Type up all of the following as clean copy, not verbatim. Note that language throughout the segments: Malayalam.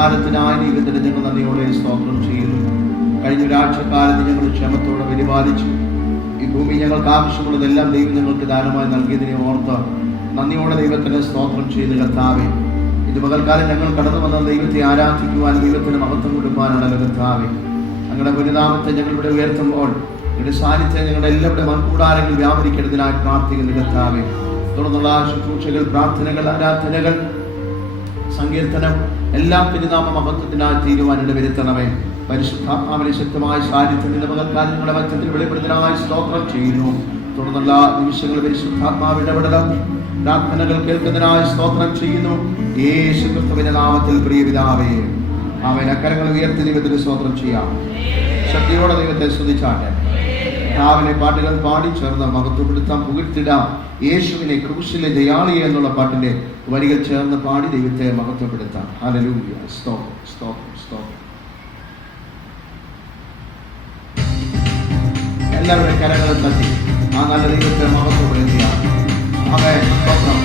കാലത്തിനായി ദൈവത്തിന് ഞങ്ങൾ നന്ദിയോടെ സ്തോത്രം ചെയ്യുന്നു. കഴിഞ്ഞ ഒരാഴ്ചക്കാലത്ത് ഞങ്ങൾ ക്ഷമത്തോടെ പരിപാലിച്ചു. ഈ ഭൂമി ഞങ്ങൾക്ക് ആവശ്യമുള്ളതെല്ലാം ദൈവം ഞങ്ങൾക്ക് ദാനമായി നൽകിയതിനെ ഓർത്ത് നന്ദിയോടെ ദൈവത്തിന് സ്തോത്രം ചെയ്ത് കർത്താവേ, ഇത് പകൽക്കാലം ഞങ്ങൾ കടന്നു വന്ന ദൈവത്തെ ആരാധിക്കുവാൻ, ദൈവത്തിന് മഹത്വം കൊടുക്കുവാനുള്ള കർത്താവേ, ഞങ്ങളുടെ പുനരാമത്തെ ഞങ്ങൾ ഇവിടെ ഉയർത്തുമ്പോൾ നിങ്ങളുടെ സാന്നിധ്യം ഞങ്ങളുടെ എല്ലാവരുടെ മൺകൂടാരങ്ങൾ വ്യാപരിക്കുന്നതിനായി പ്രാർത്ഥിക്കുന്ന കർത്താവേ, തുടർന്നുള്ള ശുശ്രൂഷകൾ, പ്രാർത്ഥനകൾ, ആരാധനകൾ, സങ്കീർത്തനം എല്ലാം തിരുനാമ മഹത്വത്തിനായി തീരുവാനിട വരുത്തണമേ. പരിശുദ്ധാത്മാവിനെ ശക്തമായ സാന്നിധ്യം ഇന്ന് പകൽക്കാലം ഞങ്ങളുടെ മധ്യത്തിൽ വെളിപ്പെടുന്നതിനായി സ്തോത്രം ചെയ്യുന്നു. തുടർന്നുള്ള നിമിഷങ്ങൾ പരിശുദ്ധാത്മാവ് ഇടപെടലും പ്രാർത്ഥനകൾ കേൾക്കുന്നതിനായി സ്തോത്രം ചെയ്യുന്നു. യേശു ക്രിസ്തുവിന്റെ നാമത്തിൽ പ്രിയ പിതാവേ, ആമേൻ. അക്കരങ്ങൾ ഉയർത്തി ദൈവത്തിന് സ്തോത്രം ചെയ്യാം. ശക്തിയോടെ ദൈവത്തെ സ്തുതിച്ചാട്ടെ. കർത്താവിനെ പാട്ടുകൾ പാടി ചേർന്ന് മഹത്വപ്പെടുത്താം, പുകഴ്ത്തിടാം. യേശുവിനെ ക്രൂശിലെ ജയാളിയെ എന്നുള്ള പാട്ടിന്റെ വരികൾ ചേർന്ന് പാടി ദൈവത്തെ മഹത്വപ്പെടുത്താം. ഹല്ലേലൂയ. സ്തോത്രം, സ്തോത്രം, സ്തോത്രം. എല്ലാവരുടെ കരങ്ങളും തട്ടി ആ നല്ല ദൈവത്തെ മഹത്വപ്പെടുത്തിയാൽ ആമേൻ. സ്തോത്രം.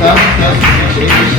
Santa Santa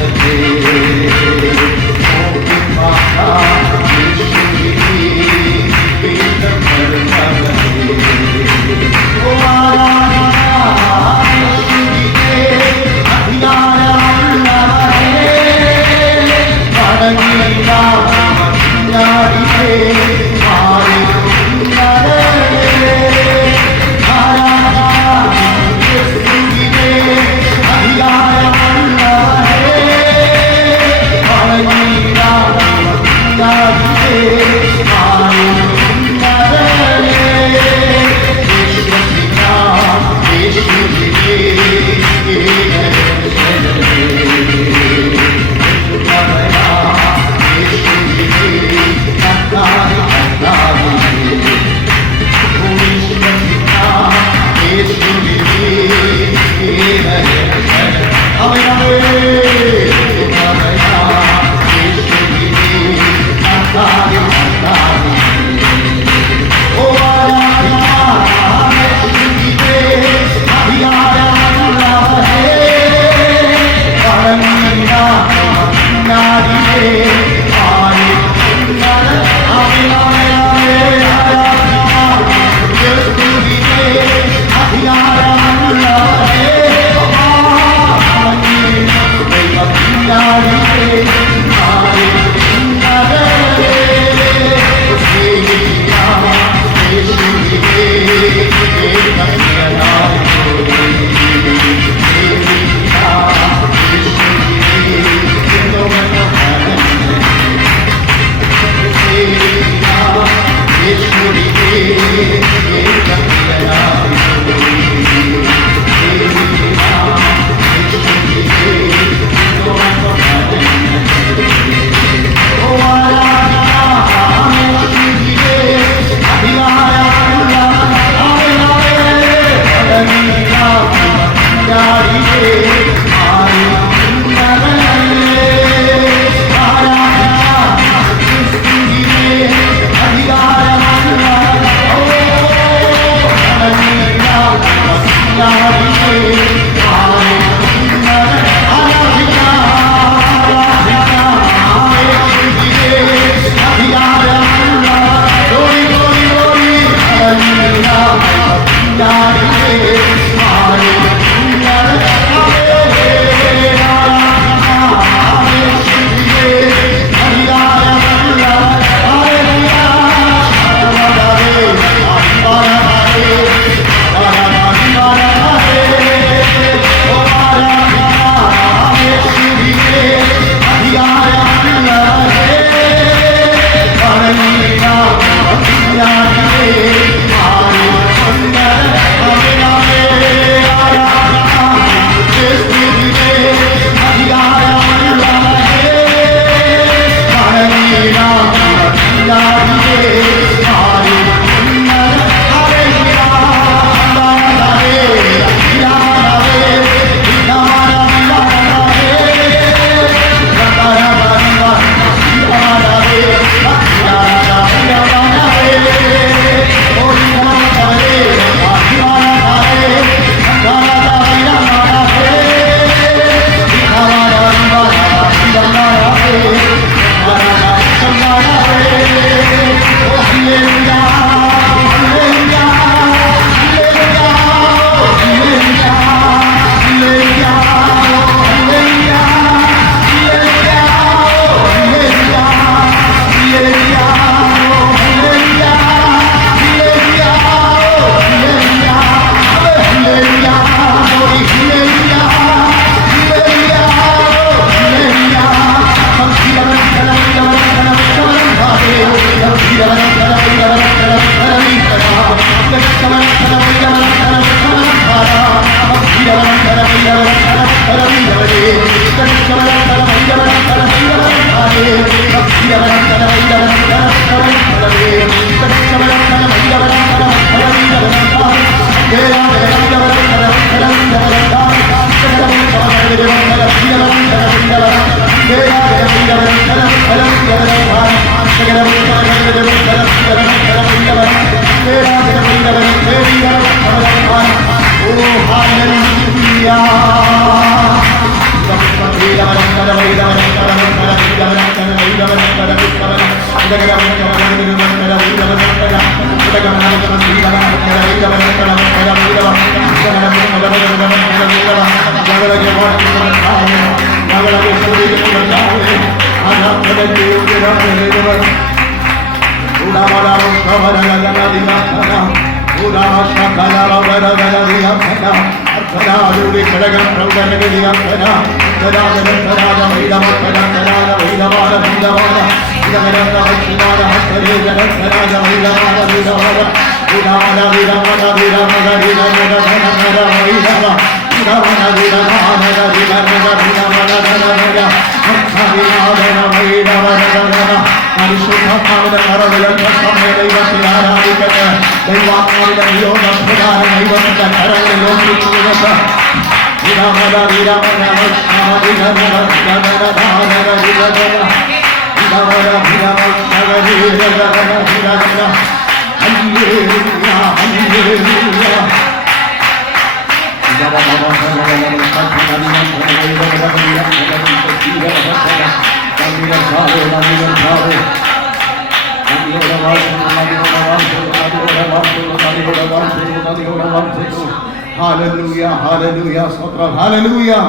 Hallelujah, hallelujah, Sotra, hallelujah,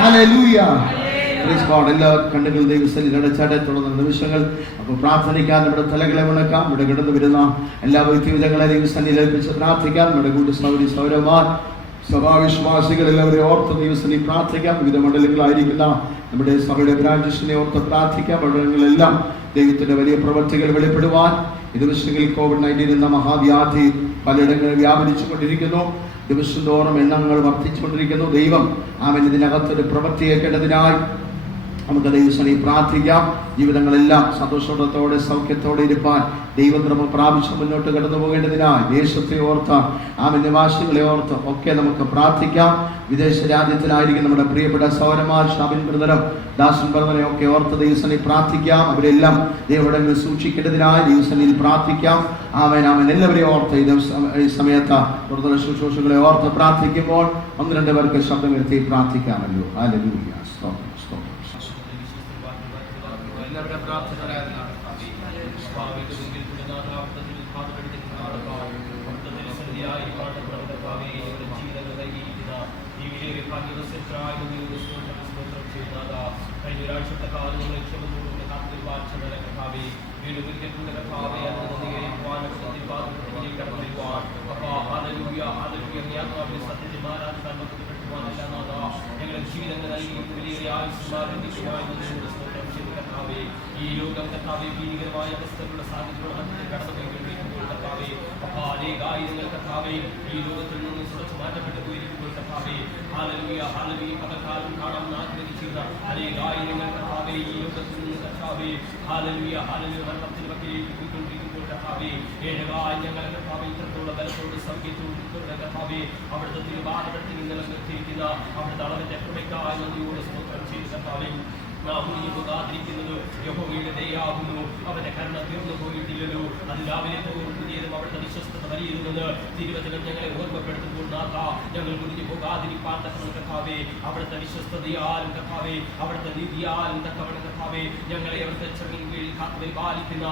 hallelujah. Praise God. എല്ലാ കണ്ണുകൾ ദൈവസന്നിധിയിൽ അടച്ചാടെ തുടർന്ന നിമിഷങ്ങൾ അപ്പോൾ പ്രാർത്ഥനിക്കാൻ നമ്മുടെ തലകളെ വണക്കാം. ഇവിടെ കിടന്നു വരുന്ന എല്ലാ വ്യക്തിവിധങ്ങളെ ദൈവസന്നിധിയിൽ ഏൽപ്പിച്ച് പ്രാർത്ഥിക്കാം. നമ്മുടെ കൂട്ട് സൗരി സൗരമാർ സഭാവിശ്വാസികൾ എല്ലാവരെയും ഓർത്ത് ദൈവസന്നിധിയിൽ പ്രാർത്ഥിക്കാം. വിവിധ മണ്ഡലങ്ങളായിരിക്കുന്ന നമ്മുടെ സഭയുടെ ബ്രാഞ്ചസിനെ ഓർത്ത് പ്രാർത്ഥിക്കാം. മണ്ഡലങ്ങളെല്ലാം ദൈവത്തിന്റെ വലിയ പ്രവൃത്തികൾ വെളിപ്പെടുവാൻ ഈ ദിവസങ്ങളിൽ COVID-19 എന്ന മഹാവ്യാധി പലയിടങ്ങളിൽ വ്യാപരിച്ചു കൊണ്ടിരിക്കുന്നു. ദിവസം തോറും എണ്ണങ്ങൾ വർദ്ധിച്ചുകൊണ്ടിരിക്കുന്നു. ദൈവം ആമേൻ ഇതിനകത്തൊരു പ്രവൃത്തിയേക്കേണ്ടതിനായി നമുക്ക് ദൈവസന്നിധിയിൽ പ്രാർത്ഥിക്കാം. ജീവിതങ്ങളെല്ലാം സന്തോഷത്തോടെ സൗഖ്യത്തോടെ ഇരുപ്പാൻ ദൈവക്രമം പ്രാപിച്ച് മുന്നോട്ട് കടന്നു പോകേണ്ടതിനായി ദേശത്തെ ഓർത്ത് ആമേൻ നിവാസികളെ ഓർത്ത് ഒക്കെ നമുക്ക് പ്രാർത്ഥിക്കാം. വിദേശ രാജ്യത്തിലായിരിക്കും നമ്മുടെ പ്രിയപ്പെട്ട സൗരന്മാർ ഷാബിൻ ബ്രദറും ദാസൻ ബ്രദറെ ഒക്കെ ഓർത്ത് ദൈവസന്നിധിയിൽ പ്രാർത്ഥിക്കാം. അവരെല്ലാം ദൈവങ്ങളിൽ സൂക്ഷിക്കേണ്ടതിനായി ദൈവസന്നിധിയിൽ പ്രാർത്ഥിക്കാം. ആമേൻ ആമേൻ. എല്ലാവരെയും ഓർത്ത് ഈ സമയത്ത് കൂടുതൽ ശുശ്രൂഷകളെ ഓർത്ത് പ്രാർത്ഥിക്കുമ്പോൾ 1-2 പേർക്ക് ശബ്ദമെത്തി പ്രാർത്ഥിക്കാമല്ലോ. ഹല്ലേലൂയ. സ്തോത്രം. എല്ലാവരുടെ പ്രാർത്ഥനകളായിരുന്നു കഴിഞ്ഞ ഒരാഴ്ചത്തെ കാലങ്ങളിൽ ക്ഷമതോടുകൂടി കാത്തിരുവാൻ കഥാവെ വീണ്ടും ഞങ്ങളുടെ ജീവിതങ്ങൾ നൽകി വലിയ ഈ രോഗം കർത്താവെ ഭീകരമായ അവസ്ഥകളുടെ സാധ്യതകളുടെ മധ്യത്തിൽ കടന്നുപോയിക്കൊണ്ടിരിക്കുമ്പോൾ കർത്താവെ അനേകായിരങ്ങൾ കർത്താവെ ഈ ലോകത്തിൽ നിന്ന് സുരക്ഷ മാറ്റപ്പെട്ടു പോയിരിക്കുമ്പോൾ കർത്താവെ ഹല്ലേലൂയ ഹല്ലേലൂയ പകൽക്കാലം കാണാൻ ആഗ്രഹിച്ചിരുന്ന അനേകായിരങ്ങൾ കർത്താവെ ഈ ലോകത്തിൽ നിന്ന് കർത്താവെ ഹല്ലേലൂയ ഹല്ലേലൂയ മരണത്തിന് വക്കിലേക്ക് പോയിക്കൊണ്ടിരിക്കുമ്പോൾ കർത്താവെ ഏഴകായി ഞങ്ങളെ കർത്താവെ ഇത്രത്തോളം ബലത്തോട് സൗഖ്യത്തോട് കർത്താവെ അവിടുത്തെ തിരുവാദത്തിൽ നിലനിർത്തിയിരിക്കുന്ന അവിടുത്തെ അളവിന്റെ കൃപയ്ക്കായി നന്ദിയോടെ സ്തോത്രം ചെയ്ത് കർത്താവെ പോകാതിരിക്കുന്നത് യഹോവയുടെ ദയാകുന്നു. അവന്റെ കരുണ തീർന്നു പോയിട്ടില്ലല്ലോ. അത് രാവിലെ പുതിയതും അവിടുത്തെ വിശ്വസ്തത വലിയതുമെന്ന് തിരുവചനം ഞങ്ങളെ ഓർമ്മപ്പെടുത്തുമ്പോൾ നാഥ ഞങ്ങൾ മുടിഞ്ഞു പോകാതിരിക്കാൻ തക്കവണ്ണം കർത്താവേ അവിടുത്തെ വിശ്വസ്തതയാലും കർത്താവേ അവിടുത്തെ നീതിയാലും തക്കവണ്ണം കർത്താവേ ഞങ്ങളെ അവിടുത്തെ ചെറിയ കീഴിൽ കാത്തുപരിപാലിക്കുന്ന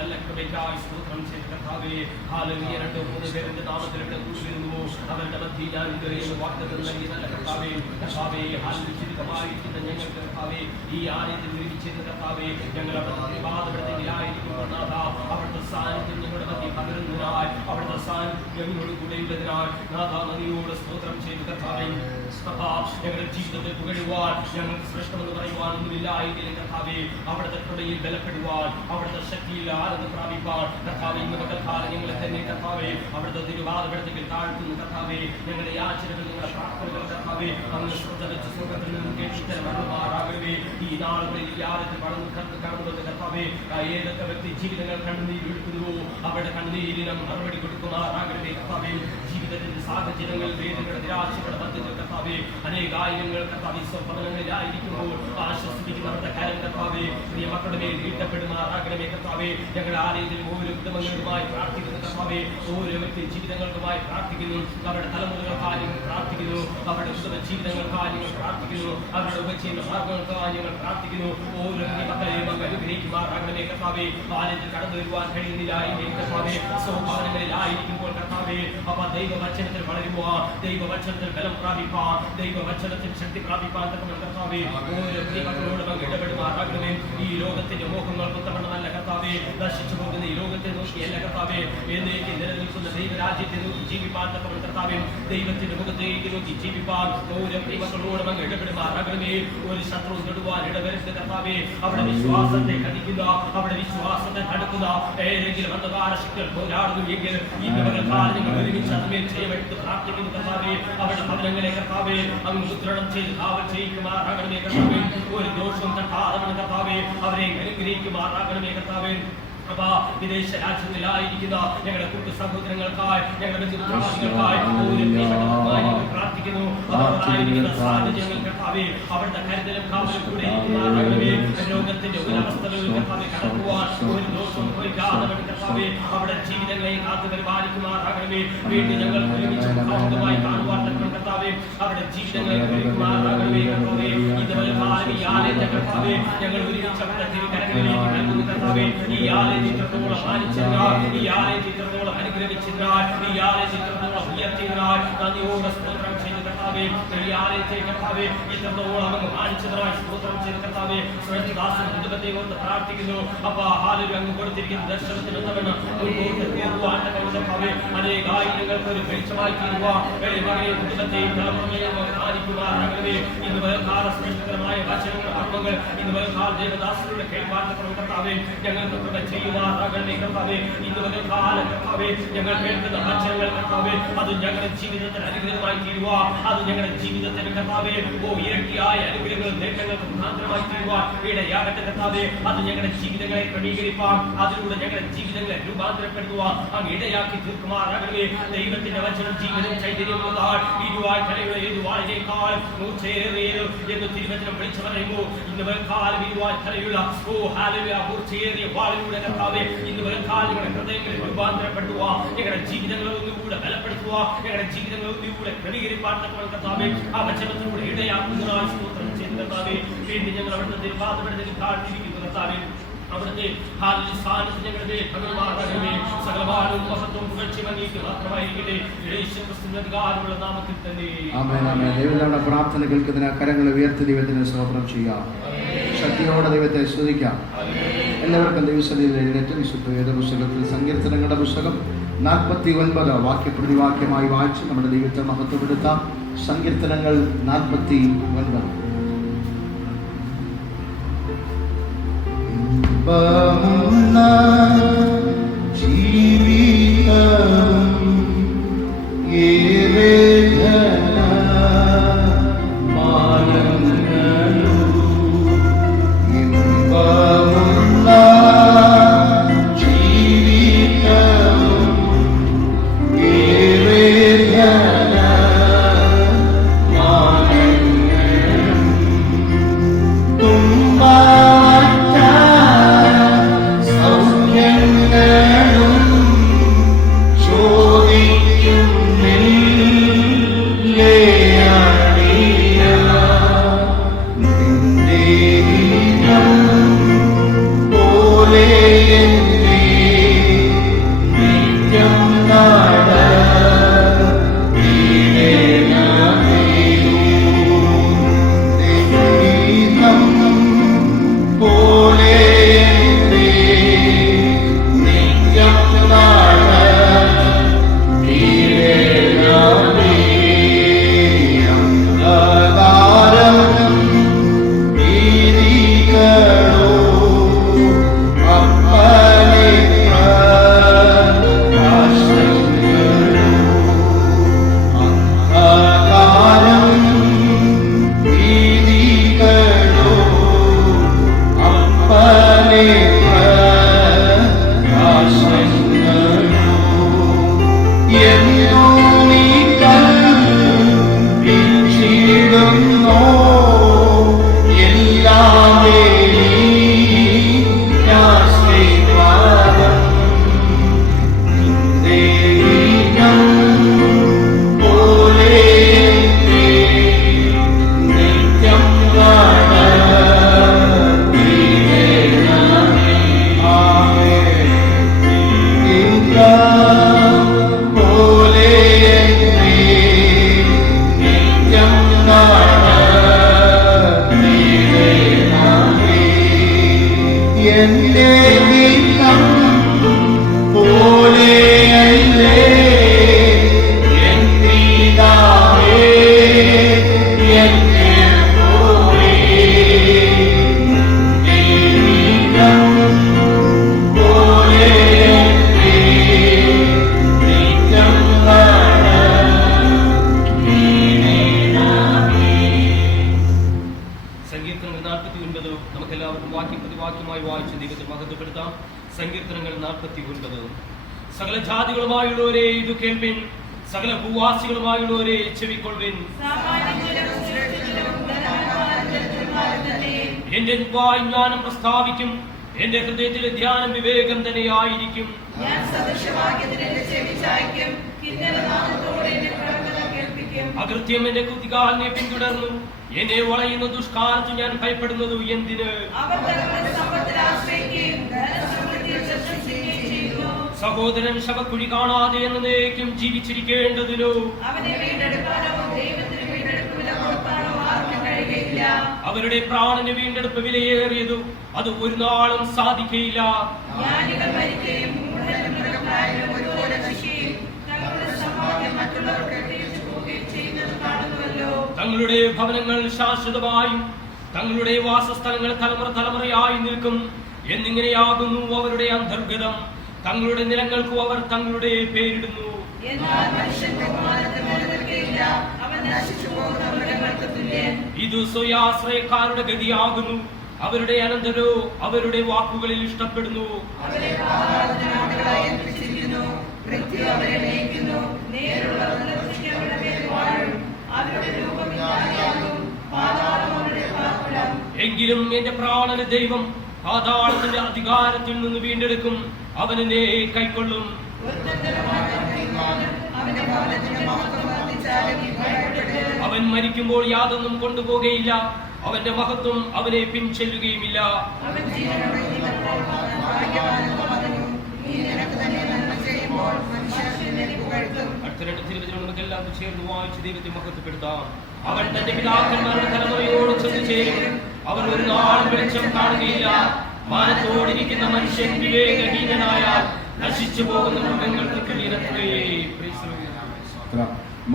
നല്ല കൃപയ്ക്കായി സ്തോത്രം ചെയ്ത് കർത്താവേ ഹല്ലേലൂയ. 2-3 പേരുടെ നാമത്തിൽ ഇവിടെ കൂടിയിരുന്നുവോ അവരുടെ മധ്യയിൽ ഞാൻ ഇതുവരെയും വാഗ്ദത്തം നൽകി നല്ല കർത്താവേ കർത്താവേ ചുരുക്കമായിരിക്കുന്ന ഞങ്ങൾക്ക് കർത്താവേ ഈ ആലയത്തിൽ നിർമ്മിച്ചിരുന്ന കർത്താവേ ഞങ്ങൾ അവിടുത്തെ നാഥ അവിടുത്തെ സാന്നിധ്യം ഞങ്ങളുടെ മധ്യ പകരുന്നതിനായി അവിടുത്തെ സാന്നിധ്യം ഞങ്ങളോട് കൂടെയുള്ളതിനാൽ നാഥ നദിയോട് സ്തോത്രം ചെയ്ത് കർത്താവേ ഞങ്ങളുടെ ജീവിതത്തെ പുകഴുവാൻ ഞങ്ങൾക്ക് ശ്രേഷ്ഠമെന്ന് പറയുവാൻ ഒന്നുമില്ല എങ്കിലും കർത്താവേ അവിടുത്തെ കൃപയിൽ ബലപ്പെടുവാൻ അവിടുത്തെ ശക്തിയിൽ ആനന്ദം പ്രാപിപ്പാൻ കർത്താവേ ഇന്ന് പകൽക്കാലം ഞങ്ങളെ തന്നെ കർത്താവേ അവിടുത്തെ തിരുവാദപ്പെടുത്തിൽ താഴ്ത്തുന്നു കർത്താവേ ഞങ്ങളുടെ യാചനകൾ ഞങ്ങളുടെ പ്രാർത്ഥനകൾ കർത്താവേ അങ്ങ് ശ്രദ്ധ വെച്ച് സുഖത്തിൽ നിന്ന് കേട്ടിത്തരമാറാകവേ ഈ നാളുകളിൽ യാതൊരു കടന്നു കർത്താവേ ഏതൊക്കെ വ്യക്തി ജീവിതങ്ങൾ കണ്ണുനീർ എടുക്കുന്നുവോ അവരുടെ കണ്ണുനീരിനും മറുപടി കൊടുക്കുമാറാകവേ കർത്താവേ ജീവിതത്തിൽ സാഹചര്യങ്ങൾ, വേദനകളുടെ നിരാശയുടെ മധ്യത്തിൽ കർത്താവേ അനേകായിരങ്ങൾ കർത്താവേ സ്വപ്നങ്ങളിലായിരിക്കുമ്പോൾ ആശ്വസിപ്പിക്കുന്നവരുടെ കാര്യം കർത്താവേ പ്രിയ മക്കളുടെ മേൽ വീഴ്ത്തപ്പെടുമാറാകണമേ കർത്താവേ. ഞങ്ങളുടെ ആലയത്തിൽ ഓരോ കുടുംബങ്ങളുമായി പ്രാർത്ഥിക്കുന്നു കർത്താവേ, ഓരോ വ്യക്തി ജീവിതങ്ങൾക്കുമായി പ്രാർത്ഥിക്കുന്നു, അവരുടെ തലമുറകൾക്കായി ഞങ്ങൾ പ്രാർത്ഥിക്കുന്നു, അവരുടെ കുടുംബ ജീവിതങ്ങൾക്കായി ഞങ്ങൾ പ്രാർത്ഥിക്കുന്നു, അവരുടെ ഉപജീവന മാർഗങ്ങൾക്കായി ഞങ്ങൾ പ്രാർത്ഥിക്കുന്നു. ഓരോ മക്കളെയും അങ്ങ് അനുഗ്രഹിക്കുമാറാകണമേ കർത്താവേ. ആലയത്തിൽ കടന്നു വരുവാൻ കഴിയുന്നില്ലായെങ്കിൽ കർത്താവേ സോപാനങ്ങളിലായിരിക്കുമ്പോൾ കർത്താവേ അവ ദൈവവചനത്തിൽ വളരുവാൻ, ദൈവവചനത്തിൽ ബലം പ്രാപിപ്പാൻ, ദൈവവചനത്തിൽ ശക്തി പ്രാപിപ്പാൻ കർത്താവേ ഓരോ പ്രിയമക്കളോടും അങ്ങ് ഇടപെടുമാറാകണമേ. ഈ ലോകത്തിന്റെ മോഹങ്ങൾ കൊത്തവണ്ണമല്ല കർത്താവേ, നശിച്ചു പോകുന്ന ഈ ലോകത്തെ നോക്കിയല്ല കർത്താവേ, എന്നേക്ക് നിലനിൽക്കുന്ന ദൈവരാജ്യത്തെ നോക്കി ജീവിപ്പാൻ കർത്താവേ, ദൈവത്തിന്റെ മുഖത്തേക്ക് നോക്കി ജീവിപ്പാൻ ഓരോ പ്രിയമക്കളോടും അങ്ങ് ഇടപെടുമാറാകണമേ. ഒരു ശത്രു തൊടുവാൻ ഇടവരുന്ന കർത്താവേ, അവിടെ വിശ്വാസത്തെ കടിക്കുന്ന, അവിടെ വിശ്വാസത്തെ തടുക്കുന്ന ഏതെങ്കിലും അന്ധകാര ശക്തികൾ പോരാടുന്നു എങ്കിൽ ഇന്നവരുടെ കാലം നിങ്ങൾ ഒരുമിച്ച് അതിന്മേൽ ചെയ്യമെടുത്ത് പ്രാർത്ഥിക്കുന്നു കർത്താവേ. അവരുടെ ഭവനങ്ങളെ കർത്താവേ അങ്ങ് മുദ്രണം ചെയ്ത് കാവൽ ചെയ്യിക്കുമാറാകണമേ കർത്താവേ. ഒരു ദോഷവും തട്ടാതെ കർത്താവേ അവരെ അനുഗ്രഹിക്കുമാറാകണമേ കർത്താവേ. വിദേശ രാജ്യങ്ങളിലായിരിക്കുന്ന ഞങ്ങളുടെ കൂട്ടു സഹോദരങ്ങൾക്കായി, ഞങ്ങളുടെ ബന്ധുക്കൾക്കായി ഞങ്ങൾ പ്രാർത്ഥിക്കുന്നു. സാഹചര്യങ്ങൾ കർത്താവേ അവരുടെ കരുതലും കാവലും കൂടെ ഇരിക്കുമാറാകണമേ. ലോകത്തിന്റെ ഒരവസ്ഥകളിൽ കർത്താവേ കടക്കുവാൻ ഒരു ദോഷവും ഭവിക്കാതെ കർത്താവേ അവരുടെ ജീവിതങ്ങളെ കാത്തു പരിപാലിക്കുമാറാകണമേ. വീണ്ടും ഞങ്ങൾ ഒരുമിച്ച് ഭാഗമായി കാണുവാൻ കർത്താവേ അവരുടെ ജീവിതങ്ങളെ ഒരുക്കുമാറാകണമേ കർത്താവേ. ഇതുപോലെ കാലം ഈ ആലയത്തെ കർത്താവേ ഞങ്ങൾ ഒരുമിച്ച് അവരുടെ കരങ്ങളിലേക്ക് നൽകുന്നു കർത്താവേ. ഈ ആലയം ചിത്രത്തോളം മാനിച്ചതിനാൽ, ഈ ആലയം ചിത്രത്തോളം അനുഗ്രഹിച്ചതിനാൽ, ഈ ആലയം ചിത്രത്തോളം ഉയർത്തിയതിനാൽ നന്ദിയോടെ സ്തോത്രം ചെയ്ത് കർത്താവേ. ഈ ആലയത്തെ കർത്താവേ ഇത്രത്തോളം അങ്ങ് മാനിച്ചതിനായി സ്തോത്രം ചെയ്ത് കർത്താവേ. സ്വയംദാസൻ കുടുംബത്തെ കൊണ്ട് പ്രാർത്ഥിക്കുന്നു. അപ്പാ ഹാലയിൽ അങ്ങ് കൊടുത്തിരിക്കുന്ന ദർശനത്തിൽ നിന്നവന് കർത്താവേ അനേകായിരങ്ങൾക്ക് ഒരു വെളിച്ചമായി തീരുവാൻ മകനെ കുടുംബത്തെയും തലമുറയെയും മാനിക്കുവാനാകണമേ. ഇന്ന് കാല ശ്രേഷ്ഠകരമായ വചനങ്ങൾ അർമ്മങ്ങൾ ഇന്ന് കാല ദേവദാസരുടെ കേൾപ്പാർത്തക്കണം കർത്താവേ. ഞങ്ങൾക്ക് കൃപ ചെയ്യുവാനാകണമേ കർത്താവേ. ഇന്ന് കാലം കർത്താവേ ഞങ്ങൾ കേൾക്കുന്ന വചനങ്ങൾ കർത്താവേ അത് ഞങ്ങളുടെ ജീവിതത്തിൽ അനുഗ്രഹമായി തീരുവാൻ, അത് ഞങ്ങളുടെ ജീവിതത്തിന് കർത്താവേ ഇരട്ടിയായ അനുഗ്രഹങ്ങളും നേട്ടങ്ങൾക്ക് മുഖാന്തരമായി തീരുവാൻ ഇടയാകട്ടെ കർത്താവേ. അത് ഞങ്ങളുടെ ജീവിതങ്ങളെ ക്രമീകരിപ്പാൻ, അതിലൂടെ ഞങ്ങളുടെ ജീവിതങ്ങളെ രൂപാന്തരപ്പെടുത്തുവാൻ അങ്ങ് ഇടയാക്കി തീർക്കുമാറാകണമേ. ദൈവത്തിന്റെ വചനം ജീവനും ചൈതന്യമുള്ളതാണ്, ഇരുവായി തലയുള്ള ഏത് വാളിനേക്കാൾ മൂർച്ചയേറിയത് എന്ന് തിരുവചനം വിളിച്ചു പറയുമ്പോൾ ഇന്ന് കാലം ഇരുവായി തലയുള്ള മൂർച്ചയേറിയ വാളിലൂടെ കർത്താവേ ഇന്ന് കാലം ഞങ്ങളുടെ ഹൃദയങ്ങളെ രൂപാന്തരപ്പെടുത്തുവാൻ, ഞങ്ങളുടെ ജീവിതങ്ങളെ ഒന്നുകൂടെ ബലപ്പെടുത്തുവാൻ, ഞങ്ങളുടെ ജീവിതങ്ങളെ ഒന്നുകൂടെ ക്രമീകരിപ്പാൻ കർത്താവേ ആ വചനത്തിലൂടെ ഇടയാക്കുന്നതിനായി സ്തോത്രം ചെയ്ത് കർത്താവേ. വീണ്ടും ഞങ്ങൾ അവിടുത്തെ തിരുവാതിരത്തിൽ കാത്തിരിക്കുന്നു കർത്താവേ. അവിടുത്തെ സ്ഥാനത്ത് ഞങ്ങളുടെ ഭഗവാനെ സകലവാനും മഹത്വം പുകഴ്ച മങ്ങിയിട്ട് മാത്രമായിരിക്കട്ടെ. അധികാരമുള്ള നാമത്തിൽ തന്നെ ദൈവങ്ങളുടെ പ്രാർത്ഥന കേൾക്കുന്നതിന് കരങ്ങൾ ഉയർത്തി ദൈവത്തിന് സ്തോത്രം ചെയ്യാം. ശക്തിയോടെ ദൈവത്തെ സ്തുതിക്കാം. എല്ലാവർക്കും ദൈവസന്നിധിയിൽ എഴുന്നേറ്റ് വിശുദ്ധ വേദപുസ്തകത്തിൽ സങ്കീർത്തനങ്ങളുടെ പുസ്തകം 49 വാക്യപ്രതിവാക്യമായി വായിച്ച് നമ്മുടെ ദൈവത്തെ മഹത്വപ്പെടുത്താം. സങ്കീർത്തനങ്ങൾ 49. Yen എന്റെ ഗീതം പോലെയല്ലേ എൻ പിതാവേ, എന്നെ പോലെ ഗീതം പോലെയല്ലേ നിത്യം സങ്കീർത്തനങ്ങൾ 49 നമുക്കെല്ലാവർക്കും വാക്യം പ്രതിവാക്യമായി വായിച്ച് ദൈവത്തെ മഹത്വപ്പെടുത്താം. സങ്കീർത്തനങ്ങൾ 49. സകല ജാതികളുമായുള്ളവരെ ഇത് കേൾപ്പിൻ, സകല ഭൂവാസികളുമായുള്ളവരെ ചെവിക്കൊള്ളുവിൻ. എന്റെ വായ് ജ്ഞാനം പ്രസ്താവിക്കും, എന്റെ ഹൃദയത്തിലെ ധ്യാനം വിവേകം തന്നെയായിരിക്കും. അകൃത്യം എന്റെ കുതികാലിനെ പിന്തുടർന്നു, എന്നെ വളയുന്ന ദുഷ്കാലത്ത് ഞാൻ ഭയപ്പെടുന്നത് എന്തിന്? സഹോദരൻ ശവക്കുഴി കാണാതെ എന്നേക്കും ജീവിച്ചിരിക്കേണ്ടതിനോ? അവരുടെ പ്രാണന് വീണ്ടെടുപ്പ് വിലയേറിയതു, അത് ഒരു നാളും സാധിക്കയില്ല. തങ്ങളുടെ ഭവനങ്ങൾ ശാശ്വതമായും തങ്ങളുടെ വാസസ്ഥലങ്ങൾ തലമുറ തലമുറയായി നിൽക്കും എന്നിങ്ങനെയാകുന്നു അവരുടെ അന്തർഗതം. തങ്ങളുടെ നിലങ്ങൾക്കു അവർ തങ്ങളുടെ പേരിടുന്നു. ഇത് സ്വയാശ്രയക്കാരുടെ ഗതിയാകുന്നു, അവരുടെ അനന്തരോ അവരുടെ വാക്കുകളിൽ ഇഷ്ടപ്പെടുന്നു. എങ്കിലും എന്റെ പ്രാണന് ദൈവം പാതാളത്തിന്റെ അധികാരത്തിൽ നിന്ന് വീണ്ടെടുക്കും, അവനെ കൈക്കൊള്ളും. അവൻ മരിക്കുമ്പോൾ യാതൊന്നും കൊണ്ടുപോകുകയില്ല, അവന്റെ മഹത്വം അവനെ പിൻചെല്ലുകയുമില്ല. അടുത്ത 2 തിരുവചനങ്ങൾ നമുക്ക് എല്ലാവർക്കും ചേർന്ന് വായിച്ച് ദൈവത്തെ മഹത്വപ്പെടുത്താം. അവൻ തന്റെ പിതാക്കന്മാരുടെ തലമുറയോട് ചെന്ന് ചേരും, അവർ ഒരു നാളും വെളിച്ചം കാണുകയില്ല. മാനത്തോടിരിക്കുന്ന മനുഷ്യൻ വിവേകഹീനനായാൽ നശിച്ചു പോകുന്ന മൃഗങ്ങൾക്ക് തുല്യനത്രേ.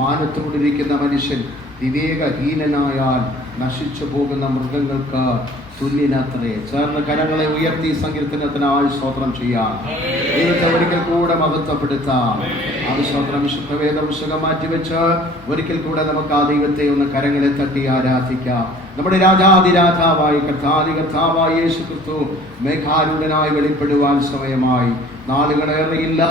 മാനത്തോടിരിക്കുന്ന മനുഷ്യൻ വിവേകഹീനനായാൽ നശിച്ചു പോകുന്ന മൃഗങ്ങൾക്ക് തുല്യനത്രേ. ചേർന്ന് കരങ്ങളെ ഉയർത്തി സങ്കീർത്തനത്തിനായി സ്തോത്രം ചെയ്യാം. ദൈവത്തെ ഒരിക്കൽ കൂടെ മഹത്വപ്പെടുത്താം. ആ സ്തോത്രം വിശുദ്ധവേദ പുസ്തകം മാറ്റിവെച്ച് ഒരിക്കൽ കൂടെ നമുക്ക് ആ ദൈവത്തെ ഒന്ന് കരങ്ങളെ തട്ടി ആരാധിക്കാം. നമ്മുടെ രാജാതിരാജാവായി കർത്താവായ യേശു ക്രിസ്തു മേഘാരൂഢനായി വെളിപ്പെടുവാൻ സമയമായി. നാളുകളേറെയില്ല.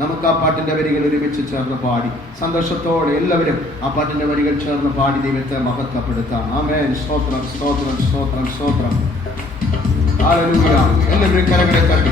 നമുക്ക് ആ പാട്ടിന്റെ വരികൾ ഒരുമിച്ച് ചേർന്ന് പാടി സന്തോഷത്തോടെ എല്ലാവരും ആ പാട്ടിന്റെ വരികൾ ചേർന്ന് പാടി ദൈവത്തെ മഹത്വപ്പെടുത്താം. ആമേൻ. സ്തോത്രം സ്തോത്രം സ്തോത്രം സ്തോത്രം. ഹല്ലേലൂയ. എല്ലാവരും കരങ്ങളെ തട്ടി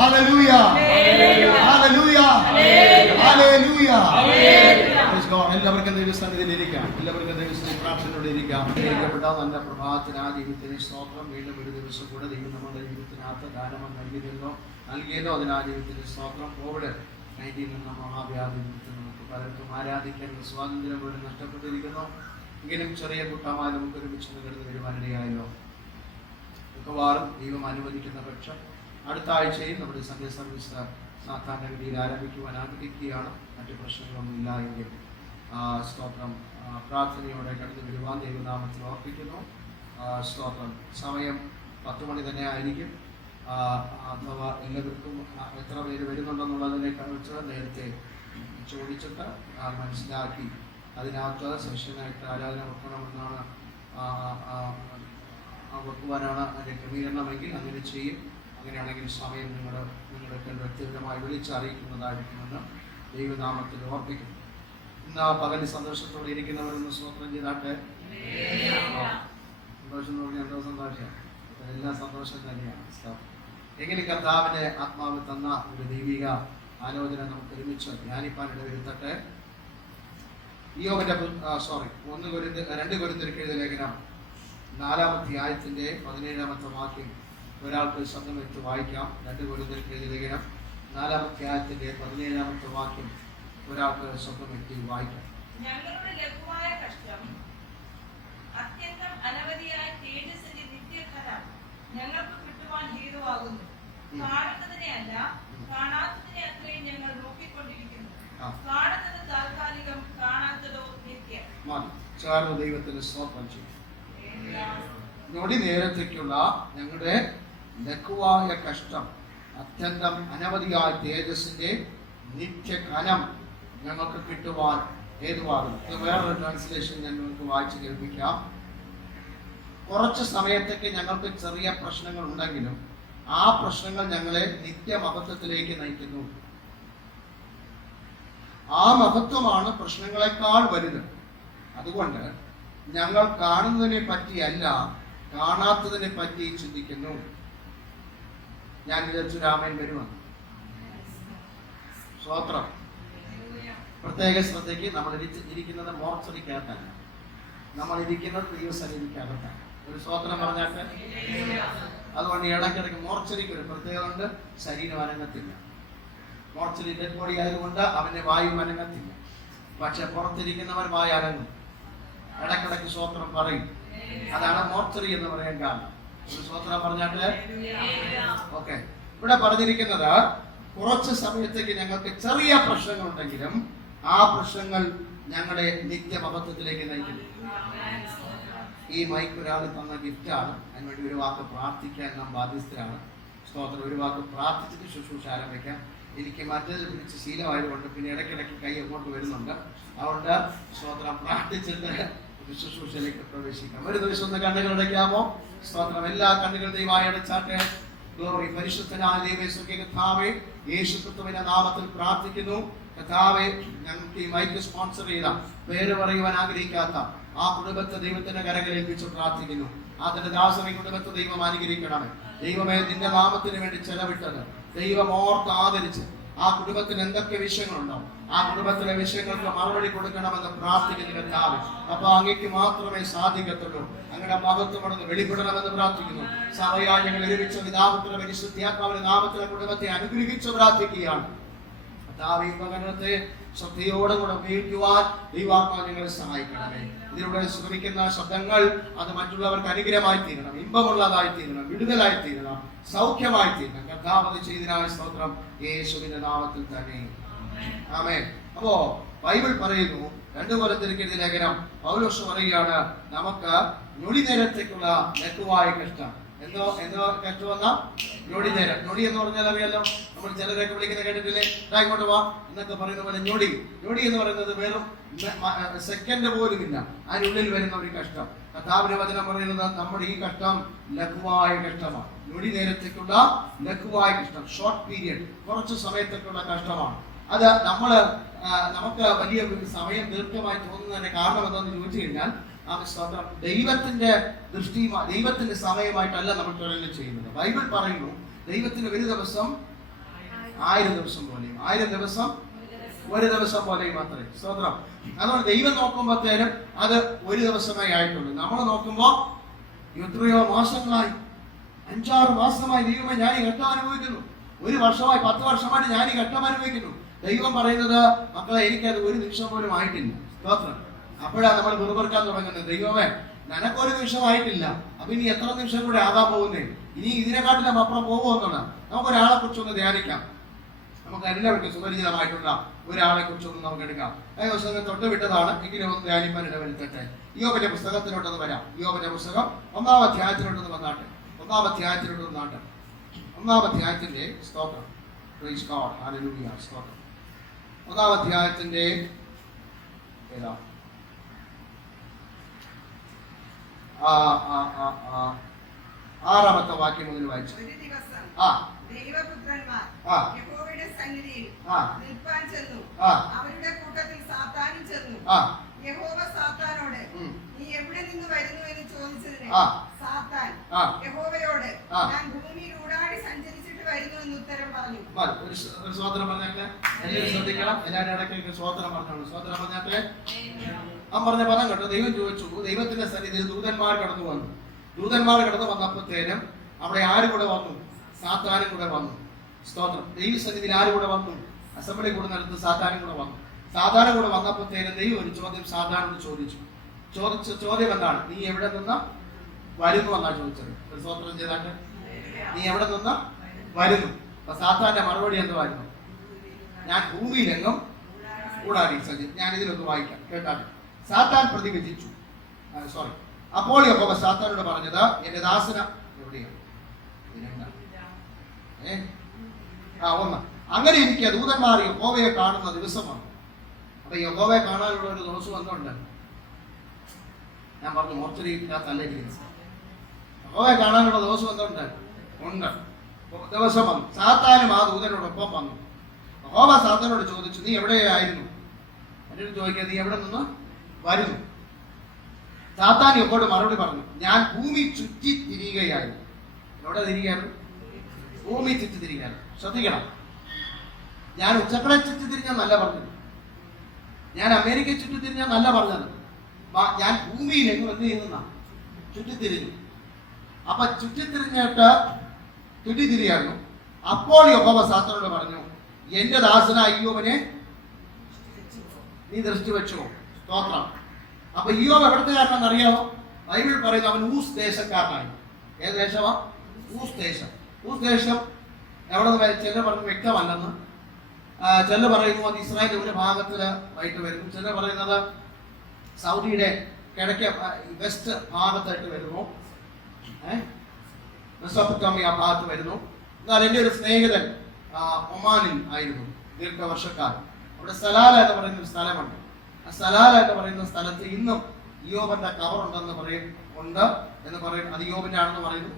Hallelujah. Hallelujah. Hallelujah. Praise God. എല്ലാവർക്കും ദൈവസന്നിധിയിൽ ഇരിക്കാം. എല്ലാവർക്കും ദൈവസന്നിധി പ്രാർത്ഥനയോടെ ഇരിക്കാം. അനുഗ്രഹിക്കപ്പെട്ട നല്ല പ്രഭാതത്തിന് ആ ദൈവത്തിന് സ്തോത്രം. വീണ്ടും ഒരു ദിവസം കൂടെ ദൈവം നമ്മുടെ ജീവിതത്തിനകത്ത് ധാരാളം നൽകിയല്ലോ അതിന് ആ ദൈവത്തിന് സ്തോത്രം. COVID-19 എന്ന മഹാവ്യാധി നിമിത്തം നമുക്ക് പലർക്കും ആരാധിക്കാൻ സ്വാതന്ത്ര്യം പോലും നഷ്ടപ്പെട്ടിരിക്കുന്നു. എങ്കിലും ചെറിയ കൂട്ടമായി നമുക്ക് ഒരുമിച്ച് കടന്നു വരുവാനിടയായല്ലോ. മിക്കവാറും ദൈവം അനുവദിക്കുന്ന പക്ഷം അടുത്ത ആഴ്ചയിൽ നമ്മുടെ സൺഡേ സർവീസ് സാധാരണഗതിയിൽ ആരംഭിക്കുവാൻ ആഗ്രഹിക്കുകയാണ്. മറ്റു പ്രശ്നങ്ങളൊന്നും ഇല്ല എങ്കിൽ സ്തോത്രം പ്രാർത്ഥനയോടെ കടന്നു വരുവാൻ ദൈവനാമത്തിൽ ഓർപ്പിക്കുന്നു. സ്തോത്രം. സമയം 10 മണി തന്നെ ആയിരിക്കും. അഥവാ എല്ലാവർക്കും എത്ര പേര് വരുന്നുണ്ടെന്നുള്ളതിനെ കുറിച്ച് നേരത്തെ ചോദിച്ചിട്ട് മനസ്സിലാക്കി അതിനകത്ത് സെഷനായിട്ട് ആരാധന വെക്കണമെന്നാണ് വെക്കുവാനാണ് അതിൻ്റെ ക്രമീകരണമെങ്കിൽ അങ്ങനെ ചെയ്യും. അങ്ങനെയാണെങ്കിൽ സമയം നിങ്ങൾക്ക് വ്യക്തിപരമായി വിളിച്ചറിയിക്കുന്നതായിരിക്കുമെന്ന് ദൈവനാമത്തിൽ ഓർപ്പിക്കുന്നു. ഇന്ന് പകൽ സന്തോഷത്തോടെ ഇരിക്കുന്നവരൊന്ന് സ്തോത്രം ചെയ്താട്ടെ. സന്തോഷം എന്ന് പറഞ്ഞാൽ എന്തോ സന്തോഷം, എല്ലാം സന്തോഷം തന്നെയാണ്. എങ്ങനെ കർത്താവിന്റെ ആത്മാവ് തന്ന ഒരു ദൈവിക ആലോചന നമുക്ക് ഒരുമിച്ച് ധ്യാനിപ്പാൻ ഇടവരുത്തട്ടെ. യോബിന്റെ 2 കൊരിന്ത്യർക്ക് എഴുതിയ ലേഖനം 4-ാം അധ്യായത്തിന്റെ 17-ാമത്തെ വാക്യം ഒരാൾക്ക് ശബ്ദം വെച്ച് വായിക്കാം. 2 കൊരിന്ത്യർക്ക് എഴുതിയ ലേഖനം 4-ാം അധ്യായത്തിന്റെ 17-ാമത്തെ വാക്യം ഒരാൾക്ക് ശബ്ദം വെച്ച് വായിക്കാം. ഞങ്ങളുടെ ലഘുവായ കഷ്ടം അത്യന്തം അനവധിയായ തേജസ്സിന്റെ നിത്യഫലം ഞങ്ങൾക്ക് കിട്ടുവാൻ ഹേതുവാകുന്നു. കാണുന്നതിനെ അല്ല, കാണാത്തതിനെ അത്രയും ഞങ്ങൾ നോക്കിക്കൊണ്ടിരിക്കുന്നു. കാണുന്നത് താൽക്കാലികം, കാണാത്തതോ നിത്യം. ചേർന്ന് ദൈവത്തിന് സ്തോത്രം ചെയ്യും. ഞൊടി നേരത്തേക്കുള്ള ഞങ്ങളുടെ ലഘുവായ കഷ്ടം അത്യന്തം അനവധിയായ തേജസ്സിന്റെ നിത്യകനം ഞങ്ങൾക്ക് കിട്ടുവാൻ ഹേതുവാകുന്നു. ഇത് വേറൊരു ട്രാൻസ്ലേഷൻ ഞാൻ നിങ്ങൾക്ക് വായിച്ച് കേൾപ്പിക്കാം. കുറച്ച് സമയത്തേക്ക് ഞങ്ങൾക്ക് ചെറിയ പ്രശ്നങ്ങൾ ഉണ്ടെങ്കിലും ആ പ്രശ്നങ്ങൾ ഞങ്ങളെ നിത്യമഹത്വത്തിലേക്ക് നയിക്കുന്നു. ആ മഹത്വമാണ് പ്രശ്നങ്ങളെക്കാൾ വലുത്. അതുകൊണ്ട് ഞങ്ങൾ കാണുന്നതിനെ പറ്റിയല്ല, കാണാത്തതിനെ പറ്റി ചിന്തിക്കുന്നു. ഞാൻ വിചാരിച്ചു രാമൻ വരുമെന്ന്. സ്തോത്രം. പ്രത്യേക ശ്രദ്ധയ്ക്ക് നമ്മൾ ഇരിക്കുന്നത് മോർച്ചറിക്കകത്തല്ല, നമ്മൾ ഇരിക്കുന്നത് ദൈവസന്നിധിക്കകത്താണ്. ഒരു സ്തോത്രം പറഞ്ഞാട്ടെ. അതുകൊണ്ട് ഇടയ്ക്കിടയ്ക്ക് മോർച്ചറിക്ക് ഒരു പ്രത്യേകത ഉണ്ട്, ശരീരം അനങ്ങത്തില്ല. മോർച്ചറി ഡെഡ് ബോഡി ആയതുകൊണ്ട് അവന്റെ വായു അനങ്ങത്തില്ല. പക്ഷെ പുറത്തിരിക്കുന്നവർ വായു അനങ്ങും, ഇടയ്ക്കിടയ്ക്ക് സ്തോത്രം പറയും. അതാണ് മോർച്ചറി എന്ന് പറയാൻ കാരണം. ഒരു സ്തോത്രം പറഞ്ഞാട്ടെ. ഓക്കെ. ഇവിടെ പറഞ്ഞിരിക്കുന്നത് കുറച്ച് സമയത്തേക്ക് ഞങ്ങൾക്ക് ചെറിയ പ്രശ്നങ്ങൾ ഉണ്ടെങ്കിലും ആ പ്രശ്നങ്ങൾ ഞങ്ങളുടെ നിത്യമഹത്വത്തിലേക്ക് നയിക്കുന്നു. ഈ മൈക്ക് ഒരാൾ തന്ന ഗിഫ്റ്റാണ്. അതിനുവേണ്ടി ഒരു വാക്ക് പ്രാർത്ഥിക്കാൻ നാം ബാധ്യസ്ഥരാണ്. സ്തോത്രം. ഒരു വാക്ക് പ്രാർത്ഥിച്ചിട്ട് ശുശ്രൂഷ ആരംഭിക്കാം. എനിക്ക് മറ്റേത് പിടിച്ച് ശീലമായതുകൊണ്ട് പിന്നെ ഇടയ്ക്കിടയ്ക്ക് കൈ അങ്ങോട്ട് വരുന്നുണ്ട്. അതുകൊണ്ട് സ്തോത്രം പ്രാർത്ഥിച്ചിട്ട് ശുശ്രൂഷയിലേക്ക് പ്രവേശിക്കാം. ഒരു ദിവസം ഒന്ന് കണ്ണുകൾ അടയ്ക്കാമോ? സ്തോത്രം. എല്ലാ കണ്ണുകളും ദൈവമായി അടച്ചാട്ടെ. ഗ്ലോറി. പരിശുദ്ധനായ ദൈവമേ, കർത്താവേ, യേശുക്രിസ്തുവിന്റെ നാമത്തിൽ പ്രാർത്ഥിക്കുന്നു. കർത്താവേ, ഞങ്ങൾക്ക് ഈ മൈക്ക് സ്പോൺസർ ചെയ്ത പേര് പറയുവാൻ ആഗ്രഹിക്കാത്ത ആ കുടുംബത്തെ ദൈവത്തിന്റെ കരങ്ങളേൽപ്പിച്ച് പ്രാർത്ഥിക്കുന്നു. അതിന്റെ ദാസനെ കുടുംബത്തെ ദൈവം അനുഗ്രഹിക്കണമേ. ദൈവമേ, നിന്റെ നാമത്തിന് വേണ്ടി ചെലവിട്ടത് ദൈവം ഓർത്ത് ആദരിച്ച് ആ കുടുംബത്തിന് എന്തൊക്കെ വിഷയങ്ങളുണ്ടോ ആ കുടുംബത്തിലെ വിഷയങ്ങൾക്ക് മറുപടി കൊടുക്കണമെന്ന് പ്രാർത്ഥിക്കുന്നു. കർത്താവേ, അപ്പൊ അങ്ങേക്ക് മാത്രമേ സാധിക്കത്തുള്ളൂ. അങ്ങയുടെ മഹത്വം വെളിപ്പെടണമെന്ന് പ്രാർത്ഥിക്കുന്നു. സഭയായി ഞങ്ങൾ ഒരുമിച്ച് പിതാവിന്റെ പരിശുദ്ധാത്മാവിന്റെ നാമത്തിലെ കുടുംബത്തെ അനുഗ്രഹിച്ച് പ്രാർത്ഥിക്കുകയാണ്. കർത്താവേ, ഈ പകരത്തെ ശ്രദ്ധയോടെ കൂടെ ഉപയോഗിക്കുവാൻ ദൈവാത്മാവ് ഞങ്ങളെ സഹായിക്കണമേ. ഇതിലൂടെ ശ്രമിക്കുന്ന ശബ്ദങ്ങൾ അത് മറ്റുള്ളവർക്ക് അനുഗ്രഹമായി തീരണം, ഇമ്പമുള്ളതായി തീരണം, വിടുതലായി തീരണം, സൗഖ്യമായി തീരണം. കർത്താവ് ചെയ്തതിനായ സ്തോത്രം യേശുവിന്റെ നാമത്തിൽ തന്നെ. ആമേൻ. അപ്പോ ബൈബിൾ പറയുന്നു, 2 കൊരിന്ത്യർക്ക് എഴുതിയ ലേഖനം പൗലോസ് പറയുകയാണ്, നമുക്ക് ഞൊടി നേരത്തേക്കുള്ള ലഘുവായ കഷ്ടം. എന്തോ കഷ്ടമെന്ന ഞൊടി നേരം. ഞൊടി എന്ന് പറഞ്ഞാൽ അറിയാലോ, നമ്മൾ ചിലരൊക്കെ വിളിക്കുന്ന കേട്ടിട്ടില്ലേ, ഇങ്ങോട്ട് വാ എന്നൊക്കെ പറയുന്ന പോലെ ഞൊടി എന്ന് പറയുന്നത് വെറും സെക്കൻഡ് പോലും ഇല്ല, അതിനുള്ളിൽ വരുന്ന ഒരു കഷ്ടം. കർത്താവിന്റെ വചനം പറയുന്നത് നമ്മുടെ ഈ കഷ്ടം ലഘുവായ കഷ്ടമാണ്. ഞൊടി നേരത്തേക്കുള്ള ലഘുവായ കഷ്ടം, ഷോർട്ട് പീരിയഡ്, കുറച്ച് സമയത്തേക്കുള്ള കഷ്ടമാണ്. അത് നമുക്ക് വലിയ സമയം ദീർഘമായി തോന്നുന്നതിന്റെ കാരണം എന്താണെന്ന് ചോദിച്ചു കഴിഞ്ഞാൽ ദൈവത്തിന്റെ ദൈവത്തിന്റെ സമയമായിട്ടല്ല നമ്മൾ തൊഴിൽ ചെയ്യുന്നത്. ബൈബിൾ പറയുന്നു, ദൈവത്തിന് ഒരു ദിവസം 1000 ദിവസം പോലെയും. 1000 ദിവസം ഒരു ദിവസം പോലെയും മാത്രമേ. സ്തോത്രം. അതുകൊണ്ട് ദൈവം നോക്കുമ്പോഴത്തേനും അത് ഒരു ദിവസമേ ആയിട്ടുള്ളൂ. നമ്മൾ നോക്കുമ്പോൾ എത്രയോ മാസങ്ങളായി, 5-6 മാസമായി ദൈവമേ ഞാൻ ഈ ഘട്ടം അനുഭവിക്കുന്നു, 1 വർഷമായി 10 വർഷമായിട്ട് ഞാൻ ഈ ഘട്ടം അനുഭവിക്കുന്നു. ദൈവം പറയുന്നത് മക്കളെ എനിക്കത് ഒരു നിമിഷം പോലും ആയിട്ടില്ല. സ്തോത്രം. അപ്പോഴാണ് നമ്മൾ വെറുപെറുക്കാൻ തുടങ്ങുന്നത്. ദൈവമേ നിനക്കൊരു നിമിഷമായിട്ടില്ല, അപ്പൊ ഇനി എത്ര നിമിഷം കൂടെ ആകാൻ പോകുന്നേ, ഇനി ഇതിനെക്കാട്ടിലും അപ്പുറം പോകുമെന്നുള്ള നമുക്കൊരാളെ കുറിച്ചൊന്ന് ധ്യാനിക്കാം. നമുക്ക് എല്ലാവർക്കും സുപരിചിതമായിട്ടുള്ള ഒരാളെ കുറിച്ചൊന്നും നമുക്ക് എടുക്കാം. ദിവസം തൊട്ട് വിട്ടതാണ്, എങ്കിലും ഒന്ന് ധ്യാനിപ്പാൻ ഇടവരുത്തട്ടെ. യോബിന്റെ പുസ്തകത്തിലോട്ടൊന്ന് വരാം. യോബിന്റെ പുസ്തകം 1-ാം അധ്യായത്തിലോട്ടൊന്ന് വന്നാട്ടെ. 1-ാം അധ്യായത്തിലോട്ട് വന്നാട്ടെ. 1-ാം അധ്യായത്തിന്റെ സ്തോത്രം. Praise God. ഹല്ലേലൂയ. സ്തോത്രം. 1-ാം അധ്യായത്തിന്റെ ഏതാ 6-ാമത്തെ വാക്യം മുതൽ വായിച്ചു. ഒരു ദിവസം ആ ദൈവപുത്രന്മാർ യഹോവയുടെ സന്നിധിയിൽ നിൽപ്പാൻ ചെന്നു. അവരുടെ കൂട്ടത്തിൽ സാത്താനും ചെന്നു. യഹോവ സാത്താനോട് നീ എവിടെ നിന്ന് വരുന്നു എന്ന് ചോദിച്ചതിന് സാത്താൻ യഹോവയോട് ഞാൻ ഭൂമിയിൽ ഊടാടി സഞ്ചരിച്ചിട്ട് വരുന്നു എന്ന് ഉത്തരം പറഞ്ഞു. ഒരു സ്വോത്രം പറഞ്ഞാട്ടെ. എല്ലാവരും ശ്രദ്ധിക്കണം. എല്ലാവരും ഇടയ്ക്ക് സ്വോത്രം പറഞ്ഞോളൂ. സ്വോത്രം പറഞ്ഞാട്ടെ. പറഞ്ഞ പദം കേട്ടോ. ദൈവം ചോദിച്ചു. ദൈവത്തിന്റെ സന്നിധിയിൽ ദൂതന്മാർ കടന്നു വന്നു. ദൂതന്മാർ കടന്നു വന്നപ്പോഴത്തേനും അവിടെ ആര് കൂടെ വന്നു? സാത്താനും കൂടെ വന്നു. സ്തോത്രം. ദൈവസന്നിധിയിൽ ആര് കൂടെ വന്നു? അസംബ്ലി കൂടുന്നിടത്ത് സാത്താനും കൂടെ വന്നു. സാധാരണ കൂടെ വന്നപ്പോഴത്തേനും ദൈവം ഒരു ചോദ്യം സാധാരണ ചോദിച്ചു. ചോദിച്ച ചോദ്യം എന്താണ്? നീ എവിടെ നിന്ന് വരുന്നു എന്നാണ് ചോദിച്ചത്. ഒരു സ്തോത്രം ചെയ്താട്ട്. നീ എവിടെ നിന്ന് വരുന്നു? അപ്പൊ സാത്താന്റെ മറുപടി എന്തുവായിരുന്നു? ഞാൻ ഭൂമിയിലെങ്ങും കൂടാതെ സഞ്ചരിച്ചു. ഞാൻ ഇതിലൊന്ന് വായിക്കാം, കേട്ടാൽ. സാത്താൻ പ്രതിവചിച്ചു. സോറി. അപ്പോൾ യഹോവ സാത്താനോട് പറഞ്ഞത്, എന്റെ ദാസന എവിടെയാണ്? 1. അങ്ങനെ എനിക്ക് ദൂതന്മാർ യഹോവയെ കാണുന്ന ദിവസം വന്നു. അപ്പൊ യഹോവയെ കാണാനുള്ള ഒരു ദിവസം എന്തുണ്ട്? ഞാൻ പറഞ്ഞു മോർച്ചറിയില്ലാത്തല്ല ഇരിക്കുന്നത്. യഹോവയെ കാണാനുള്ള ദിവസം എന്തുണ്ട്? ഉണ്ട്. ദിവസം വന്നു. സാത്താനും ആ ദൂതനോടൊപ്പം വന്നു. യഹോവ സാത്താനോട് ചോദിച്ചു, നീ എവിടെയായിരുന്നു? എന്നോട് ചോദിക്കുക, നീ എവിടെ നിന്ന് വരുന്നു? സാത്താൻ യഹോവയോട് മറുപടി പറഞ്ഞു, ഞാൻ ഭൂമി ചുറ്റി തിരിയുകയായിരുന്നു. എവിടെ തിരികെയായിരുന്നു? ഭൂമി ചുറ്റി തിരികെയായിരുന്നു. ശ്രദ്ധിക്കണം. ഞാൻ ഉച്ചക്കട ചുറ്റി തിരിഞ്ഞെന്നല്ല പറഞ്ഞത്. ഞാൻ അമേരിക്ക ചുറ്റി തിരിഞ്ഞെന്നല്ല പറഞ്ഞത്. ഞാൻ ഭൂമിയിൽ എങ്ങും എന്ത് ചെയ്യുന്ന ചുറ്റിത്തിരിഞ്ഞു. അപ്പൊ ചുറ്റിത്തിരിഞ്ഞിട്ട് ചുറ്റിത്തിരിയായിരുന്നു. അപ്പോൾ യഹോവ സാത്താനോട് പറഞ്ഞു, എന്റെ ദാസനായ ഇയ്യോബിനെ നീ ദൃഷ്ടി വെച്ചോ. സ്തോത്രം. അപ്പൊ ഇയ്യോബ് എവിടത്തുകാരനെന്ന് അറിയാമോ? ബൈബിൾ പറയുന്നു അവൻ ഊസ് ദേശക്കാരനായി. ഏത് ദേശമാ? ഊസ് ദേശം. ഊസ് ദേശം എവിടെ നിന്ന്? ചിലർ പറഞ്ഞു വ്യക്തമല്ലെന്ന്. ചിലർ പറയുന്നു അത് ഇസ്രായേലിന്റെ ഒരു ഭാഗത്തിൽ ആയിട്ട് വരുന്നു. ചിലർ പറയുന്നത് സൗദിയുടെ കിഴക്ക് വെസ്റ്റ് ഭാഗത്തായിട്ട് വരുന്നു. മെസൊപ്പൊട്ടാമിയ ഭാഗത്ത് വരുന്നു. എന്നാൽ എൻ്റെ ഒരു സ്നേഹിതൻ ഒമാനിൽ ആയിരുന്നു ദീർഘവർഷക്കാലം. അവിടെ സലാല എന്ന് പറയുന്ന ഒരു സ്ഥലമുണ്ട്. ആ സലാല എന്ന് പറയുന്ന സ്ഥലത്ത് ഇന്നും ഇയ്യോബിന്റെ കവറുണ്ടെന്ന് ഉണ്ട് എന്ന് പറയുന്നു. അത് ഇയ്യോബിന്റെ ആണെന്ന് പറയുന്നു.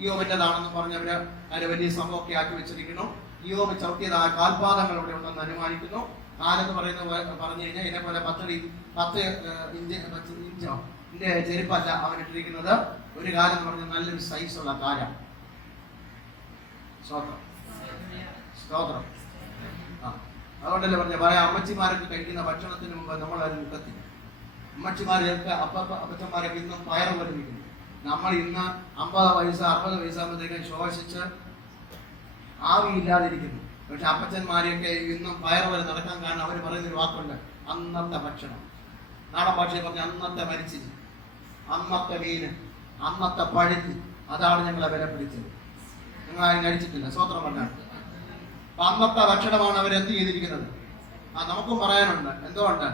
ഇയ്യോബിൻ്റെതാണെന്ന് പറഞ്ഞവര് അതിന് വലിയ സംഭവമൊക്കെ ആക്കി വെച്ചിരിക്കുന്നു. ഇയ്യോബ് ചവിട്ടിയതായ കാൽപാദങ്ങൾ ഇവിടെ ഉണ്ടെന്ന് അനുമാനിക്കുന്നു. കാലെന്ന് പറഞ്ഞു കഴിഞ്ഞാൽ ഇതിനെ പോലെ 10 ഇഞ്ചോ ഇതിന്റെ ചെരുപ്പല്ല അവൻ ഇട്ടിരിക്കുന്നത്. ഒരു കാലെന്ന് പറഞ്ഞാൽ നല്ലൊരു സൈസുള്ള കാലാണ്. സ്തോത്രം. സ്തോത്രം. അതുകൊണ്ടല്ലേ പറഞ്ഞ പറയാം, അമ്മച്ചിമാരൊക്കെ കഴിക്കുന്ന ഭക്ഷണത്തിന് മുമ്പ് നമ്മളാരും മുഖത്തില്ല. അമ്മച്ചിമാരൊക്കെ അപ്പച്ചന്മാരൊക്കെ ഇന്നും പയറ് പരിമിക്കുന്നു. നമ്മൾ ഇന്ന് 50 വയസ്സ് 60 വയസ്സാകുമ്പോഴത്തേക്കും ശോഷിച്ച് ആവിയില്ലാതിരിക്കുന്നു. പക്ഷെ അപ്പച്ചന്മാരെയൊക്കെ ഇന്നും പയറ് വരെ നടക്കാൻ കാരണം അവർ പറയുന്നൊരു വാക്കുണ്ട്, അന്നത്തെ ഭക്ഷണം. നാടൻ ഭാഷയിൽ പറഞ്ഞ അന്നത്തെ മരിച്ചിരി, അന്നത്തെ മീന്, അന്നത്തെ പഴുത്ത്, അതാണ് ഞങ്ങളെ വില പിടിച്ചത്. നിങ്ങളാരും കഴിച്ചിട്ടില്ല. സ്വത്രം പറഞ്ഞാൽ അപ്പൊ അന്നത്തെ ഭക്ഷണമാണ് അവരെന്ത് ചെയ്തിരിക്കുന്നത്. നമുക്കും പറയാനുണ്ട്. എന്തുകൊണ്ട്?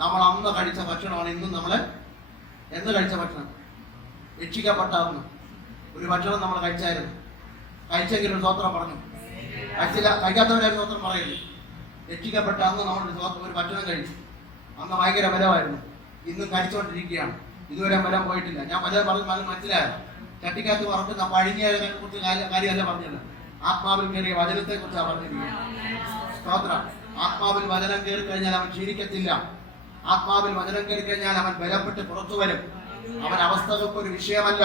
നമ്മൾ അന്ന് കഴിച്ച ഭക്ഷണമാണ് ഇന്നും നമ്മളെ എന്ന് കഴിച്ച ഭക്ഷണം. രക്ഷിക്കപ്പെട്ട അന്ന് ഒരു ഭക്ഷണം നമ്മൾ കഴിച്ചായിരുന്നു. കഴിച്ചെങ്കിലും സ്വത്രം പറഞ്ഞു. കഴിക്കാത്തവരായിരുന്നു സ്വത്രം പറയുന്നു. രക്ഷിക്കപ്പെട്ട അന്ന് നമ്മൾ ഒരു ഭക്ഷണം കഴിച്ചു. അന്ന് ഭയങ്കര ബലമായിരുന്നു. ഇന്നും കഴിച്ചുകൊണ്ടിരിക്കുകയാണ്. ഇതുവരെ ബലം പോയിട്ടില്ല. ഞാൻ ബലം പറഞ്ഞ് മനസ്സിലായോ? ചട്ടിക്കകത്ത് പറഞ്ഞിട്ട് പഴിഞ്ഞതിനെ കുറിച്ച് കാര്യമല്ല പറഞ്ഞത്. ആത്മാവിൽ കയറിയ വചനത്തെ കുറിച്ചാണ് പറഞ്ഞിരിക്കുന്നത്. സ്തോത്രം. ആത്മാവിൽ വചനം കയറി കഴിഞ്ഞാൽ അവൻ ക്ഷീണിക്കത്തില്ല. ആത്മാവിൽ വചനം കയറി കഴിഞ്ഞാൽ അവൻ ബലപ്പെട്ട് പുറത്തു വരും. അവൻ അവസ്ഥകൾക്ക് ഒരു വിഷയമല്ല.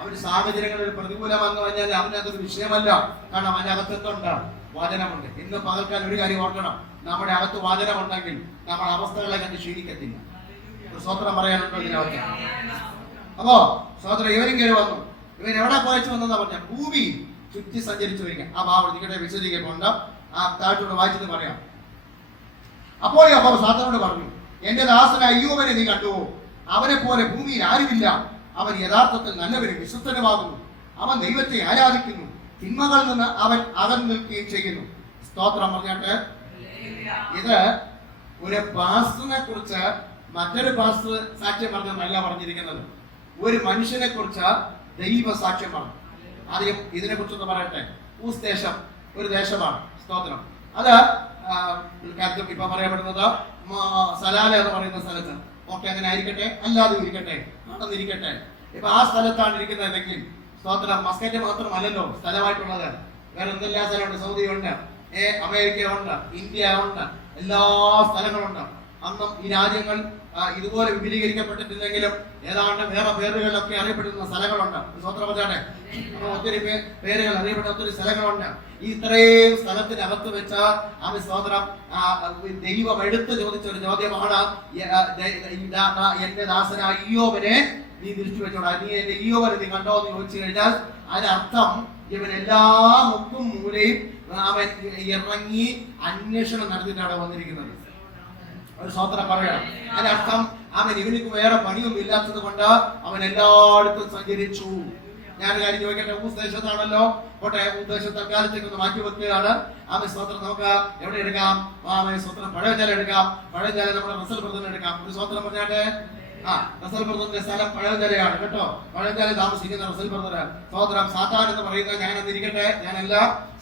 അവന് സാഹചര്യങ്ങളിൽ പ്രതികൂലമെന്ന് പറഞ്ഞാൽ അവനതൊരു വിഷയമല്ല. കാരണം അവനകത്തെന്തുണ്ട്? വചനമുണ്ട്. ഇന്ന് പകൽക്കാലം ഒരു കാര്യം ഓർക്കണം, നമ്മുടെ അകത്ത് വചനമുണ്ടെങ്കിൽ നമ്മുടെ അവസ്ഥകളെ കണ്ട് ക്ഷീണിക്കത്തില്ല. ഒരു സ്വത്രം പറയാനുണ്ടോ ഇതിനകത്ത്? അപ്പോ സ്വത്രം ഇവരും കയറി വന്നു. ഇവൻ എവിടെ പോയച്ചു വന്നെന്നാ പറഞ്ഞ ഭൂമി ചുറ്റി സഞ്ചരിച്ചു വരിക. ആ ഭാവം നിങ്ങളുടെ വിശദീകരിക്കുന്നുണ്ട്, ആ താഴ്ചയോട് വായിച്ചത് പറയാം. അപ്പോൾ യഹോവ സാത്താനോട് പറഞ്ഞു, എന്റെ ദാസനായ അയ്യോബനെ നീ കണ്ടുവോ? അവനെ പോലെ ഭൂമിയിൽ ആരുമില്ല. അവൻ യഥാർത്ഥത്തിൽ നല്ലവരും വിശുദ്ധനുമാകുന്നു. അവൻ ദൈവത്തെ ആരാധിക്കുന്നു, തിന്മകളിൽ നിന്ന് അവൻ അകന്നു നിൽക്കുകയും ചെയ്യുന്നു. സ്തോത്രം പറഞ്ഞിട്ട് ഇത് ഒരു പാസ്റ്ററിനെ കുറിച്ച് മറ്റൊരു പാസ്റ്റർ സാക്ഷ്യം പറഞ്ഞതല്ല പറഞ്ഞിരിക്കുന്നത്, ഒരു മനുഷ്യനെ കുറിച്ച് ദൈവ സാക്ഷ്യം പറഞ്ഞു. ആദ്യം ഇതിനെ കുറിച്ചൊന്ന് പറയട്ടെ. ഊസ് ദേശം ഒരു ദേശമാണ്. സ്തോത്രം. അത് ഇപ്പൊ പറയപ്പെടുന്നത് സലാല എന്ന് പറയുന്ന സ്ഥലത്ത്. ഓക്കെ, അങ്ങനെ ആയിരിക്കട്ടെ, അല്ലാതെ ഇരിക്കട്ടെ, നടന്നിരിക്കട്ടെ. ഇപ്പൊ ആ സ്ഥലത്താണ് ഇരിക്കുന്നതെങ്കിൽ സ്തോത്രം, മസ്കറ്റ് മാത്രമല്ലല്ലോ സ്ഥലമായിട്ടുള്ളത്. വേറെ എന്തെല്ലാം സ്ഥലമുണ്ട്? സൗദി ഉണ്ട്, അമേരിക്ക ഉണ്ട്, ഇന്ത്യ ഉണ്ട്, എല്ലാ സ്ഥലങ്ങളുണ്ട്. അന്നും ഈ രാജ്യങ്ങൾ ഇതുപോലെ വിപുലീകരിക്കപ്പെട്ടിട്ടില്ലെങ്കിലും ഏതാണ്ട് വേറെ പേരുകളിലൊക്കെ അറിയപ്പെടുന്ന സ്ഥലങ്ങളുണ്ട്. സ്വത്രം പറഞ്ഞാണ്, അപ്പൊ ഒത്തിരി പേരുകൾ അറിയപ്പെട്ട ഒത്തിരി സ്ഥലങ്ങളുണ്ട്. ഈ ഇത്രയും സ്ഥലത്തിനകത്ത് വെച്ച ആ സ്തോത്രം ദൈവം എടുത്ത് ചോദിച്ച ഒരു ചോദ്യമാണ്, എന്റെ ദാസനായ ഇയ്യോബനെ നീ തിരിച്ചു വെച്ചോടാ, നീ എന്റെ ഇയ്യോബനെ നീ കണ്ടോ എന്ന് ചോദിച്ചു കഴിഞ്ഞാൽ അതിനർത്ഥം ഇവൻ എല്ലാ മുക്കും മൂലയും അവൻ ഇറങ്ങി അന്വേഷണം നടത്തിയിട്ടാണ് വന്നിരിക്കുന്നത്. ഒരു സ്വത്രം പറയണം. അതിനർത്ഥം അവൻ ഇവനിക്ക് വേറെ പണിയൊന്നും ഇല്ലാത്തത് കൊണ്ട് അവൻ എല്ലായിടത്തും സഞ്ചരിച്ചു. ഞാനൊരു കാര്യം ചോദിക്കട്ടെ, ഊസ്ദേശത്താണല്ലോ, പോട്ടെ, ഊസ്ദേശത്തെ കാലത്തേക്ക് ഒന്ന് മാറ്റി വെക്കുകയാണ്. ആമേ സ്വത്രം നമുക്ക് എവിടെ എടുക്കാം? ആമേ സ്വത്രം പഴയജാല എടുക്കാം. പഴയജാല നമ്മുടെ റസൽ ബ്രദറിന് എടുക്കാം. ഒരു സ്വത്രം പറഞ്ഞാട്ടെ. റസൽ ബ്രദറിന്റെ സ്ഥലം പഴയജാലയാണ് കേട്ടോ. പഴയജാല താമസിക്കുന്ന റസൽ ബ്രദർ. സ്വത്രം സാത്താൻ എന്ന് പറയുന്നത് ഞാനെന്നിരിക്കട്ടെ, ഞാനല്ല.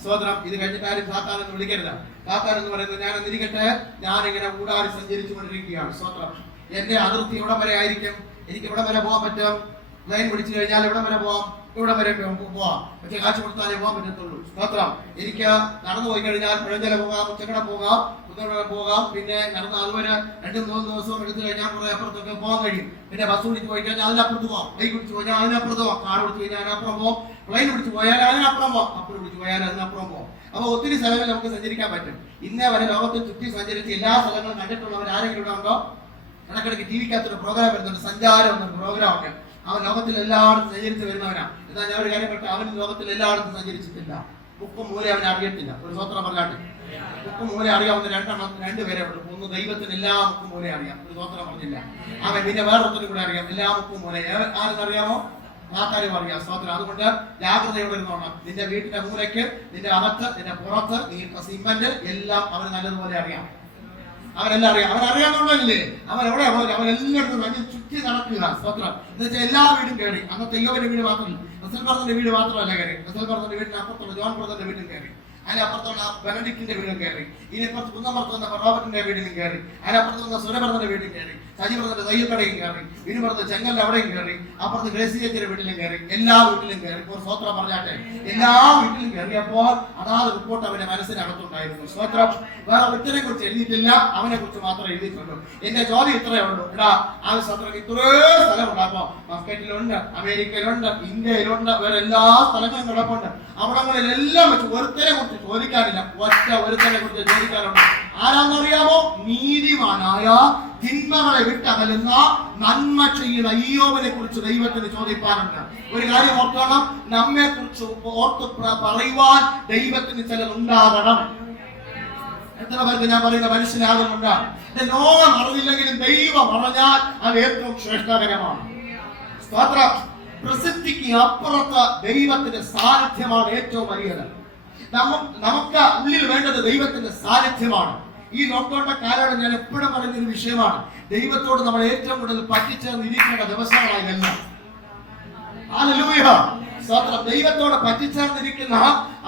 സ്വത്രം ഇത് കഴിഞ്ഞിട്ട് ആരും സാത്താൻ എന്ന് വിളിക്കരുത്. സാത്താൻ എന്ന് പറയുന്നത് ഞാനെന്നിരിക്കട്ടെ, ഞാനിങ്ങനെ ഊടാടി സഞ്ചരിച്ചു കൊണ്ടിരിക്കുകയാണ്. സ്വത്രം എന്റെ അതിർത്തി എവിടെ വരെ ആയിരിക്കും? എനിക്ക് ഇവിടെ വരെ പോകാൻ പറ്റും. ലൈൻ പിടിച്ചു കഴിഞ്ഞാൽ ഇവിടെ വരെ പോവാം, ഇവിടെ വരെ പോവാം. പക്ഷെ കാശ് കൊടുത്താലേ പോകാൻ പറ്റത്തുള്ളൂ. സ്തോത്രം. എനിക്ക് നടന്നു പോയി കഴിഞ്ഞാൽ പഴഞ്ചല പോകാം, ഉച്ചക്കട പോകാം, കുന്നോടെ പോകാം. പിന്നെ നടന്ന് അതുവരെ 2-3 ദിവസവും എടുത്തു കഴിഞ്ഞാൽ കുറെ അപ്പുറത്തൊക്കെ പോകാൻ കഴിയും. പിന്നെ ബസ് പിടിച്ച് പോയി കഴിഞ്ഞാൽ അതിനപ്പുറത്ത് പോകാം, ബൈക്ക് പിടിച്ച് പോയാൽ അതിനപ്പുറത്ത് പോകാം, കാർ പിടിച്ച് കഴിഞ്ഞാൽ അതിനപ്പുറം പോകാം, പ്ലെയിൻ പിടിച്ച് പോയാൽ അതിനപ്പുറം പോകാം, കപ്പൽ പിടിച്ച് പോയാൽ അതിനപ്പുറം പോകാം. അപ്പൊ ഒത്തിരി സ്ഥലങ്ങളിൽ നമുക്ക് സഞ്ചരിക്കാൻ പറ്റും. ഇന്നേ വരെ ലോകത്തിൽ ചുറ്റി സഞ്ചരിച്ച് എല്ലാ സ്ഥലങ്ങളും കണ്ടിട്ടുള്ളവർ ആരെങ്കിലും ഇവിടെ ഉണ്ടോ? ഇടക്കിടയ്ക്ക് ടി വിക്കകത്തൊരു പ്രോഗ്രാം വരുന്നുണ്ട്, സഞ്ചാരം എന്നൊരു പ്രോഗ്രാം ഒക്കെ. അവൻ ലോകത്തിൽ എല്ലായിടത്തും സഞ്ചരിച്ച് വരുന്നവനാ. എന്നാൽ ഞാൻ ഒരു കാര്യം പെട്ട, അവൻ ലോകത്തിൽ എല്ലായിടത്തും സഞ്ചരിച്ചിട്ടില്ല. മുക്കും മൂല അവനെ അറിയത്തില്ല. ഒരു സ്വത്രം പറഞ്ഞാട്ട് മുക്കും മൂല അറിയാവുന്ന രണ്ടുപേരെ ഉള്ളൂ. ഒന്ന് ദൈവത്തിന് എല്ലാ മുക്കും മൂല അറിയാം. ഒരു സ്വത്രം പറഞ്ഞില്ല. അവൻ പിന്നെ വേറൊത്തിനും കൂടെ അറിയാം എല്ലാ മുക്കും മൂല. ആരെന്നറിയാമോ? ആൾക്കാരും അറിയാം. സ്തോത്രം. അതുകൊണ്ട് ജാഗ്രതയോടെ ഇരുന്നോണം. നിന്റെ വീട്ടിന്റെ മൂലയ്ക്ക്, നിന്റെ അകത്ത്, നിന്റെ പുറത്ത്, നീ സിമെന്റ് എല്ലാം അവന് നല്ലതുപോലെ അറിയാം. അവനെല്ലാം അറിയാം. അവനറിയാന്നുള്ളല്ലേ? അവൻ എവിടെ പോയി? അവൻ എല്ലായിടത്തും ചുറ്റി നടക്കുക. സ്തോത്രം. എന്ന് വെച്ചാൽ എല്ലാ വീടും കയറി. അന്നത്തെ അയ്യോബന്റെ വീട് മാത്രമല്ല, റസൽ ബ്രദറിന്റെ വീട് മാത്രമല്ല കയറി. റസൽ ബ്രദറിന്റെ വീടിന് അപ്പുറത്തുള്ള ജോൺ ബ്രദറിന്റെ വീട്ടിൽ കയറി. അതിനപ്പുറത്തുള്ള ബെനഡിക്റ്റിന്റെ വീടും കയറി. ഇതിനപ്പുറത്ത് കുന്നപ്പുറത്ത് വന്ന റോബർട്ടിന്റെ വീട്ടിലും കയറി. അതിനപ്പുറത്ത് വന്ന സുരബ്രദറിന്റെ വീട്ടിൽ കയറി. സജി ബ്രദറിന്റെ തയ്യക്കടയും കയറി. ഇനിപ്പുറത്ത് ചെങ്കലിന്റെ അവിടെയും കയറി. അപ്പുറത്ത് ഗ്രേസി ചേച്ചിയുടെ വീട്ടിലും കയറി. എല്ലാ വീട്ടിലും കയറി. ഇപ്പോൾ സ്വത്രം പറഞ്ഞാട്ടെ, എല്ലാ വീട്ടിലും കയറിയപ്പോൾ അതാത് റിപ്പോർട്ട് അവന്റെ മനസ്സിനകത്തുണ്ടായിരുന്നു. സ്വത്രം. വേറെ ഒരുത്തിനെ കുറിച്ച് എഴുതിയിട്ടില്ല, അവനെ കുറിച്ച് മാത്രമേ എഴുതിയിട്ടുള്ളൂ. എന്റെ ചോദ്യം ഇത്രയേ ഉള്ളൂ. എടാ, ആ സ്വത്രം ഇത്രേ സ്ഥലമുണ്ട്. അപ്പൊ മസ്കറ്റിലുണ്ട്, അമേരിക്കയിലുണ്ട്, ഇന്ത്യയിലുണ്ട്, വേറെ എല്ലാ സ്ഥലങ്ങളും കിടപ്പുണ്ട്. അവിടങ്ങളിലെല്ലാം വെച്ച് ഒരുത്തനെ കുറിച്ച് ചോദിക്കാനില്ല, ഒറ്റ ഒരുത്തനെ കുറിച്ച് ചോദിക്കാനുണ്ട്. ആരാന്നറിയാമോ? നീതിമാനായ, തിന്മകളെ വിട്ടകലുന്ന, നന്മ ചെയ്യുന്ന അയ്യോബനെ കുറിച്ച് ദൈവത്തിന് ചോദിപ്പാനുണ്ട്. ഒരു കാര്യം ഓർക്കണം, നമ്മെ കുറിച്ച് ഓർത്ത് പറയുവാൻ ദൈവത്തിന് ചിലതുണ്ടാകണം. എത്ര പേർക്ക് ഞാൻ പറയുന്ന മനസ്സിലാകുന്നുണ്ട്? ലോകം അറിഞ്ഞില്ലെങ്കിലും ദൈവം അറിഞ്ഞാൽ അത് ഏറ്റവും ശ്രേഷ്ഠകരമാണ്. സ്തോത്രം. പ്രസിദ്ധിക്ക് അപ്പുറത്ത് ദൈവത്തിന്റെ സാന്നിധ്യമാണ് ഏറ്റവും വലിയത്. നമുക്ക് ഉള്ളിൽ വേണ്ടത് ദൈവത്തിന്റെ സാന്നിധ്യമാണ്. ഈ ലോക്ക്ഡൌണിന്റെ കാലമാണ് ഞാൻ എപ്പോഴും പറയുന്നൊരു വിഷയമാണ്. ദൈവത്തോട് നമ്മൾ ഏറ്റവും കൂടുതൽ പറ്റിച്ചേർന്ന് ഇരിക്കേണ്ട ദിവസങ്ങളായി എല്ലാം. ഹല്ലേലൂയ. സ്തോത്രം. ദൈവത്തോട് പറ്റിച്ചേർന്നിരിക്കുന്ന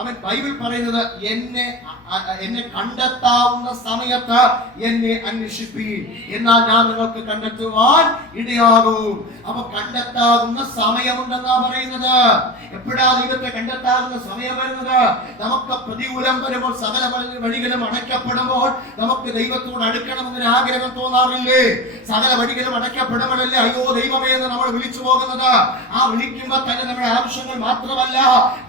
അവൻ ബൈബിൾ പറയുന്നത്, എന്നെ കണ്ടെത്താവുന്ന സമയത്ത് എന്നെ അന്വേഷിപ്പീൻ, എന്നാൽ ഞാൻ നിങ്ങൾക്ക് കണ്ടെത്തുവാൻ ഇടയാകും. അപ്പൊ കണ്ടെത്താവുന്ന സമയമുണ്ടെന്നാ പറയുന്നത്. എപ്പോഴാ ദൈവത്തെ കണ്ടെത്താവുന്ന സമയം വരുന്നത്? നമുക്ക് പ്രതികൂലം വരുമ്പോൾ, സകല വഴികളും അടയ്ക്കപ്പെടുമ്പോൾ നമുക്ക് ദൈവത്തോട് അടുക്കണമെന്നൊരു ആഗ്രഹം തോന്നാറില്ലേ? സകല വഴികളും അടയ്ക്കപ്പെടുമ്പോഴല്ലേ അയ്യോ ദൈവമേ എന്ന് നമ്മൾ വിളിച്ചു പോകുന്നത്. ആ വിളിക്കുമ്പോൾ തന്നെ നമ്മുടെ ആവശ്യങ്ങൾ മാത്രമല്ല,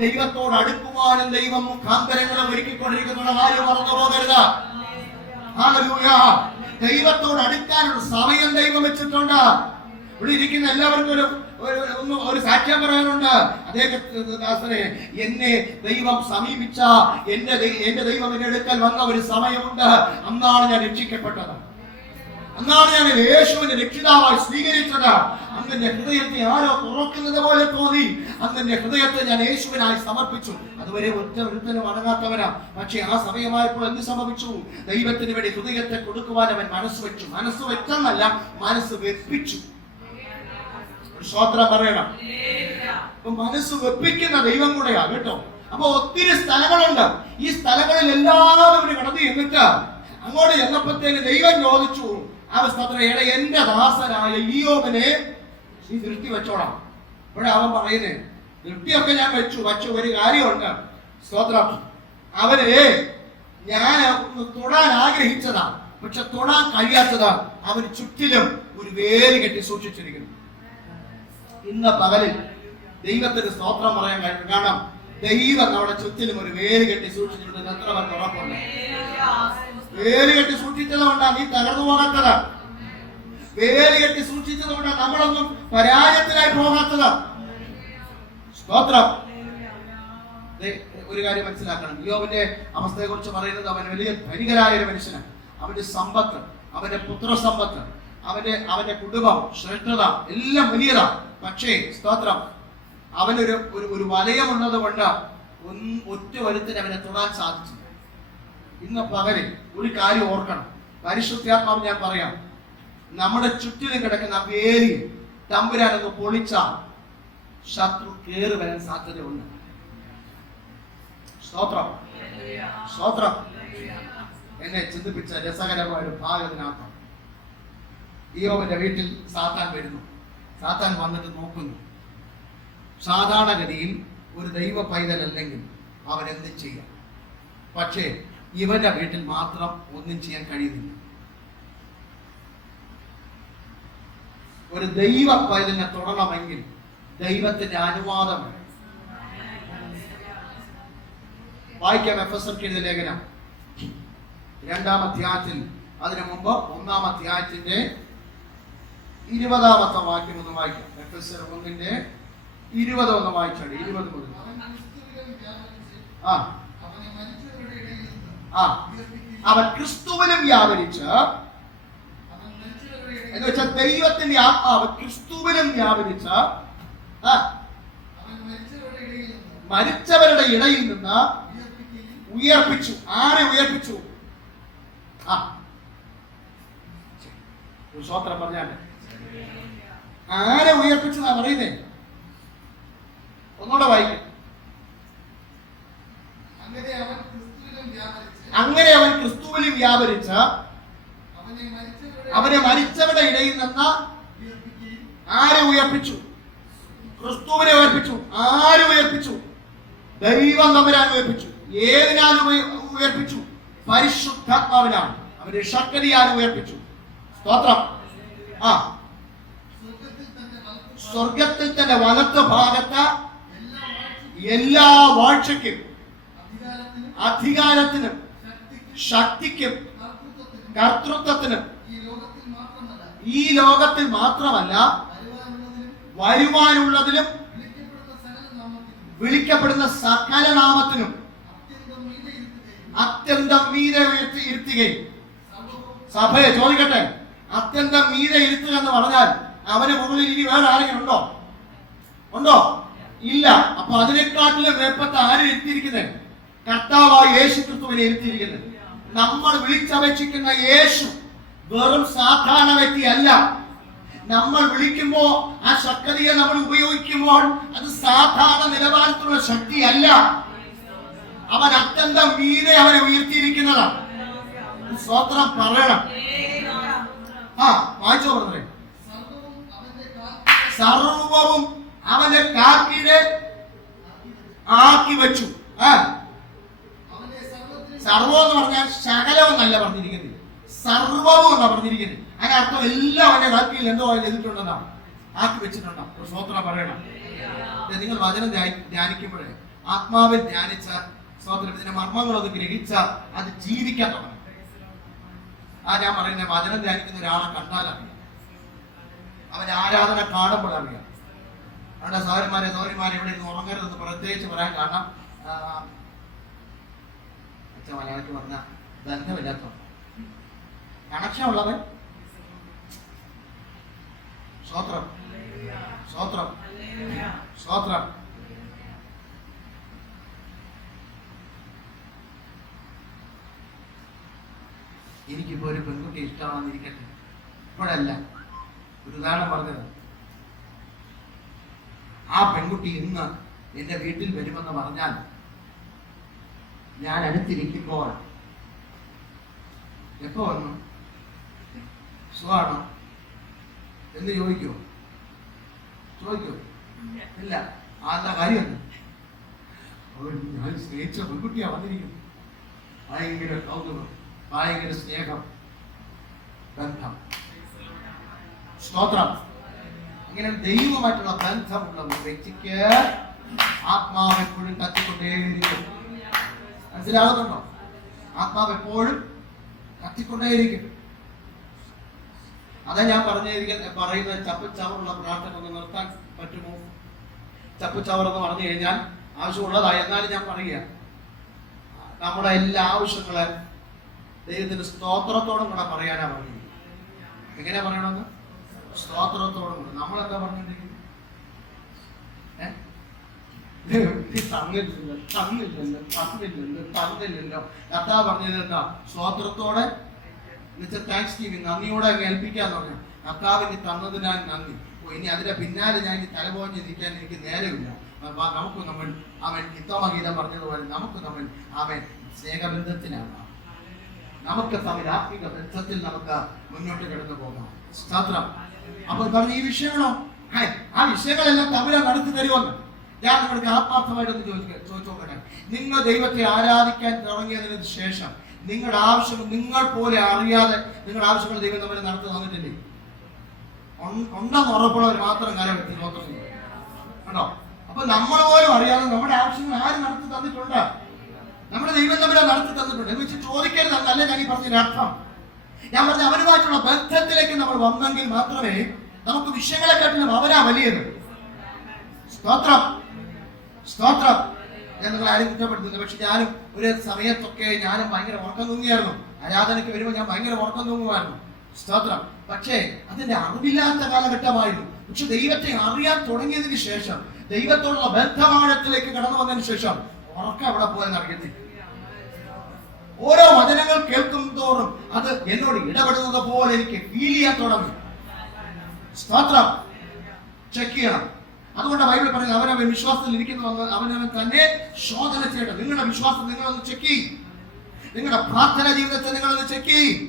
ദൈവത്തോട് അടുക്കുവാൻ അടുക്കുവാനും ദൈവം മുഖാന്തരങ്ങളെ ഒരുക്കിക്കൊണ്ടിരിക്കുന്ന കാര്യം മറന്നു പോകരുത്. ഹല്ലേലൂയ. ദൈവത്തോട് അടുക്കാനുള്ള സമയം ദൈവം വെച്ചിട്ടുണ്ട്. ഇവിടെ ഇരിക്കുന്ന എല്ലാവർക്കും ഒരു സാക്ഷ്യം പറയാനുണ്ട്. അദ്ദേഹത്തിനെ എന്നെ ദൈവം സമീപിച്ച എന്റെ ദൈവം എന്റെ അടുക്കൽ വന്ന ഒരു സമയമുണ്ട്. അന്നാണ് ഞാൻ രക്ഷിക്കപ്പെട്ടത്. അന്നാണ് ഞാൻ യേശുവിനെ രക്ഷിതാവായി സ്വീകരിച്ചത്. അന്ന് എന്റെ ഹൃദയത്തെ ആരോ തുറക്കുന്നത് പോലെ തോന്നി. അന്ന് എന്റെ ഹൃദയത്തെ ഞാൻ യേശുവിനായി സമർപ്പിച്ചു. അതുവരെ ഒറ്റ ഒരുത്തനും അടങ്ങാത്തവനാ. പക്ഷെ ആ സമയമായപ്പോൾ എന്ത് സംഭവിച്ചു? ദൈവത്തിന് വേണ്ടി ഹൃദയത്തെ കൊടുക്കുവാൻ അവൻ മനസ്സ് വെച്ചു. മനസ്സ് വെച്ചെന്നല്ല, മനസ്സ് വെപ്പിച്ചു. സ്തോത്രം പറയണം. മനസ്സ് വെപ്പിക്കുന്ന ദൈവം കൂടെയാ കേട്ടോ. അപ്പൊ ഒത്തിരി സ്ഥലങ്ങളുണ്ട്. ഈ സ്ഥലങ്ങളിൽ എല്ലാവരും കടന്നു എന്നിട്ട് അങ്ങോട്ട് ചെന്നപ്പോഴത്തേക്ക് ദൈവം ചോദിച്ചു, എന്റെ ദാസനായ ഇയ്യോബിനെ നീ ദൃഷ്ടി വെച്ചോളാം. ഇവിടെ അവൻ പറയുന്നേ, ദൃഷ്ടിയൊക്കെ ഞാൻ വെച്ചു ഒരു കാര്യമുണ്ട്. സ്തോത്രം. അവന് ഞാൻ തൊടാൻ ആഗ്രഹിച്ചതാ, പക്ഷെ തൊടാൻ കഴിയാത്തതാ. അവന് ചുറ്റിലും ഒരു വേലി കെട്ടി സൂക്ഷിച്ചിരിക്കുന്നു. ഇന്ന് പകലിൽ ദൈവത്തിന് സ്തോത്രം പറയാൻ കഴിയും. കാരണം ദൈവം നമ്മുടെ ചുറ്റിലും ഒരു വേലി കെട്ടി സൂക്ഷിച്ചിട്ടുണ്ട്. എത്ര പേർക്ക് ഉറപ്പുണ്ട്? വേലി കെട്ടി സൂക്ഷിച്ചത് കൊണ്ടാണ് നീ തകർന്നു പോകാത്തത്. വേലി കെട്ടി സൂക്ഷിച്ചത് കൊണ്ടാണ് നമ്മളൊന്നും പരാജയത്തിലായി പോകാത്തത്. സ്തോത്രം. ഒരു കാര്യം മനസ്സിലാക്കണം. യോബിന്റെ അവസ്ഥയെ കുറിച്ച് പറയുന്നത്, അവൻ വലിയ ധനികനായ ഒരു മനുഷ്യനാണ്. അവന്റെ സമ്പത്ത്, അവന്റെ പുത്രസമ്പത്ത്, അവന്റെ കുടുംബം, ശ്രേഷ്ഠത എല്ലാം വലിയതാണ്. പക്ഷേ സ്തോത്രം, അവനൊരു വലയമുള്ളത് കൊണ്ട് ഒറ്റ ഒരുത്തിന് അവനെ തൊടാൻ സാധിച്ചു. ഇന്ന് പകലിൽ ഒരു കാര്യം ഓർക്കണം. പരിശുദ്ധാത്മാവ് ഞാൻ പറയാം, നമ്മുടെ ചുറ്റിലും കിടക്കുന്ന വേലി തമ്പുരാനൊന്ന് പൊളിച്ചാൽ ശത്രു കയറി വരാൻ സാധ്യതയുണ്ട്. സ്തോത്രം. സ്തോത്രം. എന്നെ ചിന്തിപ്പിച്ച രസകരമായ ഒരു ഭാഗത്തിനകത്ത്, ഇയ്യോബിന്റെ വീട്ടിൽ സാത്താൻ വരുന്നു. സാത്താൻ വന്നിട്ട് നോക്കുന്നു. സാധാരണഗതിയിൽ ഒരു ദൈവ പൈതൽ അല്ലെങ്കിൽ അവൻ എന്തും ചെയ്യാം. പക്ഷേ ഇവന്റെ വീട്ടിൽ മാത്രം ഒന്നും ചെയ്യാൻ കഴിയുന്നില്ല. ഒരു ദൈവ പൈതലിനെ തൊടണമെങ്കിൽ ദൈവത്തിന്റെ അനുവാദം വേണം. വായിക്കാം എഫെസ്യർക്ക് എഴുതിയ ലേഖനം 2-ാം അധ്യായത്തിൽ, അതിനു മുമ്പ് 1-ാം അധ്യായത്തിന്റെ 20-ാമത്തെ വാക്യം ഒന്ന് വായിക്കാം. എഫെസ്യർ 1:20 ഒന്ന് വായിച്ചാണ്. 20 മുതൽ. അവൻ ക്രിസ്തുവിലും വ്യാപരിച്ച്, എന്ന് വെച്ചാൽ ദൈവത്തിന്റെ ആത്മാവ് ക്രിസ്തുവിലും വ്യാപരിച്ച് മരിച്ചവരുടെ ഇടയിൽ നിന്ന് ഉയർപ്പിച്ചു. ആരെ ഉയർപ്പിച്ചു? സ്വത്രം പറഞ്ഞാൽ ആരെ ഉയർപ്പിച്ചതാ പറയുന്നേ? ഒന്നുകൂടെ വായിക്കും. അങ്ങനെ അവൻ ക്രിസ്തുവിലും വ്യാപരിച്ച അവനെ മരിച്ചവരുടെ ഇടയിൽ നിന്ന് ആരെ ഉയർപ്പിച്ചു? ക്രിസ്തുവിനെ ഉയർപ്പിച്ചു. ആര് ഉയർപ്പിച്ചു? ദൈവം തമ്പുരാൻ ഉയർപ്പിച്ചു. ഏതിനാലും ഉയർപ്പിച്ചു? പരിശുദ്ധാത്മാവിനാണ്. അവന്റെ ശക്തിയാൽ ഉയർപ്പിച്ചു. സ്തോത്രം. സ്വർഗത്തിൽ തന്നെ വലത്ത് ഭാഗത്ത് എല്ലാ വാഴ്ചയ്ക്കും അധികാരത്തിനും ശക്തിക്കും കർത്തൃത്വത്തിനും ഈ ലോകത്തിൽ മാത്രമല്ല വരുവാനുള്ളതിലും വിളിക്കപ്പെടുന്ന സകല നാമത്തിനും അത്യന്തം മീതെ ഇരുത്തുകയും. സഭയെ ചോദിക്കട്ടെ, അത്യന്തം മീതെ ഇരുത്തുക എന്ന് പറഞ്ഞാൽ അവന് മുകളിൽ ഇനി വേറെ ആരെങ്കിലും ഉണ്ടോ? ഇല്ല. അപ്പൊ അതിനെക്കാട്ടിലും വേപ്പത്ത് ആര് ഇരുത്തിയിരിക്കുന്നത്? കർത്താവായ യേശു ക്രിസ്തുവിനെ ഇരുത്തിയിരിക്കുന്നത്. നമ്മൾ വിളിച്ചപേക്ഷിക്കുന്ന യേശു വെറും സാധാരണ വ്യക്തിയല്ല. നമ്മൾ വിളിക്കുമ്പോ ആ ശക്തിയെ നമ്മൾ ഉപയോഗിക്കുമ്പോൾ അത് സാധാരണ നിലവാരത്തിലുള്ള ശക്തിയല്ല. അവൻ അത്യന്തം മീതെ അവനെ ഉയർത്തിയിരിക്കുന്നതാണ്. സ്തോത്രം പറയണം. വായിച്ചോ പറഞ്ഞേ. സർവവും അവന്റെ കാക്കിടെ ആക്കി വെച്ചു. സർവം എന്ന് പറഞ്ഞാൽ ശകലം എന്നല്ല പറഞ്ഞിരിക്കുന്നത്, സർവവും എന്നാ പറഞ്ഞിരിക്കുന്നത്. അതിന്റെ അർത്ഥം എല്ലാം അവന്റെ കാക്കിയിൽ എന്തോ ചെയ്തിട്ടുണ്ടെന്നാണ്, ആക്കി വെച്ചിട്ടുണ്ടാവും. സ്തോത്രം പറയണം. നിങ്ങൾ വചനം ധ്യാനിക്കുമ്പോഴേ ആത്മാവിൽ ധ്യാനിച്ച സ്തോത്രം ഇതിന്റെ മർമ്മങ്ങളൊന്ന് ഗ്രഹിച്ച അത് ജീവിക്കാൻ തുടങ്ങും. ഞാൻ പറയുന്ന വചനം ധ്യാനിക്കുന്ന ഒരാളെ കണ്ടാലറിയാം, അവന്റെ ആരാധന കാണുമ്പോഴറിയാം. അവരുടെ സഹോദരന്മാരെ ഇവിടെ നിന്ന് ഉറങ്ങരുതെന്ന് പ്രത്യേകിച്ച് പറയാൻ കാരണം മലയാളത്തിൽ പറഞ്ഞ ബന്ധമില്ലാത്ത കണക്ഷൻ ഉള്ളവൻ. സ്തോത്രം സ്തോത്രം സ്തോത്രം. എനിക്കിപ്പോ ഒരു പെൺകുട്ടി ഇഷ്ടമാണെന്നിരിക്കട്ടെ, ഇപ്പോഴല്ല, ഒരു ഉദാഹരണം പറഞ്ഞത്. ആ പെൺകുട്ടി ഇന്ന് എന്റെ വീട്ടിൽ വരുമെന്ന് പറഞ്ഞാൽ ഞാൻ അടുത്തിരിക്കുമ്പോൾ എപ്പോ വന്നു, സുഖാണോ എന്ന് ചോദിക്കോ? ഇല്ല. ആരുടെ കാര്യം ഞാൻ സ്നേഹിച്ച പെൺകുട്ടിയാ വന്നിരിക്കുന്നു. ഭയങ്കര കൗതുകം, ഭയങ്കര സ്നേഹം, ബന്ധം. സ്തോത്രം. ഇങ്ങനെ ദൈവമായിട്ടുള്ള ബന്ധമുള്ള ഒരു വ്യക്തിക്ക് ആത്മാവ് എപ്പോഴും കത്തിക്കൊണ്ടേയിരിക്കും. മനസ്സിലാകുന്നുണ്ടോ? ആത്മാവ് എപ്പോഴും കത്തിക്കൊണ്ടേയിരിക്കും. അതാ ഞാൻ പറയുന്ന ചപ്പുചവറുള്ള പ്രാർത്ഥന ഒന്ന് നിർത്താൻ പറ്റുമോ? ചപ്പുചവർ എന്ന് പറഞ്ഞു കഴിഞ്ഞാൽ ആവശ്യമുള്ളതായി. എന്നാലും ഞാൻ പറയുക, നമ്മുടെ എല്ലാ ആവശ്യങ്ങളെ ദൈവത്തിന് സ്തോത്രത്തോടും കൂടെ പറയാനാ പറഞ്ഞത്. എങ്ങനെ പറയണമെന്ന്? സ്തോത്രത്തോടും കൂടെ. നമ്മളെന്താ പറഞ്ഞിട്ടുണ്ടെങ്കിൽ തന്നില്ലല്ലോ. കർത്താവ് പറഞ്ഞത് എന്താ? സ്തോത്രത്തോടെ താങ്ക്സ് ഗിവിംഗ്, നന്ദിയോടെ ഏൽപ്പിക്കാന്ന് പറഞ്ഞു. കർത്താവിന് തന്നതിനാൽ നന്ദി. ഇനി അതിന്റെ പിന്നാലെ ഞാൻ ഈ തലപോഞ്ഞിരിക്കാൻ എനിക്ക് നേരമില്ല. നമുക്ക് നമ്മൾ അവൻ ഹിതമഗീതം പറഞ്ഞതുപോലെ നമുക്ക് നമ്മൾ അവൻ സ്നേഹബന്ധത്തിലാണ്, നമുക്ക് തമ്മിൽ ആത്മിക ബന്ധത്തിൽ നമുക്ക് മുന്നോട്ട് കിടന്നു പോകാം. സ്തോത്രം. അപ്പോൾ പറഞ്ഞ ഈ വിഷയങ്ങളോ, ആ വിഷയങ്ങളെല്ലാം തമ്മിൽ നടത്തി തരുമെന്ന് ഞാൻ നിങ്ങൾക്ക് ആത്മാർത്ഥമായിട്ടൊന്ന് ചോദിച്ചോക്കട്ടെ. നിങ്ങൾ ദൈവത്തെ ആരാധിക്കാൻ തുടങ്ങിയതിന് ശേഷം നിങ്ങളുടെ ആവശ്യങ്ങൾ നിങ്ങൾ പോലെ അറിയാതെ നിങ്ങളുടെ ആവശ്യങ്ങൾ ദൈവം തമ്മിൽ നടത്തി തന്നിട്ടില്ലേ? ഉണ്ടെന്ന് ഉറപ്പുള്ളവർ മാത്രം കാര്യം കണ്ടോ? അപ്പൊ നമ്മൾ പോലും അറിയാതെ നമ്മുടെ ആവശ്യങ്ങൾ ആര് നടത്തി തന്നിട്ടുണ്ട്? നമ്മുടെ ദൈവം തമ്മിൽ നടത്തി തന്നിട്ടുണ്ട് എന്ന് വെച്ച് ചോദിക്കരുത് എന്നല്ല ഞാൻ ഈ പറഞ്ഞതിന്റെ അർത്ഥം. ഞാൻ പറഞ്ഞ അവരുമായിട്ടുള്ള ബന്ധത്തിലേക്ക് നമ്മൾ വന്നെങ്കിൽ മാത്രമേ നമുക്ക് വിഷയങ്ങളെക്കാട്ടിലും അവരാ വലിയത്. സ്തോത്രം സ്തോത്രം. ഞാൻ നിങ്ങൾ ആരും കുറ്റപ്പെടുത്തുന്നു. പക്ഷെ ഞാനും ഒരു സമയത്തൊക്കെ ഞാനും ഭയങ്കര ഉറക്കം തൂങ്ങിയായിരുന്നു. ആരാധനയ്ക്ക് വരുമ്പോൾ ഞാൻ ഭയങ്കര ഉറക്കം തൂങ്ങുമായിരുന്നു. സ്തോത്രം. പക്ഷേ അതിന്റെ അറിവില്ലാത്ത കാലഘട്ടമായിരുന്നു. പക്ഷെ ദൈവത്തെ അറിയാൻ തുടങ്ങിയതിന് ശേഷം, ദൈവത്തോടുള്ള ബന്ധമാഴത്തിലേക്ക് കടന്നു വന്നതിന് ശേഷം ഉറക്കം എവിടെ പോയെന്ന് അറിയത്തില്ല. ഓരോ വചനങ്ങൾ കേൾക്കും തോറും അത് എന്നോട് ഇടപെടുന്നത് പോലെ എനിക്ക് ഫീൽ ചെയ്യാൻ തുടങ്ങി. സ്തോത്രം. ചെക്ക് ചെയ്യണം. അതുകൊണ്ട് ബൈബിൾ പറയുന്നത് അവനവൻ വിശ്വാസത്തിൽ ഇരിക്കുന്നു, അവനവൻ തന്നെ ശോധന ചെയ്യട്ടെ. നിങ്ങളുടെ വിശ്വാസം നിങ്ങളൊന്ന് ചെക്ക് ചെയ്യും. നിങ്ങളുടെ പ്രാർത്ഥനാ ജീവിതത്തെ നിങ്ങളൊന്ന് ചെക്ക് ചെയ്യും.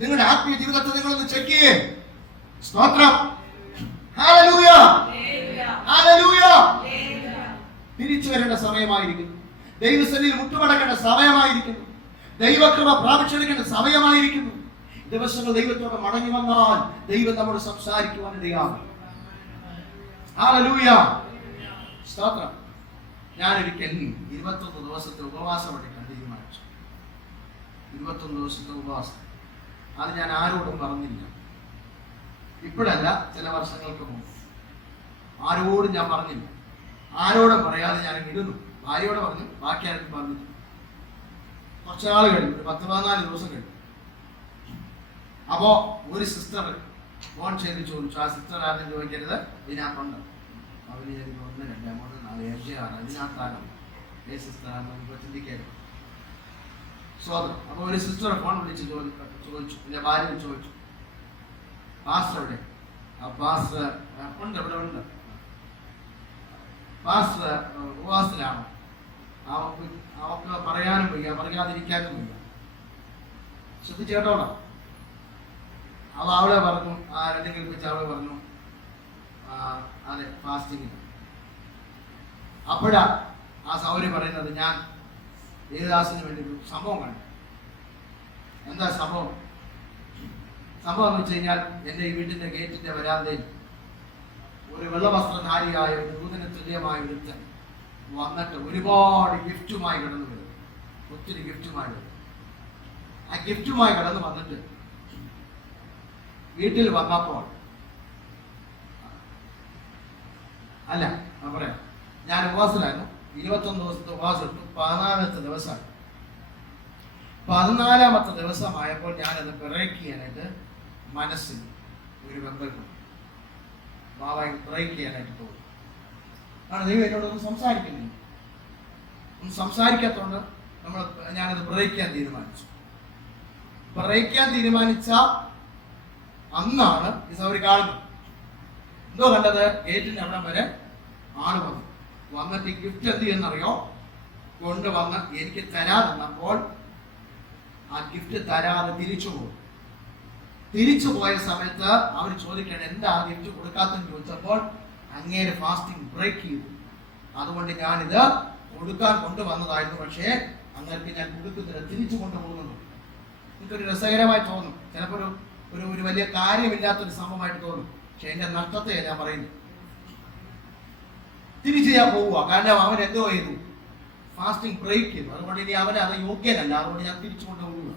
നിങ്ങളുടെ ആത്മീയ ജീവിതത്തെ നിങ്ങളൊന്ന് ചെക്ക് ചെയ്യും. സ്തോത്രം. Hallelujah hallelujah. തിരിച്ചു വരേണ്ട സമയമായിരിക്കുന്നു. ദൈവസന്നിധിയിൽ മുട്ടുമടക്കേണ്ട സമയമായിരിക്കുന്നു. ദൈവകൃപ പ്രാപിച്ചെടുക്കേണ്ട സമയമായിരിക്കുന്നു. ദിവസങ്ങൾ ദൈവത്തോട് മടങ്ങി വന്നാൽ ദൈവം നമ്മോട് സംസാരിക്കുവാൻ ഇടയാകും. ഹല്ലേലൂയ. സ്തോത്രം. ഞാനൊരിക്കൽ 21 ദിവസത്തെ ഉപവാസം എടുക്കാൻ തീരുമാനിച്ചു. 21 ദിവസത്തെ ഉപവാസം. അത് ഞാൻ ആരോടും പറഞ്ഞില്ല. ഇപ്പോഴല്ല, ചില വർഷങ്ങൾക്ക് മുമ്പ് ആരോടും ഞാൻ പറഞ്ഞില്ല. ആരോടും പറയാതെ ഞാൻ ഇരുന്നു. ഭാര്യയോട് പറഞ്ഞു, ബാക്കി ആരും പറഞ്ഞില്ല. കുറച്ചാൾ കഴിഞ്ഞു, ഒരു 10-14 ദിവസം കഴിഞ്ഞു. അപ്പോ ഒരു സിസ്റ്റർ ഫോൺ ചെയ്ത് ചോദിച്ചു. ആ സിസ്റ്റർ ആരും ചോദിക്കരുത്, ഇതിനകത്തുണ്ട്. അവന് 1, 2, 3, 4, 5, 6 ഇതിനകത്താകാം. സിസ്റ്ററാണ് നമുക്ക് ചിന്തിക്കരുത്. സ്വാതന്ത്ര്യം. അപ്പൊ ഒരു സിസ്റ്റർ ഫോൺ വിളിച്ച് ചോദിച്ചു, എന്റെ ഭാര്യ ചോദിച്ചു, പാസ്റ്റർ എവിടെ? ആ പാസ്റ്റർ ഉണ്ട്, ഇവിടെ ഉണ്ട്. പാസ്റ്റർ ഉപവാസത്തിലാണോ? അവർക്ക് പറയാനും വയ്യ, പറയാതിരിക്കാനും വയ്യ. ശ്രദ്ധിച്ചേട്ടോളാം. അവ അവളെ പറഞ്ഞു, ആ രണ്ടും കേൾപ്പിച്ച് അവളെ പറഞ്ഞു, അതെ ഫാസ്റ്റിംഗ്. അപ്പോഴാ ആ സൗകര്യം പറയുന്നത്, ഞാൻ യേശുദാസിന് വേണ്ടി ഒരു സംഭവം കണ്ടു. എന്താ സംഭവം? സംഭവം എന്ന് വെച്ച് കഴിഞ്ഞാൽ, എൻ്റെ ഈ വീട്ടിൻ്റെ ഗേറ്റിൻ്റെ വരാന്തയിൽ ഒരു വെള്ളവസ്ത്രധാരിയായ ഒരു ദൂതന് തുല്യമായ ഒരുത്തൻ വന്നിട്ട് ഒരുപാട് ഗിഫ്റ്റുമായി കടന്നു വരും. ഒത്തിരി ഗിഫ്റ്റുമായി വരും. ആ ഗിഫ്റ്റുമായി കടന്നു വന്നിട്ട് വീട്ടിൽ വന്നപ്പോൾ അല്ല ഞാൻ പറയാം, ഞാൻ ഉപവാസത്തിലായിരുന്നു. 21 ദിവസത്തെ ഉപവാസം ഇട്ടു. 14ാമത്തെ ദിവസമായി. 14ാമത്തെ ദിവസമായപ്പോൾ ഞാനത് ബ്രേക്ക് ചെയ്യാനായിട്ട് മനസ്സിൽ ഒരു വെമ്പൽ ബാബായി ബ്രേക്ക് ചെയ്യാനായിട്ട് തോന്നി. ആണ് ദൈവം എന്നോടൊന്നും സംസാരിക്കുന്നില്ല. ഒന്നും സംസാരിക്കാത്തതുകൊണ്ട് ഞാനത് ബ്രേക്ക് ചെയ്യാൻ തീരുമാനിച്ചു. ബ്രേക്ക് ചെയ്യാൻ തീരുമാനിച്ച അന്നാണ് ഈ സൗകര്യം കാണുന്നത്. എന്തോ കണ്ടത്, ഗേറ്റിന്റെ അവിടെ വരെ ആള് വന്നു. വന്നിട്ട് ഗിഫ്റ്റ് എന്ത് ചെയ്യുന്നറിയോ, കൊണ്ടുവന്ന് എനിക്ക് തരാതെന്നപ്പോൾ ആ ഗിഫ്റ്റ് തരാതെ തിരിച്ചു പോകും. തിരിച്ചു പോയ സമയത്ത് അവർ ചോദിക്കണം എന്താ ഗിഫ്റ്റ് കൊടുക്കാത്തെന്ന് ചോദിച്ചപ്പോൾ അങ്ങേരെ ഫാസ്റ്റിംഗ് ബ്രേക്ക് ചെയ്തു. അതുകൊണ്ട് ഞാനിത് കൊടുക്കാൻ കൊണ്ടുവന്നതായിരുന്നു, പക്ഷേ അങ്ങേർക്ക് ഞാൻ കൊടുക്കുന്നില്ല, തിരിച്ചു കൊണ്ടുപോകുന്നു. എനിക്കൊരു രസകരമായി തോന്നും. ചിലപ്പോൾ ഒരു വലിയ കാര്യമില്ലാത്തൊരു സംഭവമായിട്ട് തോന്നും. പക്ഷെ എന്റെ നഷ്ടത്തെ ഞാൻ പറയുന്നു. തിരിച്ച് ഞാൻ പോവുക. കാരണം അവൻ എന്തോ ചെയ്തു, ഫാസ്റ്റിംഗ് ബ്രേക്ക് ചെയ്തു. അതുകൊണ്ട് ഇനി അവനെ അത് യോഗ്യനല്ല. അതുകൊണ്ട് ഞാൻ തിരിച്ചു കൊണ്ടുപോകുക.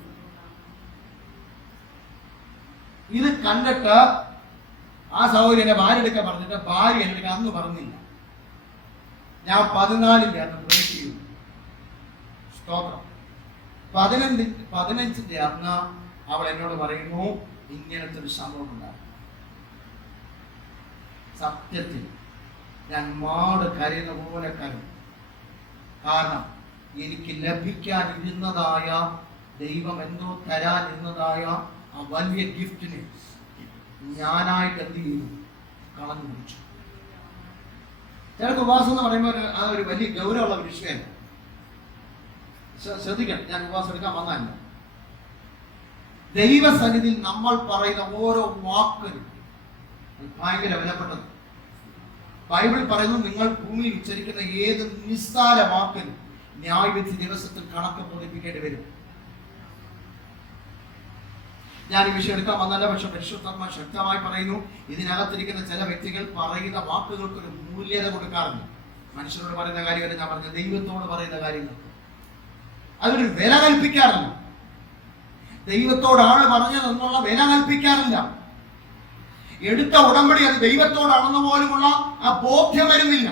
ഇത് കണ്ടിട്ട് ആ സഹോദരി എന്നെ ഭാര്യ എടുക്കാൻ പറഞ്ഞിട്ട് ഭാര്യ എനിക്ക് അന്ന് പറഞ്ഞില്ല. ഞാൻ 14-ന്റെ അന്ന് ബ്രേക്ക് ചെയ്തു. സ്തോത്രം. 15-ന്റെ അന്ന് അവൾ എന്നോട് പറയുന്നു ഇങ്ങനത്തെ ഒരു സംഭവം ഉണ്ടാകും. സത്യത്തിൽ ഞാൻ മാട് കരയുന്ന പോലെ കരയും. കാരണം എനിക്ക് ലഭിക്കാനിരുന്നതായ ദൈവം എന്തോ തരാനിരുന്നതായ ആ വലിയ ഗിഫ്റ്റിനെ ഞാനായിട്ട് എന്ത് ചെയ്തു, കളഞ്ഞു കുടിച്ചു. ചിലർക്ക് ഉപവാസം എന്ന് പറയുമ്പോൾ അതൊരു വലിയ ഗൗരവമുള്ള ഒരു വിഷയമാണ്. ശ്രദ്ധിക്കണം, ഞാൻ ഉപവാസം എടുക്കാൻ വന്നതല്ല. ദൈവസന്നിധിയിൽ നമ്മൾ പറയുന്ന ഓരോ വാക്കിനും ഭയങ്കര വിലപ്പെട്ടത്. ബൈബിൾ പറയുന്നു, നിങ്ങൾ ഭൂമിയിൽ ഉച്ചരിക്കുന്ന ഏത് നിസ്സാര വാക്കിനും ന്യായവിധി ദിവസത്തിൽ കണക്ക് ബോധിപ്പിക്കേണ്ടി വരും. ഞാൻ ഈ വിഷയം എടുക്കാൻ വന്നല്ല, പക്ഷെ പരിശുദ്ധാത്മാ ശക്തമായി പറയുന്നു, ഇതിനകത്തിരിക്കുന്ന ചില വ്യക്തികൾ പറയുന്ന വാക്കുകൾക്ക് ഒരു മൂല്യത കൊടുക്കാറുണ്ട്. മനുഷ്യരോട് പറയുന്ന കാര്യമല്ല ഞാൻ പറഞ്ഞത്, ദൈവത്തോട് പറയുന്ന കാര്യങ്ങൾ അതൊരു വില കൽപ്പിക്കാറില്ല. ദൈവത്തോടാണ് പറഞ്ഞതെന്നുള്ള വില കൽപ്പിക്കാറില്ല. എടുത്ത ഉടമ്പടി അത് ദൈവത്തോടാണെന്ന് പോലുമുള്ള ആ ബോധ്യം വരുന്നില്ല.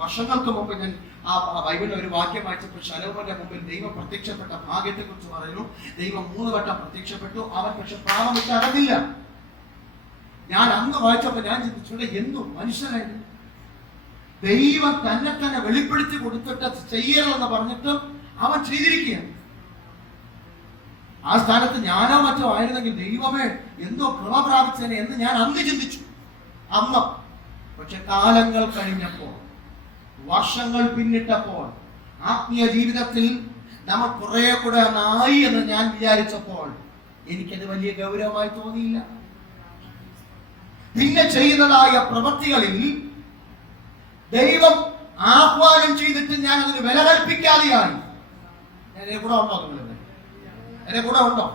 വർഷങ്ങൾക്ക് മുമ്പ് ഞാൻ ആ ബൈബിളിൽ ഒരു വാക്യം വായിച്ചപ്പോൾ ശലോമോന്റെ മുമ്പിൽ ദൈവം പ്രത്യക്ഷപ്പെട്ട ഭാഗ്യത്തെ കുറിച്ച് പറയുന്നു. ദൈവം 3 വട്ടം പ്രത്യക്ഷപ്പെട്ടു. അവൻ പക്ഷെ പാപം വെച്ച് അറിഞ്ഞില്ല. ഞാൻ അന്ന് വായിച്ചപ്പോൾ ഞാൻ ചിന്തിച്ചു, എന്തു മനുഷ്യനായിരുന്നു. ദൈവം തന്നെ വെളിപ്പെടുത്തി കൊടുത്തിട്ട് ചെയ്യണമെന്ന് പറഞ്ഞിട്ട് അവൻ ചെയ്തിരിക്കുകയാണ്. ആ സ്ഥാനത്ത് ഞാനോ മറ്റോ ആയിരുന്നെങ്കിൽ ദൈവമേ എന്തോ കൃപ പ്രാപിച്ചേനെ എന്ന് ഞാൻ അന്ന് ചിന്തിച്ചു. അന്ന് പക്ഷെ കാലങ്ങൾ കഴിഞ്ഞപ്പോൾ, വർഷങ്ങൾ പിന്നിട്ടപ്പോൾ, ആത്മീയ ജീവിതത്തിൽ നമ്മൾ കുറെ കൂടെ ആയി എന്ന് ഞാൻ വിചാരിച്ചപ്പോൾ എനിക്കത് വലിയ ഗൗരവമായി തോന്നിയില്ല. പിന്നെ ചെയ്യുന്നതായ പ്രവൃത്തികളിൽ ദൈവം ആഹ്വാനം ചെയ്തിട്ട് ഞാൻ അതിന് വില കൽപ്പിക്കാതെയായി. എന്നെ കൂടെ ഉണ്ടോ? നിങ്ങളുടെ എന്നെ കൂടെ ഉണ്ടോ?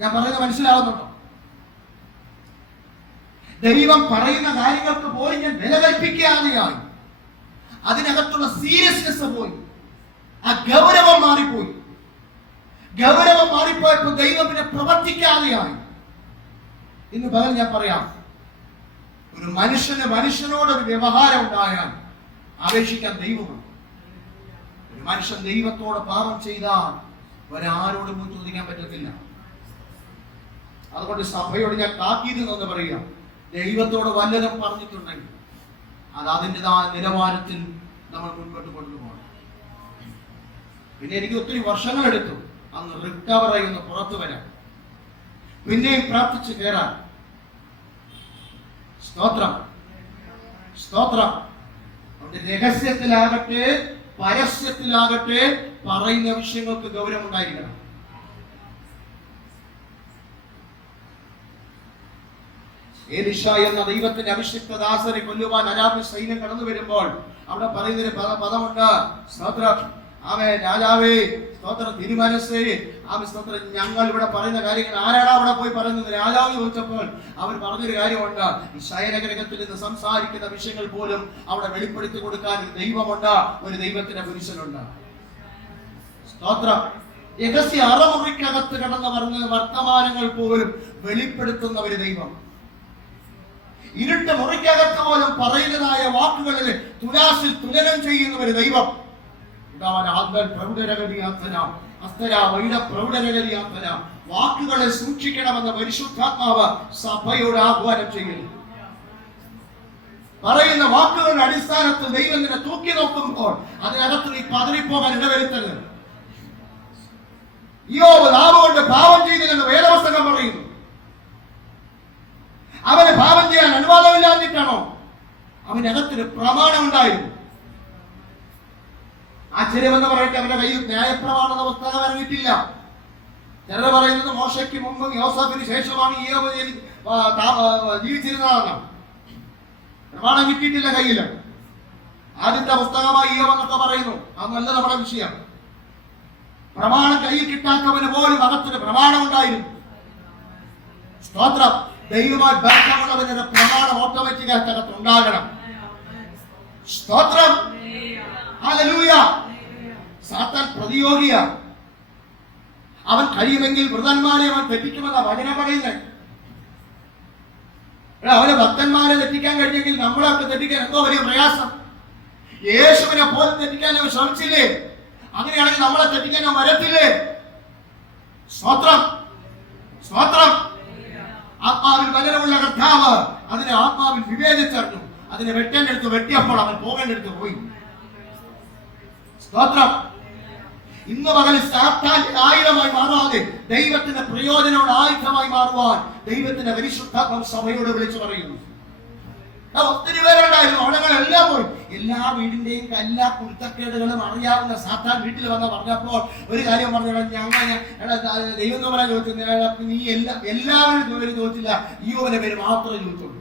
ഞാൻ പറയുന്നത് മനസ്സിലാവുന്നുണ്ടോ? ദൈവം പറയുന്ന കാര്യങ്ങൾക്ക് പോയി ഞാൻ വില കൽപ്പിക്കാതെയായി. അതിനകത്തുള്ള സീരിയസ്നെസ് പോയി, ആ ഗൗരവം മാറിപ്പോയി. ഗൗരവം മാറിപ്പോയപ്പോൾ ദൈവം പിന്നെ പ്രവർത്തിക്കാതെയായി. ഇന്ന് പകൽ ഞാൻ പറയാം, ഒരു മനുഷ്യനോട് ഒരു വ്യവഹാരം ഉണ്ടായാൽ അപേക്ഷിക്കാൻ ദൈവമുണ്ട്. ഒരു മനുഷ്യൻ ദൈവത്തോട് പാപം ചെയ്താൽ ഒരാരോടും ചോദിക്കാൻ പറ്റത്തില്ല. അതുകൊണ്ട് സഭയോട് ഞാൻ താക്കീത് എന്ന് പറയാം, ദൈവത്തോട് വല്ലതും പറഞ്ഞിട്ടുണ്ടെങ്കിൽ അത് അതിൻ്റെതായ നിലവാരത്തിൽ നമ്മൾ മുൻപോട്ട് കൊണ്ടുപോകണം. പിന്നെ എനിക്ക് ഒത്തിരി വർഷങ്ങളെടുത്തു അന്ന് റിക്കവർ ചെയ്യുന്ന പുറത്തു വരാൻ, പിന്നെയും പ്രാർത്ഥിച്ച് കയറാൻ. സ്തോത്രം, സ്തോത്രം. രഹസ്യത്തിലാകട്ടെ പരസ്യത്തിലാകട്ടെ പറയുന്ന വിഷയങ്ങൾക്ക് ഗൗരവം ഉണ്ടായിരിക്കണം. എലീശ എന്ന ദൈവത്തിന്റെ അഭിഷിക്ത ദാസനെ കൊല്ലുവാൻ അരാബ്യ സൈന്യം കടന്നു വരുമ്പോൾ അവിടെ പറയുന്നൊരു പദമുണ്ട്. സ്തോത്രം. ആമേ രാജാവേ സ്തോത്രം, തിരുമനസ്സേ ആമേ സ്തോത്രം, ഞങ്ങൾ ഇവിടെ പറയുന്ന കാര്യങ്ങൾ ആരാണ് അവിടെ പോയി പറയുന്നത്? രാജാവ് ചോദിച്ചപ്പോൾ അവർ പറഞ്ഞൊരു കാര്യമുണ്ട്, ഈ ശയനഗ്രഹത്തിൽ നിന്ന് സംസാരിക്കുന്ന വിഷയങ്ങൾ പോലും അവിടെ വെളിപ്പെടുത്തി കൊടുക്കാൻ ഒരു ദൈവമുണ്ട്, ഒരു ദൈവത്തിന്റെ പുരുഷനുണ്ട്. സ്തോത്രം. രഹസ്യ അറമുറിക്കകത്ത് കിടന്ന് പറഞ്ഞ വർത്തമാനങ്ങൾ പോലും വെളിപ്പെടുത്തുന്ന ഒരു ദൈവം, ഇരുട്ട് മുറിക്കകത്ത് പോലും പറയുന്നതായ വാക്കുകളിൽ തുലാസിൽ തുലനം ചെയ്യുന്ന ഒരു ദൈവം. വാക്കുകളെ സൂക്ഷിക്കണമെന്ന് പരിശുദ്ധാത്മാവ് സഭയോട് ആഹ്വാനം ചെയ്യുന്നു. പറയുന്ന വാക്കുകളുടെ അടിസ്ഥാനത്തിൽ ദൈവം നിന്നെ തൂക്കി നോക്കുമ്പോൾ അതിനകത്ത് നീ പതറിപ്പോകാൻ ഇടവരുത്തരുത്. യോബ് നാവുകൊണ്ട് പാപം ചെയ്തില്ലെന്ന് വേദപുസ്തകം പറയുന്നു. അവന് പാപം ചെയ്യാൻ അനുവാദമില്ലാഞ്ഞിട്ടാണോ? അവനകത്തൊരു പ്രമാണം ഉണ്ടായിരുന്നു. ആശ്ചര്യമെന്ന് പറയട്ടെ, അവന്റെ കയ്യിൽ ന്യായപ്രമാണ പുസ്തകം ഇറങ്ങിയിട്ടില്ല. ചിലർ പറയുന്നത് മോശയ്ക്ക് മുമ്പും യോസഫിന് ശേഷമാണ് യോബ് ജീവിച്ചിരുന്നതാണ്. പ്രമാണം കിട്ടിയിട്ടില്ല കയ്യില്. ആദ്യത്തെ പുസ്തകമായി യോബ് എന്നൊക്കെ പറയുന്നു. അതൊന്നല്ല നമ്മുടെ വിഷയം. പ്രമാണം കയ്യിൽ കിട്ടാത്തവന് പോലും അകത്തൊരു പ്രമാണം ഉണ്ടായിരുന്നു. സ്തോത്രം. ദൈവമായി ബന്ധമുള്ളവരുടെ പ്രമാണം ഓട്ടോമാറ്റിക്കായിട്ട് അകത്ത് ഉണ്ടാകണം. സ്തോത്രം. ഹല്ലേലൂയ. സാത്താൻ പ്രതിയോഗിയാ. അവൻ കഴിയുമെങ്കിൽ വൃതന്മാരെ അവൻ തെറ്റിക്കുമെന്നാ വചനം പറയുന്നത്. അവന് ഭക്തന്മാരെ തെറ്റിക്കാൻ കഴിഞ്ഞെങ്കിൽ നമ്മളൊക്കെ തെറ്റിക്കാൻ എന്തോ വലിയ പ്രയാസം. യേശുവിനെ പോലും തെറ്റിക്കാൻ അവൻ ശ്രമിച്ചില്ലേ? അങ്ങനെയാണെങ്കിൽ നമ്മളെ തെറ്റിക്കാൻ അവൻ വരത്തില്ലേ? സ്തോത്രം. സ്തോത്രം. ആത്മാവിൽ ബലമുള്ള കർത്താവ് അതിനെ ആത്മാവിൽ വിവേചിച്ചറിഞ്ഞു. അതിനെ വെട്ടേണ്ടടുത്ത് വെട്ടിയപ്പോൾ അവൻ പോകേണ്ടടുത്ത് പോയി. സ്തോത്രം. ഇന്ന് പകൽ സാത്താന്റെ ആയുധമായി മാറാതെ ദൈവത്തിന്റെ പ്രയോജനമുള്ള ആയുധമായി മാറുവാൻ ദൈവത്തിന്റെ പരിശുദ്ധാത്മാവ് സഭയോട് വിളിച്ചു പറയുന്നു. ഒത്തിരി പേരുണ്ടായിരുന്നു, അവിടങ്ങളെല്ലാം പോയി. എല്ലാ വീടിന്റെയും എല്ലാ കുരുത്തക്കേടുകളും അറിയാവുന്ന സാത്താൻ വീട്ടിൽ വന്ന് പറഞ്ഞപ്പോൾ ഒരു കാര്യം പറഞ്ഞു, ദൈവം എന്ന് പറയാൻ ചോദിച്ചു, നീ എല്ലാവരും ചോദിച്ചില്ല, യോബിന്റെ പേര് മാത്രമേ ചോദിച്ചുള്ളൂ.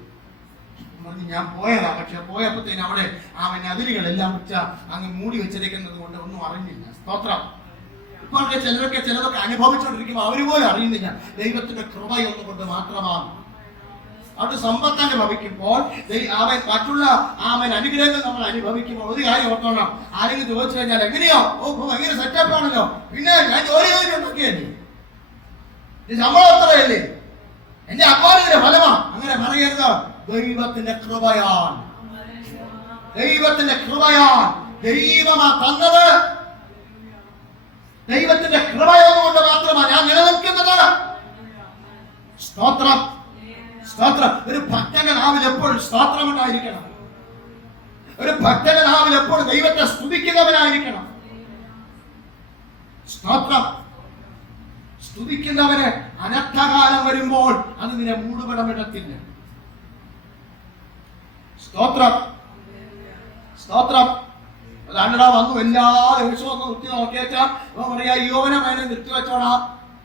ഞാൻ പോയതാ, പക്ഷെ പോയപ്പോഴത്തേന് അവിടെ അവൻ അതിരുകളെല്ലാം വെച്ച അങ്ങ് മൂടി വെച്ചിരിക്കുന്നത് കൊണ്ട് ഒന്നും അറിഞ്ഞില്ല. സ്തോത്രം. ഇപ്പോൾ ചിലതൊക്കെ അനുഭവിച്ചുകൊണ്ടിരിക്കുമ്പോൾ അവര് പോലും അറിയുന്നില്ല. ദൈവത്തിന്റെ കൃപയൊന്നുകൊണ്ട് മാത്രമാണ്. അവിടെ സമ്പത്ത് അനുഭവിക്കുമ്പോൾ അവൻ മറ്റുള്ള അവൻ അനുഗ്രഹങ്ങൾ നമ്മൾ അനുഭവിക്കുമ്പോൾ ഒരു കാര്യം ഓർത്തോണം. ആരെങ്കിലും ചോദിച്ചു കഴിഞ്ഞാൽ എങ്ങനെയോ ഭയങ്കര സെറ്റപ്പ് ആണല്ലോ, പിന്നെ ഞാൻ ജോലി ചെയ്തിട്ടൊക്കെയല്ലേ, ശമ്പളം അത്രയല്ലേ, എന്റെ അപ്പാരത്തിന്റെ ഫലമാ, അങ്ങനെ പറയരുത്. ദൈവത്തിന്റെ കൃപയാണ്. ദൈവത്തിന്റെ കൃപയാണ്. ദൈവമാ തന്നത്. ദൈവത്തിന്റെ കൃപയോടുകൊണ്ട് മാത്രമാണ് ഞാൻ നിലനിൽക്കുന്നത്. സ്തോത്രം. സ്തോത്രം. ഒരു ഭക്തന്റെ നാവിൽ എപ്പോഴും സ്തോത്രം ഉണ്ടായിരിക്കണം. ഒരു ഭക്തന്റെ നാവിൽ എപ്പോഴും ദൈവത്തെ സ്തുതിക്കുന്നവനായിരിക്കണം. സ്തോത്രം. സ്തുതിക്കുന്നവന് അനർത്ഥകാലം വരുമ്പോൾ അത് നിന്നെ മൂടുപടമിടത്തില്ല. സ്തോത്രം. സ്തോത്രം. അതാണ്ടടാ വന്നു എല്ലാ ദിവസവും ഒന്ന് നിർത്തി നോക്കിയേച്ചാ പറയാ, യോവനെ മേലെ നിർത്തിവെച്ചോടാ,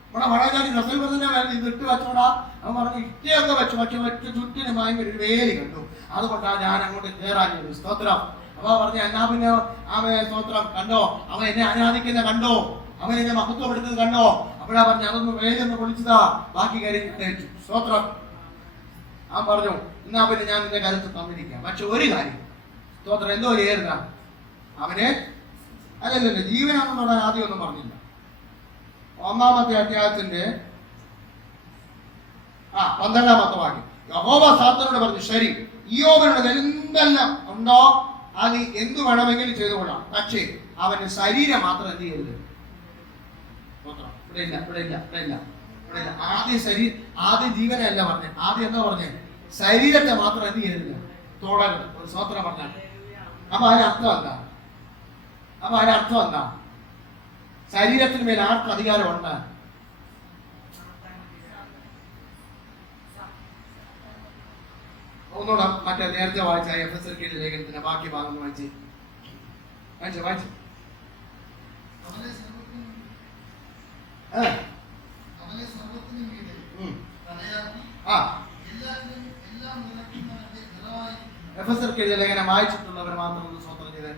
നമ്മുടെ മഴജാതി നസൽബദിന്റെ മേലെ നിർത്തിവെച്ചോടാ. അവൻ പറഞ്ഞു ഇറ്റയൊക്കെ വെച്ചു, പക്ഷെ വെച്ച് ചുറ്റിന് ഭയങ്കര ഒരു വേലി കണ്ടു, അതുകൊണ്ടാണ് ഞാൻ അങ്ങോട്ട് കയറാഞ്ഞത്. സ്തോത്രം. അപ്പൊ പറഞ്ഞു എന്നാ പിന്നെ അവൻ സ്തോത്രം കണ്ടോ, അവൻ എന്നെ ആരാധിക്കുന്ന കണ്ടോ, അവൻ എന്നെ മഹത്വപ്പെടുത്തുന്നത് കണ്ടോ. അപ്പോഴാ പറഞ്ഞു അതൊന്ന് വേലൊന്ന് പൊളിച്ചതാ, ബാക്കി കാര്യം തേച്ചു. സ്തോത്രം. അവൻ പറഞ്ഞു എന്നാ പിന്നെ ഞാൻ നിന്റെ കരുത്ത് തന്നിരിക്കാം, പക്ഷെ ഒരു കാര്യം സ്തോത്രം എന്തോ ചെയ്യരുതാ, അവനെ അല്ലല്ലോ ജീവനാണെന്നുള്ള ആദ്യം ഒന്നും പറഞ്ഞില്ല. 1-ാമത്തെ അധ്യായത്തിന്റെ 12-ാമത്തെ വാക്യം. യഹോവ സാത്താനോട് പറഞ്ഞു, ശരി, ഇയ്യോബിനുള്ളത് എന്തെല്ലാം ഉണ്ടോ അത് എന്തു വേണമെങ്കിലും ചെയ്തുകൊള്ളാം, പക്ഷേ അവന്റെ ശരീരം മാത്രം എന്ത് ചെയ്യരുത്. ഇവിടെ ഇല്ല. ആദ്യം ജീവനല്ല പറഞ്ഞേ, ആദ്യം എന്താ പറഞ്ഞേ, ശരീരത്തെ മാത്രം എന്ത് ചെയ്യരുത്, തൊടരുത്. ഒരു സ്തോത്രം പറഞ്ഞാൽ അപ്പൊ അതിനർത്ഥം എന്താ? ശരീരത്തിന് മേൽ ആർക്ക് അധികാരമുണ്ട്? ഒന്നുകൂടെ മറ്റേ നേരത്തെ വായിച്ച എഫെസ്യർക്കെഴുതിയ ലേഖനത്തിന്റെ ബാക്കി ഭാഗം വായിച്ചു. എഫെസ്യർക്കെഴുതിയ ലേഖനം വായിച്ചിട്ടുള്ളവർ മാത്രം ഒന്ന് സ്വന്തം ചെയ്തേ.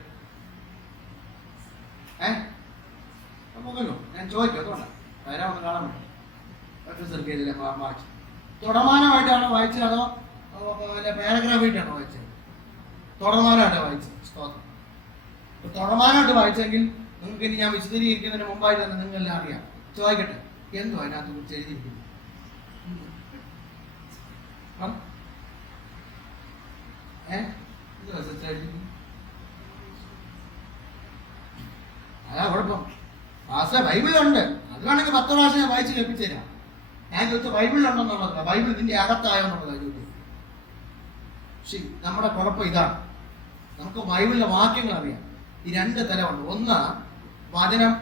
നോക്കല്ലോ, ഞാൻ ചോദിക്കും അതുകൊണ്ടാണ് വരാമെന്ന് കാണാൻ പറ്റും. വായിച്ചു തുടർമാനമായിട്ടാണോ വായിച്ചത് അതോ പാരഗ്രാഫായിട്ടാണോ വായിച്ചത്? തുടർമാനമായിട്ടാണ് വായിച്ചത്. സ്തോത്രം. തുടർമാനമായിട്ട് വായിച്ചെങ്കിൽ നിങ്ങൾക്ക് ഇനി ഞാൻ വിശദീകരിക്കുന്നതിന് മുമ്പായിട്ട് തന്നെ നിങ്ങളെല്ലാം അറിയാം. ചോദിക്കട്ടെ, എന്തോ അതിനകത്ത് കുറിച്ച് എഴുതിയിരിക്കുന്നു? അതാ കുഴപ്പം. ഭാഷ ബൈബിളുണ്ട്, അത് വേണമെങ്കിൽ 10 പ്രാവശ്യം ഞാൻ വായിച്ച് കേൾപ്പിച്ചു തരാം. ഞാൻ ചോദിച്ച ബൈബിളിലുണ്ടെന്നുള്ളതല്ല, ബൈബിൾ ഇതിന്റെ അകത്തായോ എന്നുള്ളതാണ് ചോദിച്ചത്. ശരി, നമ്മുടെ കുഴപ്പം ഇതാണ്, നമുക്ക് ബൈബിളിലെ വാക്യങ്ങൾ അറിയാം. ഈ 2 തലമുണ്ട്. ഒന്ന്, വചനം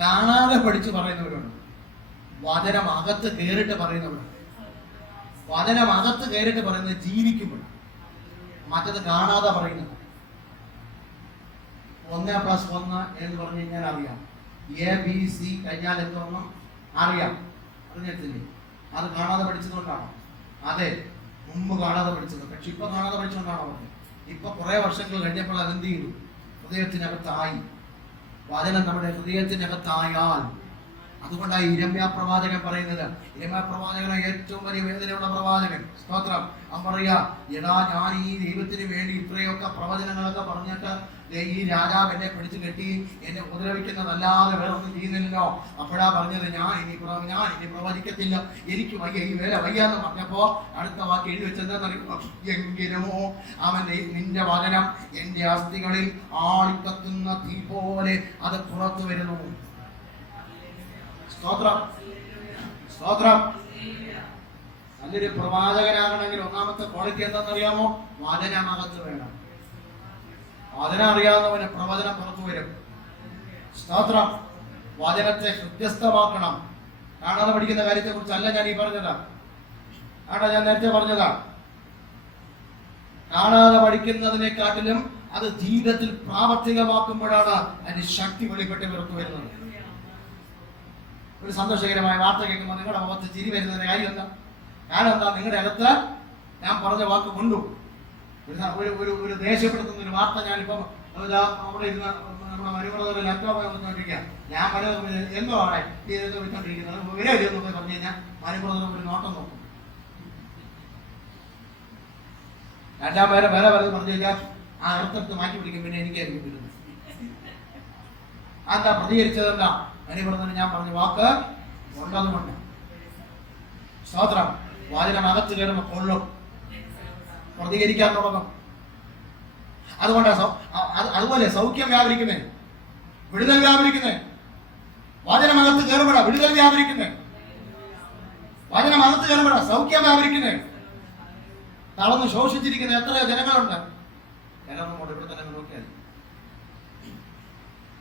കാണാതെ പഠിച്ച് പറയുന്നവരുണ്ട്, വചനം അകത്ത് കയറിട്ട് പറയുന്നവരുണ്ട്. വചനം അകത്ത് കയറിട്ട് പറയുന്നത് ജീവിക്കുമ്പോൾ, മറ്റത് കാണാതെ പറയുന്നത്. 1+1 എന്ന് പറഞ്ഞു കഴിഞ്ഞാൽ അറിയാം. ABC കഴിഞ്ഞാൽ എന്തോന്നും അറിയാം, അറിഞ്ഞിട്ടില്ലേ? അത് കാണാതെ പഠിച്ചതുകൊണ്ടാണോ? അതെ, മുമ്പ് കാണാതെ പഠിച്ചത്. പക്ഷെ ഇപ്പൊ കാണാതെ പഠിച്ചുകൊണ്ടാണോ പറഞ്ഞത്? ഇപ്പൊ കുറെ വർഷങ്ങൾ കഴിഞ്ഞപ്പോൾ അതെന്ത് ചെയ്തു? ഹൃദയത്തിനകത്തായി. വചനം നമ്മുടെ ഹൃദയത്തിനകത്തായാൽ, അതുകൊണ്ടാണ് ഇരമ്യാ പ്രവാചകൻ പറയുന്നത്. ഇരമ്യാ പ്രവാചകനെ ഏറ്റവും വലിയ വേദനയുള്ള പ്രവാചകൻ. സ്തോത്രം. അവൻ പറയാ, എടാ ഞാൻ ഈ ദൈവത്തിന് വേണ്ടി ഇത്രയൊക്കെ പ്രവചനങ്ങളൊക്കെ പറഞ്ഞിട്ട് ഈ രാജാവ് എന്നെ പിടിച്ചു കെട്ടി എന്നെ ഉപദ്രവിക്കുന്നതല്ലാതെ വേറെ ഒന്നും ചെയ്യുന്നില്ലല്ലോ. അപ്പോഴാ പറഞ്ഞത്, ഞാൻ ഇനി പ്രവചിക്കത്തില്ല, എനിക്ക് വയ്യ, ഈ വേല വയ്യാന്ന് പറഞ്ഞപ്പോ അടുത്ത വാക്ക് എഴുതി വെച്ചെന്താണെന്നറിയുമോ? എങ്കിലുമോ അവൻ നിന്റെ വചനം എന്റെ അസ്ഥികളിൽ ആളിക്കത്തുന്ന തീ പോലെ അത് പുറത്തു വരുന്നു. സ്തോത്രം, സ്തോത്രം. നല്ലൊരു പ്രവാചകനാകണമെങ്കിൽ ഒന്നാമത്തെ ക്വാളിറ്റി എന്താണെന്നറിയാമോ? വചനമകത്ത് വേണം. വചനം അറിയാവുന്നവന് പ്രവചനം പുറത്തു വരും. സ്തോത്രം. വചനത്തെ ഹൃദ്യസ്ഥമാക്കണം. കാണാതെ പഠിക്കുന്ന കാര്യത്തെ കുറിച്ചല്ല ഞാൻ ഈ പറഞ്ഞതാ. ഞാൻ നേരത്തെ പറഞ്ഞതാ. കാണാതെ പഠിക്കുന്നതിനെക്കാട്ടിലും അത് ജീവിതത്തിൽ പ്രാവർത്തികമാക്കുമ്പോഴാണ് അതിന് ശക്തി വെളിപ്പെട്ട് പുറത്തു വരുന്നത്. ഒരു സന്തോഷകരമായ വാർത്ത കേൾക്കുമ്പോൾ നിങ്ങളുടെ മുഖത്ത് ചിരി വരുന്നതിന് കാര്യം എന്താ? കാരണം എന്താ? നിങ്ങളുടെ അകത്ത് ഞാൻ പറഞ്ഞ വാക്ക് കൊണ്ടു ഒരു ദേഷ്യപ്പെടുത്തുന്ന ഒരു വാർത്ത ഞാനിപ്പം അവിടെ ഇരുന്ന് നമ്മുടെ മരുമകളെ ലാപ്ടോപ്പ് നോക്കിക്കൊണ്ടിരിക്കാം. ഞാൻ പറയുന്നത് എന്തോ അവിടെ വിളിച്ചോണ്ടിരിക്കുന്നത് വിലയോ നോക്കി പറഞ്ഞു കഴിഞ്ഞാൽ മരുമകളെ ഒരു നോട്ടം നോക്കും. 2 പേരെ വില പറഞ്ഞു കഴിഞ്ഞാൽ ആ അർത്ഥത്ത് മാറ്റി പിടിക്കും. പിന്നെ എനിക്കായിരിക്കും വരുന്നത്. എന്താ പ്രതികരിച്ചതെന്താ? മരുമകളെ ഞാൻ പറഞ്ഞ വാക്ക് ഉള്ളതുകൊണ്ട്. സ്തോത്രം. വാചകം അകത്ത് കയറുമ്പോൾ കൊള്ളും, പ്രതികരിക്കാൻ തുടങ്ങും. അതുപോലെ സൗഖ്യം വ്യാപരിക്കുന്നേ, വിടുതൽ വ്യാപരിക്കുന്നേ. വചനമകത്ത് കയറുമ്പോഴാ വിടുതൽ വ്യാപരിക്കുന്നേ. വചനമകത്ത് കയറുമ്പോഴാ സൗഖ്യം വ്യാപരിക്കുന്നേ. തളർന്ന് ശോഷിച്ചിരിക്കുന്ന എത്രയോ ജനങ്ങളുണ്ട്. ജനങ്ങളോട് ഇവിടെ തന്നെ നോക്കിയാൽ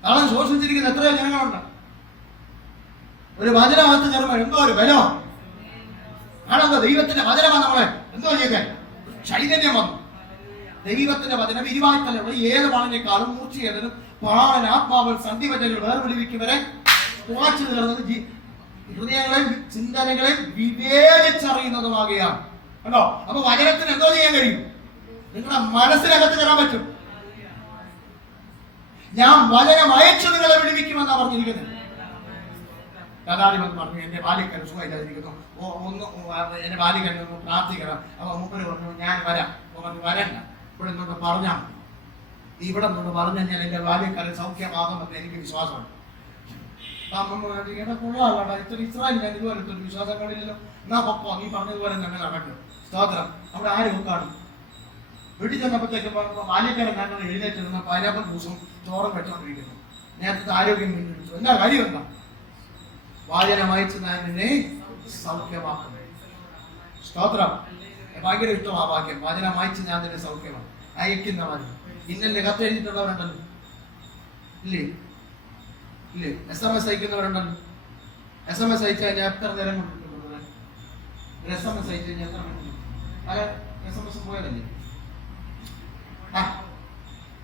തളർന്ന് ശോഷിച്ചിരിക്കുന്ന എത്രയോ ജനങ്ങളുണ്ട്. ഒരു വചനമകത്ത് കയറുമ്പോൾ എന്തോ ഒരു ബലം ആണെന്തോ. ദൈവത്തിന്റെ വചനമാണ് നമ്മളെ എന്തോ ചെയ്തേ, ചൈതന്യം വന്നു. ദൈവത്തിന്റെ വചനം ഇരുവായ്ത്തല്ല ഏത് വാളിനേക്കാളും മൂർച്ചയേതനും പ്രാണൻ ആത്മാവിൽ സന്ധിവചനങ്ങൾ വേർപിടിവിക്കുന്നവരെ തുളച്ചു തീർന്നത് ഹൃദയങ്ങളെയും ചിന്തനകളെയും വിവേചിച്ചറിയുന്നതുമാകുകയാണ്. കണ്ടോ? അപ്പൊ വചനത്തിന് എന്തോ ചെയ്യാൻ കഴിയും? നിങ്ങളുടെ മനസ്സിനകത്ത് കയറാൻ പറ്റും. ഞാൻ വചനം അയച്ചു നിങ്ങളെ വിടുവിക്കുമെന്നാ പറഞ്ഞിരിക്കുന്നത്. കഥാധിപൻ പറഞ്ഞു, എന്റെ ബാല്യക്കാരൻ സുഖമില്ലാതിരിക്കുന്നു, എന്റെ ബാല്യക്കാരൻ പ്രാർത്ഥിക്കണം. അപ്പൊ മൂപ്പര് പറഞ്ഞു, ഞാൻ വരാം. പറഞ്ഞു, വരണ്ട, ഇവിടെ നിന്നോട് പറഞ്ഞാൽ മതി. ഇവിടെ നിന്നോട് പറഞ്ഞു കഴിഞ്ഞാൽ എന്റെ ബാല്യക്കാരൻ സൗഖ്യമാകുമെന്ന് എനിക്ക് വിശ്വാസമുണ്ട്. കൊള്ളാമല്ല, ഇസ്രായേലിന് ഇതുപോലത്തെ ഒരു വിശ്വാസങ്ങളില്ലല്ലോ. എന്നാ പൊക്കോ, നീ പറഞ്ഞതുപോലെ തന്നെ നടക്കും. സ്തോത്രം. അവിടെ ആരും കാണും. വീട്ടിൽ ചെന്നപ്പോഴത്തേക്ക് ബാല്യക്കാരൻ ഞങ്ങൾ എഴുന്നേറ്റ് നിന്ന് പൈനാപ്പിൾ ജ്യൂസും ചോറും വെച്ചോണ്ടിരിക്കുന്നു. നേരത്തെ ആരോഗ്യം വീണ്ടെടുത്തു. എന്താ കാര്യം? എന്താ? വാചനം അയച്ച് ഞാൻ നിന്നെ സൗഖ്യമാക്കും. സ്തോത്രം. ഭയങ്കര ഇഷ്ടമാണ് വാക്യം. വചനം അയച്ച് ഞാൻ നിന്നെ സൗഖ്യമാണ്. അയക്കുന്നവൻ ഇന്നലെ കത്ത് എഴുതിയിട്ടുള്ളവരുണ്ടല്ലോ, ഇല്ലേ? ഇല്ലേ? SMS അയക്കുന്നവരുണ്ടല്ലോ. SMS അയച്ചു കഴിഞ്ഞാൽ എത്ര നേരം കൊണ്ടിട്ടുണ്ട്? SMS അയച്ചു കഴിഞ്ഞാൽ എത്ര മിനിറ്റ്? പല SMS പോയതല്ലേ?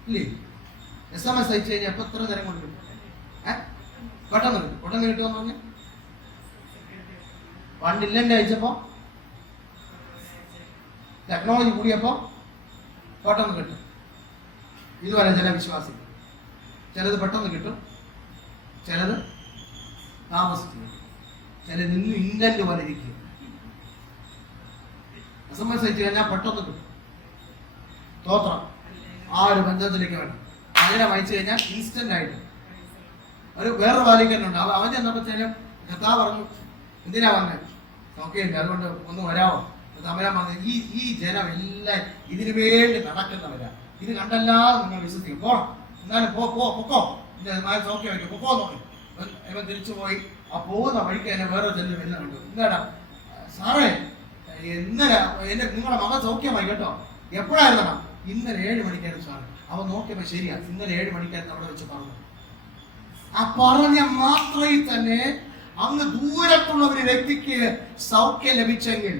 ഇല്ലേ? SMS അയച്ചു കഴിഞ്ഞാൽ എപ്പോൾ എത്ര നേരം കൊണ്ട് കിട്ടും? പെട്ടെന്ന് കിട്ടും. പെട്ടെന്ന് കിട്ടുമെന്ന് പറഞ്ഞ് പണ്ടില്ലെന്നെ അയച്ചപ്പോ ടെക്നോളജി കൂടിയപ്പോ പെട്ടെന്ന് കിട്ടും. ഇതുവരെ ചില വിശ്വാസികൾ ചിലത് പെട്ടെന്ന് കിട്ടും, ചിലത് താമസിച്ചു, ചിലത് ഇന്ന് ഇൻഡന്റ് പോലെ ഇരിക്കും. SMS അയച്ചു കഴിഞ്ഞാൽ പെട്ടെന്ന് കിട്ടും. സ്തോത്രം. ആ ഒരു ബന്ധത്തിലേക്ക് വേണം. വചനം അയച്ചു കഴിഞ്ഞാൽ ഇൻസ്റ്റന്റ് ആയിട്ട്. വേറൊരു വാലിക്കനുണ്ട്, അവൻ ചെന്നപ്പോഴത്തേനും കർത്താവ് പറഞ്ഞു, എന്തിനാ വന്നത്? ഓക്കെയുണ്ട്, അതുകൊണ്ട് ഒന്ന് വരാമോ? തമ്പുരാൻ പറഞ്ഞു, ഈ ജനം എല്ലാം ഇതിനു വേണ്ടി നടക്കുന്നവരാ, ഇത് കണ്ടല്ലാതെ നിങ്ങൾ വിശ്വസിക്കും. എന്നാലും പൊക്കോ, സൗഖ്യം വയ്ക്കും, പൊക്കോ നോക്കി. ഇവൻ തിരിച്ചു പോയി. ആ പോകുന്ന വഴിക്ക് എന്നെ വേറെ ചെല്ലും എല്ലാം കണ്ടു. എന്താടാ സാറേ, ഇന്നലെ നിങ്ങളുടെ മകൻ സൗഖ്യമായി കേട്ടോ. എപ്പോഴായിരുന്നടാ? ഇന്നലെ 7 മണിക്കായിരുന്നു സാറേ. അവൻ നോക്കിയപ്പോ ശരിയാ, ഇന്നലെ 7 മണിക്കായിരുന്നു അവിടെ വെച്ച് പറഞ്ഞു. ആ പറഞ്ഞ മാത്രയിൽ തന്നെ അങ്ങ് ദൂരത്തുള്ള ഒരു വ്യക്തിക്ക് സൗഖ്യം ലഭിച്ചെങ്കിൽ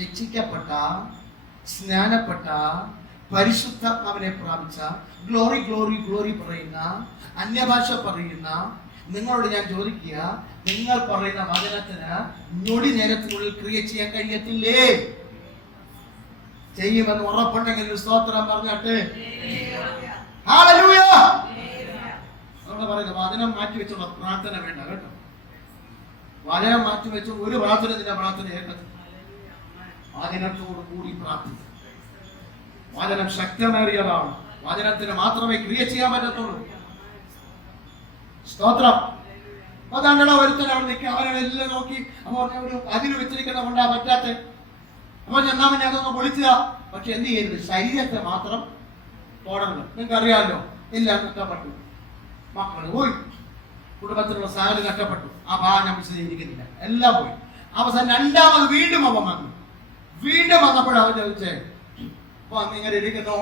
രക്ഷിക്കപ്പെട്ട, സ്നാനപ്പെട്ട, പരിശുദ്ധാത്മാവിനെ പ്രാപിച്ച, ഗ്ലോറി ഗ്ലോറി ഗ്ലോറി പറയുന്ന, അന്യഭാഷ പറയുന്ന നിങ്ങളോട് ഞാൻ ചോദിക്കുക, നിങ്ങൾ പറയുന്ന വചനത്തിന് ഞൊടി നേരത്തിനുള്ളിൽ ക്രിയ ചെയ്യാൻ കഴിയത്തില്ലേ? ചെയ്യുമെന്ന് ഉറപ്പുണ്ടെങ്കിൽ സ്തോത്രം പറഞ്ഞാട്ട്. ഹല്ലേലൂയ. നമ്മൾ പറയുന്നത് വചനം മാറ്റിവെച്ചുള്ള പ്രാർത്ഥന വേണ്ട കേട്ടോ. വചനം മാറ്റിവെച്ച് ഒരു പ്രാർത്ഥന നിന്റെ പ്രാർത്ഥന ഏകത്തിൽ വചനത്തോട് കൂടി പ്രാർത്ഥിക്കും. വചനം ശക്തമേറിയതാണ്. വചനത്തിന് മാത്രമേ ക്രിയ ചെയ്യാൻ പറ്റത്തുള്ളൂ. സ്തോത്രം. അതാണ്ടോ ഒരുത്തൻ അവിടെ നിൽക്കുക, അവനെല്ലാം നോക്കി അപ്പൊ ഒരു അതിന് വെച്ചിരിക്കുന്ന കൊണ്ടാ പറ്റാത്ത. അപ്പൊ ചെന്നാമൻ അതൊന്ന് പൊളിച്ചതാ. പക്ഷെ എന്ത് ചെയ്യരുത്? ശരീരത്തെ മാത്രം തൊടണം. നിങ്ങൾക്ക് അറിയാമല്ലോ, എല്ലാം കഷ്ടപ്പെട്ടു, മക്കള് പോയി, കുടുംബത്തിലുള്ള സാഹചര്യം കഷ്ടപ്പെട്ടു. ആ ഭാഗം വിശദീകരിക്കുന്നില്ല, എല്ലാം പോയി. അവസാനം രണ്ടാമത് വീണ്ടും അവൻ വന്നു. വീണ്ടും വന്നപ്പോഴവൻ ചോദിച്ചേ, അപ്പൊ അന്ന് ഇങ്ങനെ ഇരിക്കുന്നു,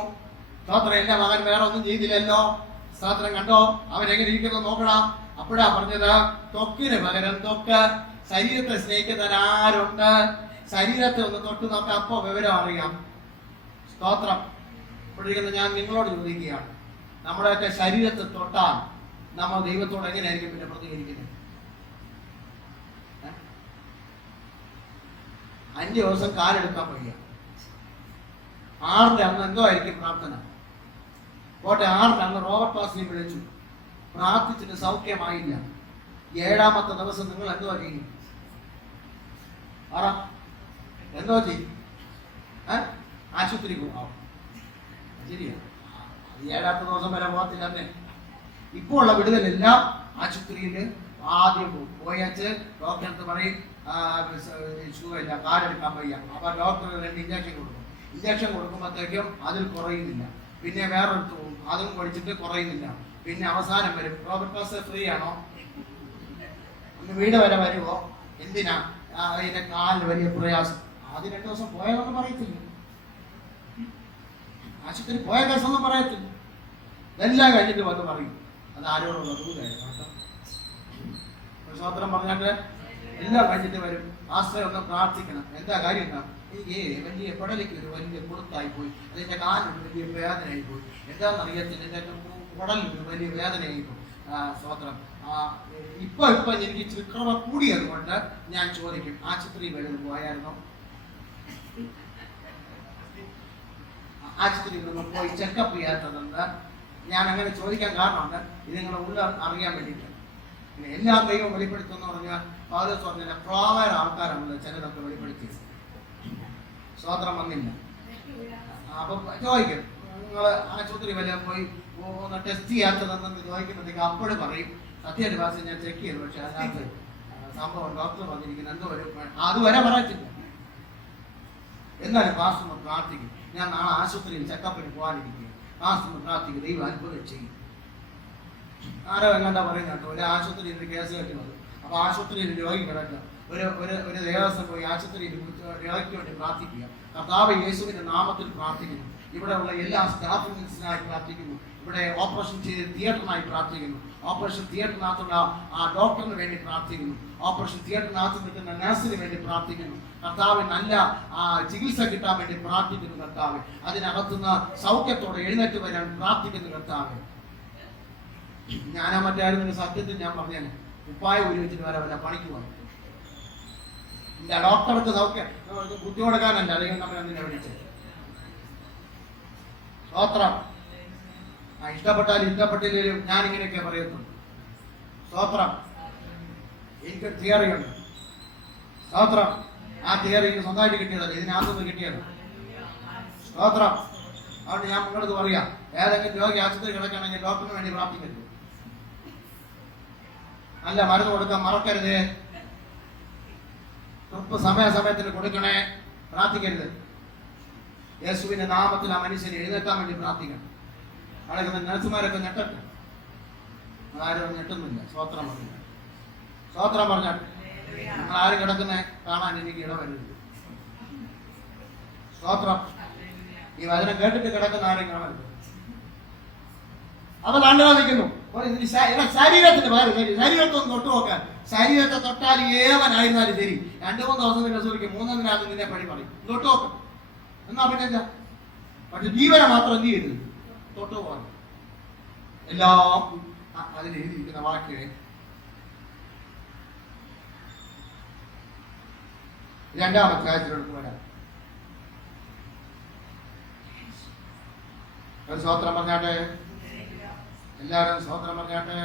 സ്തോത്രം, എന്റെ മകൻ വേറെ ഒന്നും ചെയ്തില്ലല്ലോ, സ്തോത്രം, കണ്ടോ അവൻ എങ്ങനെ ഇരിക്കുന്നു നോക്കണം. അപ്പോഴാ പറഞ്ഞത്, ത്വക്കിന് പകരം ത്വക്ക്. ശരീരത്തെ സ്നേഹിക്കുന്നവൻ ആരുണ്ട്? ശരീരത്തെ ഒന്ന് തൊട്ട് നോക്കാം, അപ്പൊ വിവരം അറിയാം. സ്തോത്രം. ഇപ്പോഴിരിക്കുന്ന ഞാൻ നിങ്ങളോട് ചോദിക്കുകയാണ്, നമ്മുടെയൊക്കെ ശരീരത്തെ തൊട്ടാൽ നമ്മൾ ദൈവത്തോട് എങ്ങനെയായിരിക്കും പിന്നെ പ്രതികരിക്കുന്നത്? 5 ദിവസം കാലെടുക്കാൻ വയ്യ. 6ന്റെ അന്ന് എന്തോ ആയിരിക്കും പ്രാർത്ഥന. കോട്ടെ 6ന്റെ അന്ന് റോബർട്ട് പാസ്ലി വിളിച്ചു, പ്രാർത്ഥിച്ചിട്ട് സൗഖ്യമായില്ല. 7ാമത്തെ ദിവസം നിങ്ങൾ എന്തോ ചെയ്യും? എന്തോ ചെയ്യും? ആശുപത്രി പോകാം. ശരിയാ, 7ാമത്തെ ദിവസം വരെ പോകത്തില്ലെന്നേ. ഇപ്പോൾ ഉള്ള വിടുതലെല്ലാം ആശുപത്രിയിൽ ആദ്യം പോയച്ച് ഡോക്ടർ അടുത്ത് പറയും, സുഖമില്ല, കാലെടുക്കാൻ വയ്യ. അപ്പൊ ഡോക്ടർ 2 ഇഞ്ചക്ഷൻ കൊടുക്കും. ഇഞ്ചക്ഷൻ കൊടുക്കുമ്പോഴത്തേക്കും അതിൽ കുറയുന്നില്ല. പിന്നെ വേറൊരു പോകും, അതും പഠിച്ചിട്ട് കുറയുന്നില്ല. പിന്നെ അവസാനം വരും, റോബർട്ട് പാസ്റ്റർ ഫ്രീ ആണോ, ഒന്ന് വീട് വരെ വരുമോ, എന്തിനാ അതിന്റെ കാലിന് വലിയ പ്രയാസം. ആദ്യം 2 ദിവസം പോയതൊന്നും പറയത്തില്ല, ആശുപത്രി പോയ കേസൊന്നും പറയത്തില്ല. ഇതെല്ലാം കഴിഞ്ഞിട്ട് വന്ന് പറയും, അത് ആരോടുള്ള ദൂരായിരുന്നു. സ്വതന്ത്രം പറഞ്ഞാൽ എല്ലാം കഴിഞ്ഞിട്ട് വരും. ആശ്രയം ഒന്ന് പ്രാർത്ഥിക്കണം. എന്താ കാര്യം? എന്താ? എനിക്ക് വലിയ പെടലിക്ക് ഒരു വലിയ കൊടുത്തായി പോയി, അതിന്റെ കാലിന് വലിയ വേദനയായി പോയി. എന്താണെന്നറിയത്തില്ല, എന്റെ കുടലിന് വലിയ വേദനയായി പോയി. സ്വതന്ത്രം. ഇപ്പൊ എനിക്ക് ചിക്രമ കൂടിയത് കൊണ്ട് ഞാൻ ചോദിക്കും, ആശുപത്രി വരെ പോയായിരുന്നോ? ആശുപത്രിയിൽ നിന്ന് പോയി ചെക്കപ്പ് ചെയ്യാത്തതുണ്ട്. ഞാൻ അങ്ങനെ ചോദിക്കാൻ കാരണമുണ്ട്, ഇത് നിങ്ങളുടെ ഉള്ള അറിയാൻ വേണ്ടിയിട്ട്. പിന്നെ എല്ലാം ദൈവം വെളിപ്പെടുത്തുമെന്ന് പറഞ്ഞാൽ പൗലോസ് പറഞ്ഞില്ല, പ്രായമായ ആൾക്കാരാണല്ലോ ചിലതൊക്കെ വെളിപ്പെടുത്തി. സ്വതന്ത്രം വന്നില്ല. അപ്പൊ ചോദിക്കും, നിങ്ങൾ ആശുപത്രി വല്ല പോയി ഒന്ന് ടെസ്റ്റ് ചെയ്യാത്തതെന്ന് ചോദിക്കുമ്പോഴത്തേക്ക് അപ്പോഴും പറയും, സത്യമായിട്ട് ഭാഷ ഞാൻ ചെക്ക് ചെയ്തു, പക്ഷെ അതിനകത്ത് സംഭവം ഡോക്ടർ പറഞ്ഞിരിക്കുന്നത് എന്തോ ഒരു അതുവരെ പറയത്തില്ല. എന്നാലും പാസ്റ്റർ പ്രാർത്ഥിക്കും, ഞാൻ നാളെ ആശുപത്രിയിൽ ചെക്കപ്പിന് പോകാനിരിക്കുക, പാസ്റ്റർ പ്രാർത്ഥിക്കും, ദൈവം അത്ഭുതം ചെയ്യും. ആരോ എങ്ങാണ്ടാ പറയുന്നത് കേട്ടോ, ഒരു ആശുപത്രിയിൽ ഒരു കേസ് കെട്ടുന്നത്. അപ്പൊ ആശുപത്രിയിൽ രോഗി കിടക്കുക, ഒരു ദേവസ്വം പോയി ആശുപത്രിയിൽ രോഗിക്ക് വേണ്ടി പ്രാർത്ഥിക്കുക. കർത്താവ് യേശുവിന്റെ നാമത്തിൽ പ്രാർത്ഥിക്കുന്നു. ഇവിടെ ഉള്ള എല്ലാ സ്റ്റാഫിനായി പ്രാർത്ഥിക്കുന്നു. ഇവിടെ ഓപ്പറേഷൻ ചെയ്ത് തിയേറ്ററിനായി പ്രാർത്ഥിക്കുന്നു. ഓപ്പറേഷൻ തിയേറ്ററിനകത്തുള്ള ആ ഡോക്ടറിന് വേണ്ടി പ്രാർത്ഥിക്കുന്നു. ഓപ്പറേഷൻ തിയേറ്ററിനകത്ത് നിൽക്കുന്ന നഴ്സിന് വേണ്ടി പ്രാർത്ഥിക്കുന്നു. കർത്താവ് നല്ല ചികിത്സ കിട്ടാൻ വേണ്ടി പ്രാർത്ഥിക്കുന്നു. കർത്താവ് അതിനകത്തുനിന്ന് സൗഖ്യത്തോടെ എഴുന്നേറ്റ് വരാൻ പ്രാർത്ഥിക്കുന്നു. കർത്താവ് ഞാനാ മറ്റായിരുന്നു സത്യത്തിൽ ഞാൻ പറഞ്ഞാൽ ഉപ്പായ ഊരി വെച്ചിട്ട് വല്ല പണിക്ക് പോയി ഇല്ല. ഡോക്ടർക്ക് സൗഖ്യം ബുദ്ധി കൊടുക്കാനല്ല, അല്ലെങ്കിൽ നമ്മൾ എന്തിനാ വിളിച്ചത്? സ്തോത്രം. ഇഷ്ടപ്പെട്ടാലും ഇഷ്ടപ്പെട്ടില്ലേലും ഞാൻ ഇങ്ങനെയൊക്കെ പറയത്തുള്ളൂ. സ്തോത്രം. എനിക്ക് തിയറി ഉണ്ട്. സ്തോത്രം. ആ തിയറി എനിക്ക് സ്വന്തമായിട്ട് കിട്ടിയതല്ല, ഇതിനകത്തുനിന്ന് കിട്ടിയത്. സ്തോത്രം. അതുകൊണ്ട് ഞാൻ നിങ്ങളത് പറയാം, ഏതെങ്കിലും രോഗി ആശുപത്രി കിടക്കണമെങ്കിൽ ഡോക്ടറിന് വേണ്ടി പ്രാർത്ഥിക്കരുത്. നല്ല മരുന്ന് കൊടുക്കാൻ മറക്കരുത്. സമയത്തിന് കൊടുക്കണേ. പ്രാർത്ഥിക്കരുത്. യേശുവിന്റെ നാമത്തിൽ ആ മനുഷ്യനെ എഴുന്നേക്കാൻ വേണ്ടി പ്രാർത്ഥിക്കണം. നടക്കുന്ന നഴ്സുമാരൊക്കെ ഞെട്ടട്ടെ. ആരും ഞെട്ടുന്നില്ല. സ്വോത്രം പറഞ്ഞ സ്വോത്രം പറഞ്ഞാൽ നിങ്ങൾ ആരും കിടക്കുന്ന കാണാൻ എനിക്ക് ഇടവരുത്. സ്വോത്രം. ഈ വചനം കേട്ടിട്ട് കിടക്കുന്ന ആരും കാണരുത്. അപ്പൊ താണ്ടവാദിക്കുന്നു. ശരീരത്തിന്റെ പകരം ശരീരത്തെ ഒന്ന് തൊട്ട് നോക്കാൻ. ശരീരത്തെ തൊട്ടാൽ ഏവനായിരുന്നാലും ശരി, 2-3 ദിവസം നിന്നെ സൂചിക്കും, 3 ദിനം നിന്നെ പണി പറയും. തൊട്ട് നോക്കും എന്നാ പിന്നെ എന്താ? പക്ഷെ ജീവനെ മാത്രം എന്ത് ചെയ്യരുത്, തൊട്ട് പോകാൻ. എല്ലാം അതിൽ എഴുതിയിരിക്കുന്ന വാക്ക് 2-ാം അധ്യായത്തിലോട്ട് വരാം. ഒരു സ്വോത്രം പറഞ്ഞാട്ടെ. എല്ലാവരും സ്വോത്രം പറഞ്ഞാട്ടെ.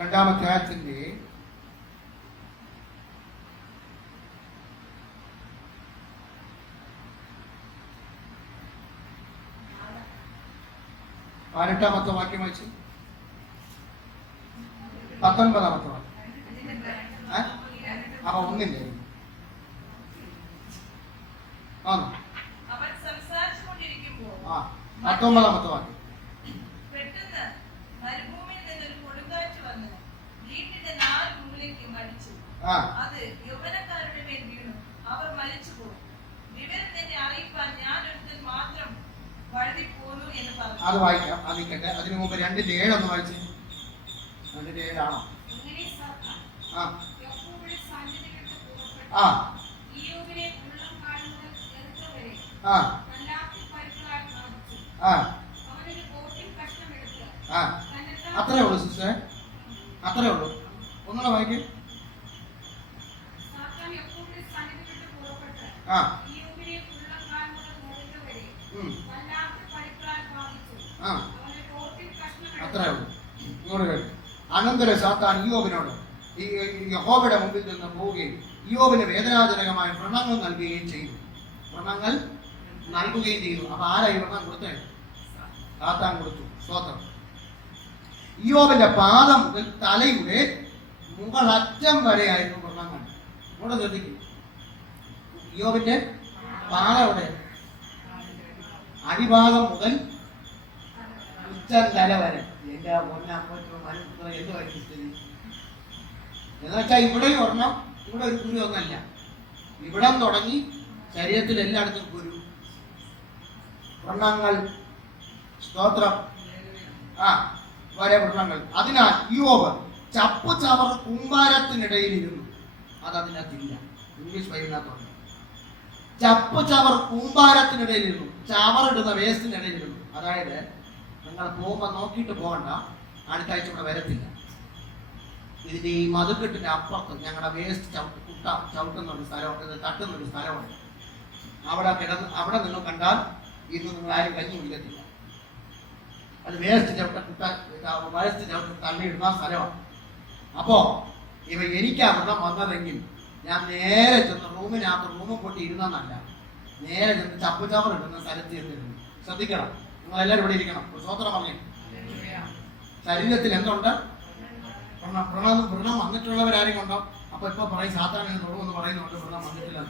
രണ്ടാം അധ്യായത്തിന്റെ 18-ാമത്തെ വാക്യം വായിച്ചു. 19-ാമത്തെ വാക്യം. അപ്പൊ ഒന്നില്ലേ? ആണോ? 19-ാമത്തെ വാക്യം. അത് വായിക്കാം. അത് നിൽക്കട്ടെ. അതിനു മുമ്പ് 2:7 ഒന്ന് വായിച്ച്. 2:7 ആണോ? അത്രേ ഉള്ളൂ സിസ്റ്ററെ, അത്രേ ഉള്ളൂ. ഒന്നുകൂടെ വായിക്കും. അത്രേ ഉള്ളൂ. ഇങ്ങോട്ട് കേട്ടു. അനന്തരം സാത്താൻ ഇയ്യോബിനോട് ഈ യഹോവയുടെ മുമ്പിൽ നിന്ന് പോവുകയും ഇയ്യോബിന് വേദനാജനകമായ വ്രണങ്ങൾ നൽകുകയും ചെയ്തു. വ്രണങ്ങൾ നൽകുകയും ചെയ്തു. അപ്പൊ ആരാ ഈ വ്രണം കൊടുത്തേ? സാത്താൻ കൊടുത്തു. സ്തോത്രം. ഇയ്യോബിന്റെ പാദം മുതൽ തലയുടെ മുകളറ്റം വരെയായിരുന്നു വ്രണങ്ങൾ. ഇവിടെ ശ്രദ്ധിക്കും. ഇയ്യോബിന്റെ പാദം എവിടെ? അടിഭാഗം മുതൽ ഉച്ചം തല വരെ. എന്റെ എന്തുവായിരിക്കും സ്ഥിതി എന്ന് വെച്ചാൽ ഇവിടെയും ഒരെണ്ണം, ഇവിടെ ഒരു കുരു ഒന്നല്ല, ഇവിടം തുടങ്ങി ശരീരത്തിൽ എല്ലായിടത്തും കുരു, വ്രണങ്ങൾ. സ്തോത്രം. വരെ വ്രണങ്ങൾ. അതിനാൽ ഇയ്യോബ് ചപ്പു ചവർ കൂമ്പാരത്തിനിടയിലിരുന്നു. അതതിനകത്തില്ല. ഇംഗ്ലീഷ് ബൈബിളിനകത്തുണ്ട്. ചപ്പു ചവർ കൂമ്പാരത്തിനിടയിലിരുന്നു. ചവറിടുന്ന വേസ്റ്റിനിടയിലിരുന്നു. അതായത് നിങ്ങൾ പോകുമ്പോൾ നോക്കിയിട്ട് പോകണ്ട, അടുത്ത ആഴ്ച ഇവിടെ വരത്തില്ല. ഇതിന്റെ ഈ മധുക്കെട്ടിന്റെ അപ്പുറത്ത് ഞങ്ങളുടെ വേസ്റ്റ് ചവിട്ടുന്ന ഒരു സ്ഥലമുണ്ട്, തട്ടുന്ന ഒരു സ്ഥലമുണ്ട്. അവിടെ നിങ്ങൾ കണ്ടാൽ ഇന്ന് നിങ്ങൾ ആരും കഞ്ഞി കുടിക്കത്തില്ല. അത് വേസ്റ്റ് ചവിട്ട് തള്ളിയിടുന്ന സ്ഥലമാണ്. അപ്പോ എനിക്കാ വ്രണം വന്നതെങ്കിൽ ഞാൻ നേരെ ചെന്ന് റൂമും പൊട്ടി ഇരുന്നല്ല, നേരെ ചെന്ന് ചപ്പുചവർ ഇടുന്ന സ്ഥലത്ത് ചെന്നിരുന്നു. ശ്രദ്ധിക്കണം. നിങ്ങളെല്ലാവരും ഇവിടെ ഇരിക്കണം. സ്വോത്രം പറഞ്ഞു. ശരീരത്തിൽ എന്തുണ്ട്? വ്രണം വന്നിട്ടുള്ളവരാരും ഉണ്ടോ? അപ്പൊ ഇപ്പൊ പറയും സാധാരണ തൊടുമെന്ന് പറയുന്നുണ്ട്. വ്രണം വന്നിട്ടില്ല.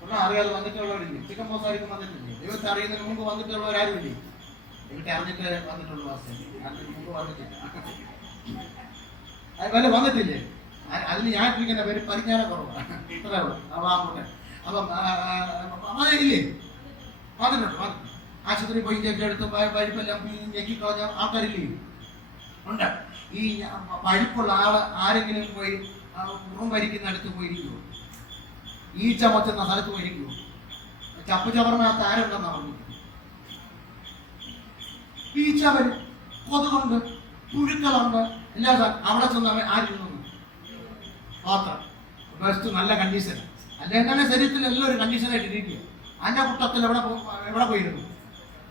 വ്രണം അറിയാതെ വന്നിട്ടുള്ളവരില്ലേ? ചിക്കൻ ബോസ് ആയിരിക്കും വന്നിട്ടില്ലേ? ദൈവത്തെ അറിയുന്നതിന് മുമ്പ് വന്നിട്ടുള്ളവരാരും ഇല്ലേ? എനിക്ക് അറിഞ്ഞിട്ട് വന്നിട്ടുള്ള മുമ്പ് വന്നിട്ടില്ല. വല്ല വന്നിട്ടില്ലേ? അതിന് ഞാൻ ഇരിക്കുന്ന പേര് പരിജ്ഞാനം കുറവാണ്. ഇത്രേ ഉള്ളൂ. അവാമൂട്ടെ. അപ്പം അതില്ലേ? വന്നിട്ടുണ്ട്. ആശുപത്രി പോയി ഇഞ്ചക്ഷൻ എടുത്ത് പഴുപ്പെല്ലാം ഞെക്കിക്കളഞ്ഞ ആൾക്കാരില്ലേ? ഉണ്ട്. ഈ പഴുപ്പുള്ള ആള് ആരെങ്കിലും പോയി പുറം ഭരിക്കുന്ന അടുത്ത് പോയിരിക്കുമോ? ഈച്ച മൊത്തുന്ന സ്ഥലത്ത് പോയിരിക്കുമോ? ചപ്പ് ചവറിനകത്ത് ആരുണ്ടെന്നാ പറഞ്ഞു. ഈച്ച വരും, കൊതുകുണ്ട്, പുഴുക്കളുണ്ട്, എല്ലാ അവിടെ ചെന്ന് ആരിരുന്നു മാത്രം. ബെസ്റ്റ് നല്ല കണ്ടീഷൻ. അല്ലെങ്കിൽ ശരീരത്തിൽ എല്ലാം ഒരു കണ്ടീഷനായിട്ട് ഇരിക്കുക. അന്റെ കുട്ടത്തിൽ എവിടെ പോയിരുന്നു?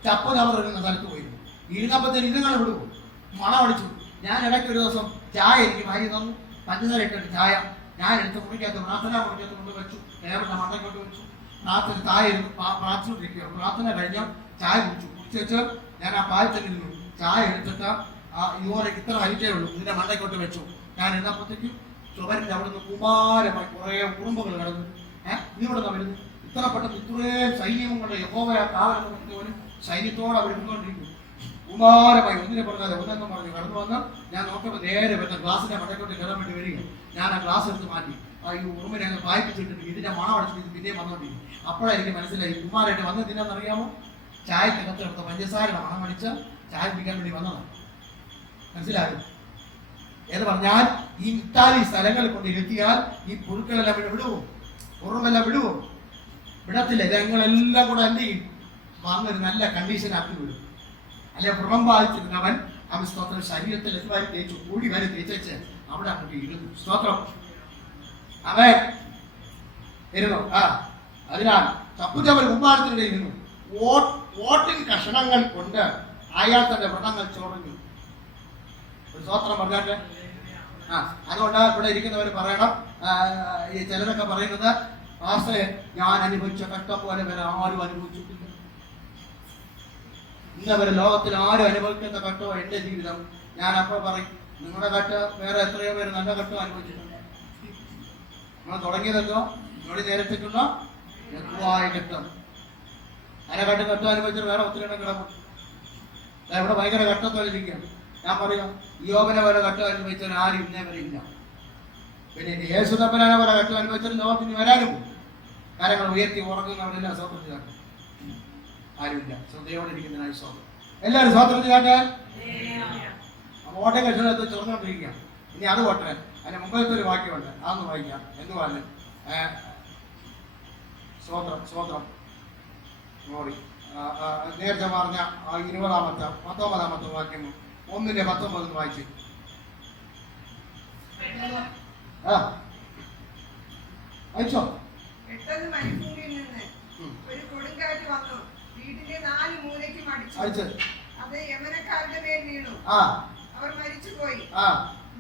ചപ്പോ അവർ ഇരുന്ന സ്ഥലത്ത് പോയിരുന്നു. ഇരുന്നപ്പത്തേന് ഇതുങ്ങൾ വിടുവോ? മണം അടിച്ചു. ഞാൻ ഇടയ്ക്ക് ഒരു ദിവസം ചായ എനിക്ക് ഭാര്യ തന്നു, പഞ്ചസാര ഇട്ടിട്ട് ചായ ഞാൻ എടുത്ത് മുറിക്കകത്ത് പ്രാർത്ഥന മുറിക്കകത്ത് കൊണ്ട് വെച്ചു, ടേബിളിന്റെ മണ്ടയ്ക്കോട്ട് വെച്ചു. പ്രാർത്ഥന ചായ ഇരുന്നു പ്രാർത്ഥിച്ചുകൊണ്ടിരിക്കുക. പ്രാർത്ഥന കഴിഞ്ഞാൽ ചായ കുടിച്ചു വെച്ച് ഞാൻ ആ പായത്തിൽ ഇരുന്നു. ചായ എടുത്തിട്ട് ഇതുപോലെ ഇത്ര വലിച്ചേ ഉള്ളൂ, ഇതിന്റെ മണ്ടയ്ക്കോട്ട് വെച്ചു. ഞാൻ ഇരുന്നപ്പോഴത്തേക്കും ചുവരിന്റെ അവിടെ നിന്ന് കുമാരമായി കുറെ ഉറുമ്പുകൾ കിടന്നു. ഇവിടെ നിന്ന് വരുന്നു. ഇത്ര പെട്ടെന്ന് ഇത്രയും സൈന്യവും കൊണ്ട് യഹോവയെ കാവലെന്ന് സൈന്യത്തോടെ അവർ ഇരുന്നുകൊണ്ടിരിക്കുന്നു. കുമാരമായി ഒന്നിനെ പറഞ്ഞാൽ ഒന്നെന്നും പറഞ്ഞു കടന്നു വന്ന് ഞാൻ നോക്കുമ്പോൾ നേരെ വരുന്ന ഗ്ലാസിന്റെ മണ്ടയ്ക്കോട്ട് കയറാൻ വേണ്ടി വരിക. ഞാൻ ആ ഗ്ലാസ് എടുത്ത് മാറ്റി ഈ ഉറുമ്പിനെ അങ്ങ് പായിപ്പിച്ചിട്ടുണ്ട്. ഇതിന്റെ മണം അടിച്ചിട്ട് പിന്നെയും വന്നുകൊണ്ടിരിക്കും. അപ്പോഴായിരിക്കും മനസ്സിലായി കുമാരായിട്ട് വന്ന് തിന്നാന്നറിയാമോ? ചായക്കകത്ത് എടുത്ത പഞ്ചസാരയുടെ മണം അടിച്ച ചായ പിടിക്കാൻ വേണ്ടി വന്നതാണ്. മനസ്സിലാകും എന്ന് പറഞ്ഞാൽ ഈ ഇത്താലി സ്ഥലങ്ങളിൽ കൊണ്ട് ഇരുത്തിയാൽ ഈ പുഴുക്കളെല്ലാം വിടുവോ? ഉറുമ്പെല്ലാം വിടുവോ? വിടത്തില്ല. ഇതങ്ങളെല്ലാം കൂടെ എന്ത് ചെയ്യും? വന്നൊരു നല്ല കണ്ടീഷനാക്കി വിടും. അല്ലെ പുറം ബാധിച്ചിരുന്നവൻ അവൻ സ്തോത്രം ശരീരത്തിൽ എത്തുവാരി തേച്ചു കൂടി വരെ തേച്ചു അവിടെ അങ്ങോട്ട് ഇരുന്നു. സ്തോത്രം അവൻ ഇരുന്നു. അതിനാൽ തപ്പുചവൽ കുമ്പാരത്തിനിടെ ഇരുന്നു. ഓട്ടിൻ കഷണങ്ങൾ കൊണ്ട് അയാൾ തന്റെ വ്രണങ്ങൾ ചൊറിഞ്ഞു. ഒരു സ്തോത്രം പറഞ്ഞാട്ടെ. അതുകൊണ്ട് ഇവിടെ ഇരിക്കുന്നവർ പറയണം, ഈ ചിലരൊക്കെ പറയുന്നത് ആശ്രയ ഞാൻ അനുഭവിച്ച കഷ്ടം പോലെ വരെ ആരും അനുഭവിച്ചിട്ടില്ല. ഇന്നവരെ ലോകത്തിൽ ആരും അനുഭവിക്കുന്ന കഷ്ടമോ എന്റെ ജീവിതം. ഞാൻ അപ്പോൾ പറയും, നിങ്ങളുടെ കട്ട് വേറെ എത്രയോ പേര് നല്ല കഷ്ടം അനുഭവിച്ചിട്ടുണ്ട്. നമ്മൾ തുടങ്ങിയതല്ലോ ഇവിടെ നേരത്തേക്കുള്ള ലഘുവായ ഘട്ടം. അരഘട്ടം കഷ്ടം അനുഭവിച്ചിട്ട് വേറെ ഒത്തിരി എണ്ണം കിടക്കും. ഇവിടെ ഭയങ്കര ഘട്ടത്തോലിരിക്കുകയാണ്. ഞാൻ പറയാം, യോബനെ വരെ ഘട്ടം അനുഭവിച്ചവർ ആരും ഇന്നേ വരെ ഇല്ല. പിന്നെ യേശു തമ്പുരാനെ വരെ ഘട്ടം അനുഭവിച്ചാൽ ലോകത്തിന് വരാനും കാര്യങ്ങൾ ഉയർത്തി ഉറങ്ങുന്നവരെല്ലാം സ്വാതന്ത്ര്യമാക്കും. ആരുമില്ല. ശ്രദ്ധയോടെ ഇരിക്കുന്നതിനായി സ്വാതന്ത്ര്യം. എല്ലാവരും സ്വാതന്ത്ര്യമാക്കാൻ ഓട്ടം കക്ഷണത്തെ ചൊറഞ്ഞുകൊണ്ടിരിക്കുക. ഇനി അത് പോട്ടെ, അതിന് മുമ്പത്തെ ഒരു വാക്യമുണ്ട്, അതൊന്ന് വായിക്കാം. എന്തുവാണ്? സ്വോത്രം സോറി നേരത്തെ പറഞ്ഞ 19ാമത്തെ വാക്യം 1:19 വായിച്ചു. അയച്ചോ? പെട്ടെന്ന് മരുഭൂമിയിൽ നിന്ന് ഒരു കൊടുങ്കാറ്റ് വന്നു, വീടിന്റെ 4 മൂലയ്ക്കും അടിച്ചു. അത് യമനക്കാരുടെ മേൽ വീണു, അവർ മരിച്ചുപോയി.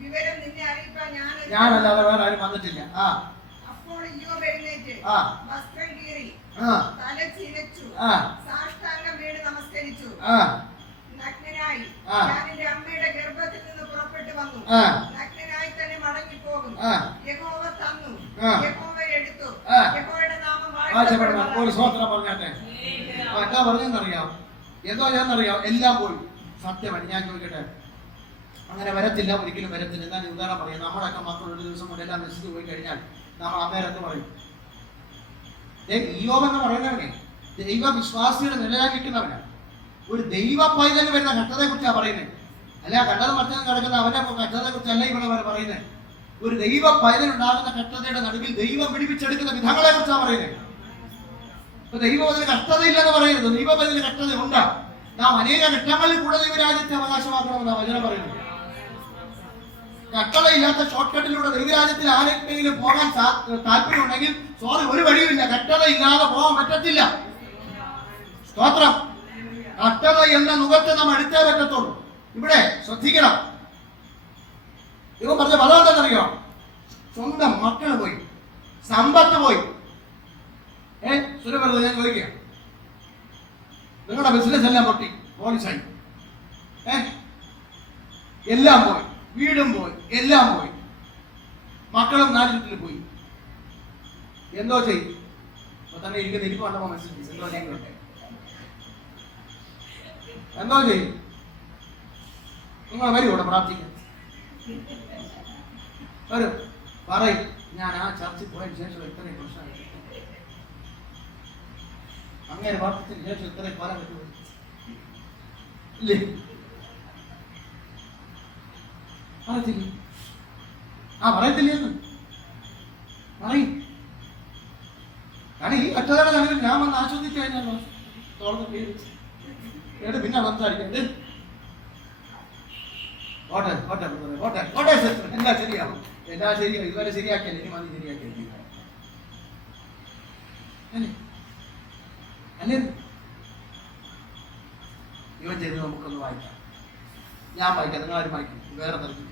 വിവരം നിന്നെ അറിയിക്കാൻ ഞാനല്ലാതെ വേറെ ആരും വന്നിട്ടില്ല. അപ്പോൾ ഇയ്യോബ് എഴുന്നേറ്റ് വസ്ത്രം കീറി തല ചിലച്ചു, സാഷ്ടാംഗം വീണ് നമസ്കരിച്ചു. നഗ്നനായി ഞാൻ എന്റെ അമ്മയുടെ ഗർഭത്തിൽ നിന്ന് പുറപ്പെട്ടു വന്നു, നഗ്നനായി തന്നെ മടങ്ങിപ്പോകും. യഹോവ തന്നു, യഹോവ എടുത്തു, യഹോവയുടെ നാമം പറഞ്ഞാട്ടെ. എന്താ പറഞ്ഞെന്നറിയാം? എന്തോ ഞാനറിയാം, എല്ലാം പോയി. സത്യമാണ്. ഞാൻ ചോദിക്കട്ടെ, അങ്ങനെ വരത്തില്ല, ഒരിക്കലും വരത്തില്ല. എന്നാൽ ഉദാഹരണം പറയാം, നമ്മളൊക്കെ മക്കൾ ഒരു ദിവസം കൊണ്ട് എല്ലാം നശിച്ചു പോയി കഴിഞ്ഞാൽ നമ്മൾ അമ്മേരെന്ന് പറയും. ഇയ്യോബ് എന്ന് പറയുന്നവനെ ദൈവ വിശ്വാസിയുടെ നിലനിൽക്കുന്നവനാണ്. ഒരു ദൈവ പൈതലിന് വരുന്ന ഘട്ടത്തെ കുറിച്ചാണ് പറയുന്നത്. അല്ല കണ്ടത് മറ്റൊന്നും കിടക്കുന്ന അവന്റെ ഘട്ടത്തെ കുറിച്ചല്ല ഇവിടെ പറയുന്നത്. ഒരു ദൈവ പൈതലുണ്ടാകുന്ന ഘട്ടതയുടെ നടുവിൽ ദൈവം പിടിപ്പിച്ചെടുക്കുന്ന വിധങ്ങളെ കുറിച്ചാണ് പറയുന്നത്. ഇപ്പൊ ദൈവത്തിന് കഷ്ടതയില്ലെന്ന് പറയുന്നത്, ദൈവത്തിന് കഷ്ടത ഉണ്ടാകും. നാം അനേക ഘട്ടങ്ങളിൽ കൂടെ ദൈവരാജ്യത്തെ അവകാശമാക്കണമെന്നാണ് വചനം പറയുന്നത്. കട്ടതയില്ലാത്ത ഷോർട്ട് കട്ടിലൂടെ ദൈവരാജ്യത്തിൽ ആരെങ്കിലും പോകാൻ താല്പര്യമുണ്ടെങ്കിൽ ഒരു വഴിയുമില്ല. കട്ടത ഇല്ലാതെ പോകാൻ പറ്റത്തില്ല. സ്തോത്രം. കട്ടത എന്ന മുഖത്തെ നാം എടുത്തേ പറ്റത്തുള്ളൂ. ഇവിടെ ശ്രദ്ധിക്കണം. ഇവ പറഞ്ഞ പദം എന്താണെന്നറിയോ? സ്വന്തം മക്കള് പോയി, സമ്പത്ത് പോയി. സുരഭരത ഞാൻ ചോദിക്കുക, നിങ്ങളുടെ ബിസിനസ് എല്ലാം പൊട്ടി, പോലീസായി, എല്ലാം പോയി, വീടും പോയി, എല്ലാം പോയി, മക്കളും 4 ചുറ്റിൽ പോയി. എന്തോ ചെയ്യും? അപ്പൊ തന്നെ ഇരിക്കുന്ന ഇരിപ്പ് കണ്ടപ്പോ മനസ്സിലായി എന്തോ ചെയ്യും. എന്തോ ചെയ്യും? നിങ്ങൾ വരുമോ പ്രാർത്ഥിക്കാൻ? വരും. പറയും, ഞാൻ ആ ചർച്ചിൽ പോയതിനു ശേഷം ഇത്രയും പ്രശ്നമായി, അങ്ങനെ പ്രാർത്ഥിച്ചതിന് ശേഷം ഇത്രയും പറയാൻ പറ്റുമോ? ഇല്ലേ? പറയത്തില്ലേ? പറയത്തില്ലേന്ന് പറയും. കാരണം ഈ കട്ടതയുടെ നടുവിൽ ഞാൻ വന്ന് ആസ്വദിച്ചു കഴിഞ്ഞാൽ തുറന്ന് പേര് പിന്നെ സംസാരിക്കരുത്. ഓട്ടെ ഓട്ടെ ഓട്ടെ ഓട്ടെ, എല്ലാം ശരിയാവും, എല്ലാം ശരിയാവും. ഇതുവരെ ശരിയാക്കിയാൽ ഇനി മതി ശരിയാക്കിയാൽ. അല്ലേ അല്ലേ? ഇവൻ ചെയ്ത് നമുക്കൊന്ന് വായിക്കാം. ഞാൻ വായിക്കാം, നിങ്ങളാരും വായിക്കും. വേറെ തരത്തിൽ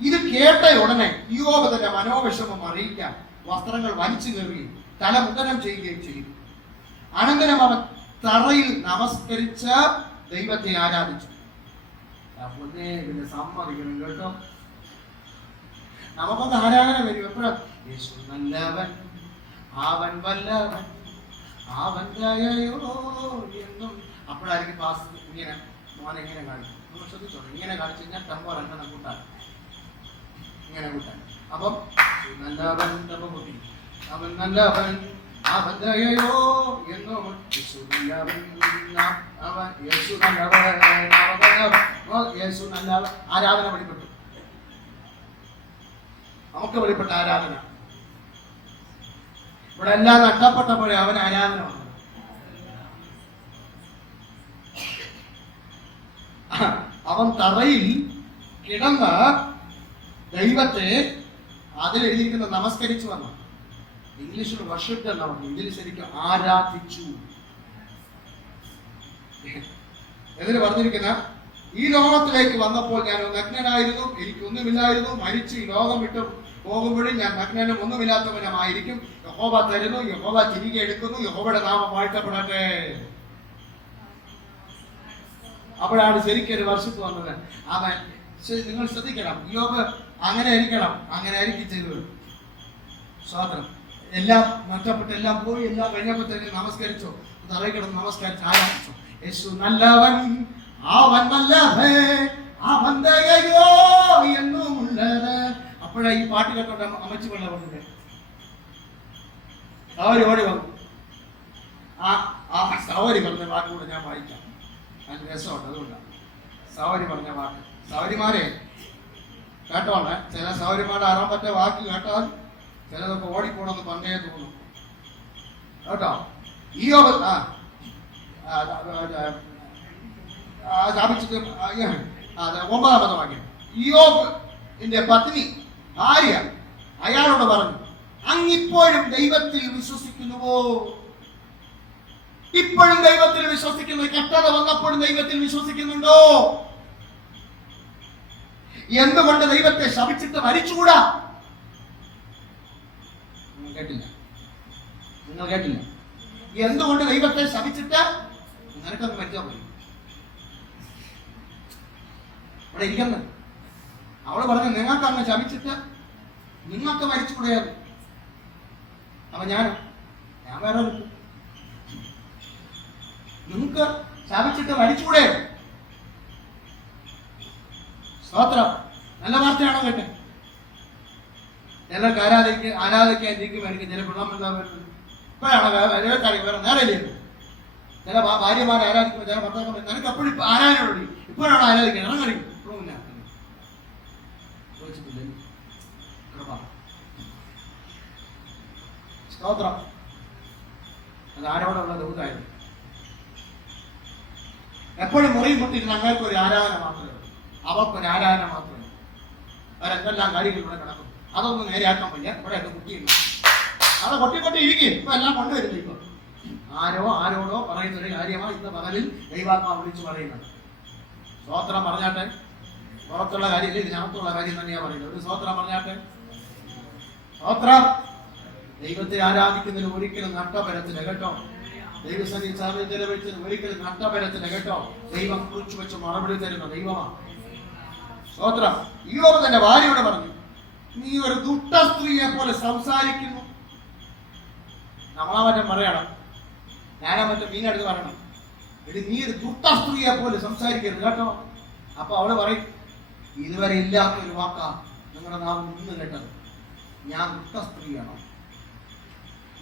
ഇത് കേട്ട ഉടനെ ഇയ്യോബ് തന്റെ മനോവിഷമം അറിയിക്കാൻ വസ്ത്രങ്ങൾ വലിച്ചു കയറുകയും തല മുഖനം ചെയ്യുകയും ചെയ്തു. അനന്തരം അവൻ തറയിൽ നമസ്കരിച്ച ദൈവത്തെ ആരാധിച്ചു. പൊന്നേ, പിന്നെ സമ്മതിക്കണം കേട്ടോ. നമുക്കൊന്ന് ആരാധന വരും എപ്പോഴും. യേശു നല്ലവൻ, അവൻ വല്ലവൻ, അവൻ ദയയോ എന്നും. അപ്പോഴായിരിക്കും പാസ് ഇങ്ങനെ മോനെ ഇങ്ങനെ കാണിക്കും. നമ്മൾ ശ്രദ്ധിച്ചോളൂ, ഇങ്ങനെ കാണിച്ചു കഴിഞ്ഞാൽ ടെമ്പോ രണ്ടെണ്ണം കൂട്ടാൻ, ഇങ്ങനെ കൂട്ടാൻ. അപ്പം നല്ലവൻ ടെമ്പോ കൂട്ടി, അവൻ നല്ലവൻ, അവൻ ദയയോ എന്നും. യേശു നല്ലവൻ, അവൻ യേശു നല്ലവൻ, യേശു നല്ലവൻ. ആരാധന വെളിപ്പെട്ടു, നമുക്ക് വെളിപ്പെട്ട ആരാധന. ഇവിടെ എല്ലാം നഷ്ടപ്പെട്ടപ്പോഴേ അവൻ ആരാധന വന്നു. അവൻ തറയിൽ കിടന്ന് ദൈവത്തെ അതിലെഴുതിയിരിക്കുന്ന നമസ്കരിച്ചു വന്നു. ഇംഗ്ലീഷിൽ വർഷിപ്പ് എന്നാ പറഞ്ഞു, ഇതിൽ ശരിക്കും ആരാധിച്ചു. എന്നിട്ട് പറഞ്ഞിരിക്കുന്ന ഈ ലോകത്തിലേക്ക് വന്നപ്പോൾ ഞാൻ നഗ്നനായിരുന്നു, എനിക്കൊന്നുമില്ലായിരുന്നു. മരിച്ച് ഈ ലോകം വിട്ടു പോകുമ്പോഴും ഞാൻ നഗ്നനും ഒന്നുമില്ലാത്തവനുമായിരിക്കും. യഹോവ തരുന്നു, യഹോവ തിരികെ എടുക്കുന്നു, യഹോവയുടെ നാമം വാഴ്ത്തപ്പെടട്ടെ. അപ്പോഴാണ് ശരിക്കും ഒരു വർഷിപ്പ് വന്നത്. അവൻ നിങ്ങൾ ശ്രദ്ധിക്കണം, യോബ് അങ്ങനെ ആയിരിക്കണം, അങ്ങനെ ആയിരിക്കും ചെയ്തത്. സ്വാതന്ത്ര്യം എല്ലാം നഷ്ടപ്പെട്ട് എല്ലാം പോയി, എല്ലാം കഴിഞ്ഞപ്പോഴത്തേക്ക് നമസ്കരിച്ചു, തറയിൽ കിടന്ന് നമസ്കരിച്ച് ആരാധിച്ചു. യേശു നല്ലവൻ, അവൻ നല്ലവൻ, അവൻ ദയയോ എന്നുമുള്ളത്. അപ്പോഴാ ഈ പാട്ട് കേട്ടോണ്ട് അമ്മച്ചി വെള്ളം വന്നത്. സവാരി ഓടി വന്നു. ആ സവാരി പറഞ്ഞ വാക്കുകൂടെ ഞാൻ വായിക്കാം, അതിന് രസമുണ്ട്. അതുകൊണ്ടാണ് സവാരി പറഞ്ഞ വാക്ക്. സവാരിമാരെ കേട്ടോണ്ട്, ചില സവാരിമാരുടെ ആറാൻ പറ്റ വാക്ക് കേട്ടാൽ ചിലതൊക്കെ ഓടിപ്പോണെന്ന് പണ്ടേ തോന്നും കേട്ടോ. ഈ സ്ഥാപിച്ചിട്ട് 9-ാമത്തെ വാക്യം. ഇയ്യോബിന്റെ പത്നി ഭാര്യ അയാളോട് പറഞ്ഞു, അങ്ങിപ്പോഴും ദൈവത്തിൽ വിശ്വസിക്കുന്നുവോ? ഇപ്പോഴും ദൈവത്തിൽ വിശ്വസിക്കുന്നു. കഷ്ടത വന്നപ്പോഴും ദൈവത്തിൽ വിശ്വസിക്കുന്നുണ്ടോ? എന്തുകൊണ്ട് ദൈവത്തെ ശപിച്ചിട്ട് മരിച്ചുകൂടാ? നിങ്ങൾ കേട്ടില്ല. എന്തുകൊണ്ട് ദൈവത്തെ ശപിച്ചിട്ട് നിനക്കൊന്ന് മരിച്ചാൽ പോയി അവിടെ ഇരിക്കുന്നത്? അവള് പറഞ്ഞു, നിങ്ങൾക്ക് അങ്ങ് ശപിച്ചിട്ട് നിങ്ങൾക്ക് മരിച്ചുകൂടെയാണ്. അപ്പൊ ഞാൻ വേറെ നിങ്ങൾക്ക് ശപിച്ചിട്ട് മരിച്ചുകൂടെ? സ്തോത്രം. നല്ല വാർത്തയാണോ കേട്ടെ? ചിലർക്ക് ആരാധിക്കാതിരിക്കും. എനിക്ക് ചില പിള്ളാൻ ഇപ്പോഴാണ് വേറെ നേരെ ചില ഭാര്യമാരെ ആരാധിക്കുമ്പോൾ ചില ഭർത്താക്കൾ നിനക്ക് എപ്പോഴും ആരാധനയോട് ഇപ്പോഴാണ് ആരാധിക്കുന്നത്. ഇറങ്ങി ഇപ്പോഴും ഇല്ല. സ്തോത്രം. അത് ആരോടുള്ള ദൂതായിരുന്നു. എപ്പോഴും മുറിയും പൊട്ടിയിരുന്ന അങ്ങേർക്ക് ഒരു ആരാധന മാത്രമേ ഉള്ളൂ, അവർക്കൊരു ആരാധന മാത്രമേ ഉള്ളൂ. അവരെന്തെല്ലാം കാര്യങ്ങൾ ഇവിടെ കിടക്കും. അതൊന്നും നേരെയാക്കാൻ വയ്യ. ഇവിടെ ഒക്കെ കുട്ടിയുള്ളൂ, അത് കൊട്ടി ഇരിക്കും. ഇപ്പൊ എല്ലാം കൊണ്ടുവരുന്നു. ഇപ്പൊ ആരോടോ പറയുന്ന ഒരു കാര്യമാണ് ഇന്ന് പകലിൽ ദൈവാത്മാവ് വിളിച്ചു പറയുന്നത്. സ്തോത്രം പറഞ്ഞാട്ടെ. പുറത്തുള്ള കാര്യമില്ല, ഇതിനകത്തുള്ള കാര്യം തന്നെയാ പറയുന്നത്. ഒരു സ്തോത്രം പറഞ്ഞാട്ടെ. സ്തോത്രം. ദൈവത്തെ ആരാധിക്കുന്നതിന് ഒരിക്കലും നഷ്ടപരത്തില്ല കേട്ടോ. ദൈവസന്നിധി സമയം ചെലവഴിച്ചതിന് ഒരിക്കലും നഷ്ടപരത്തില്ല കേട്ടോ. ദൈവം കുറിച്ചു വെച്ച് മറുപടി തരുന്ന ദൈവമാണ്. സ്തോത്രം. ഇയ്യോബ് തന്റെ ഭാര്യയോട് പറഞ്ഞു, നീ ഒരു ദുഷ്ട സ്ത്രീയെ പോലെ സംസാരിക്കുന്നു. നമ്മളാ മറ്റും പറയണം, ഞാനാ മറ്റും മീനെടുത്ത് പറയണം, എടി നീ ഒരു ദുഷ്ട സ്ത്രീയെ പോലെ സംസാരിക്കരുത് കേട്ടോ. അപ്പൊ അവള് പറയും, ഇതുവരെ ഇല്ലാത്തൊരു വാക്കാ നിങ്ങളുടെ നാം നിന്ന് കേട്ടത്. ഞാൻ ദുഷ്ട സ്ത്രീയാണോ?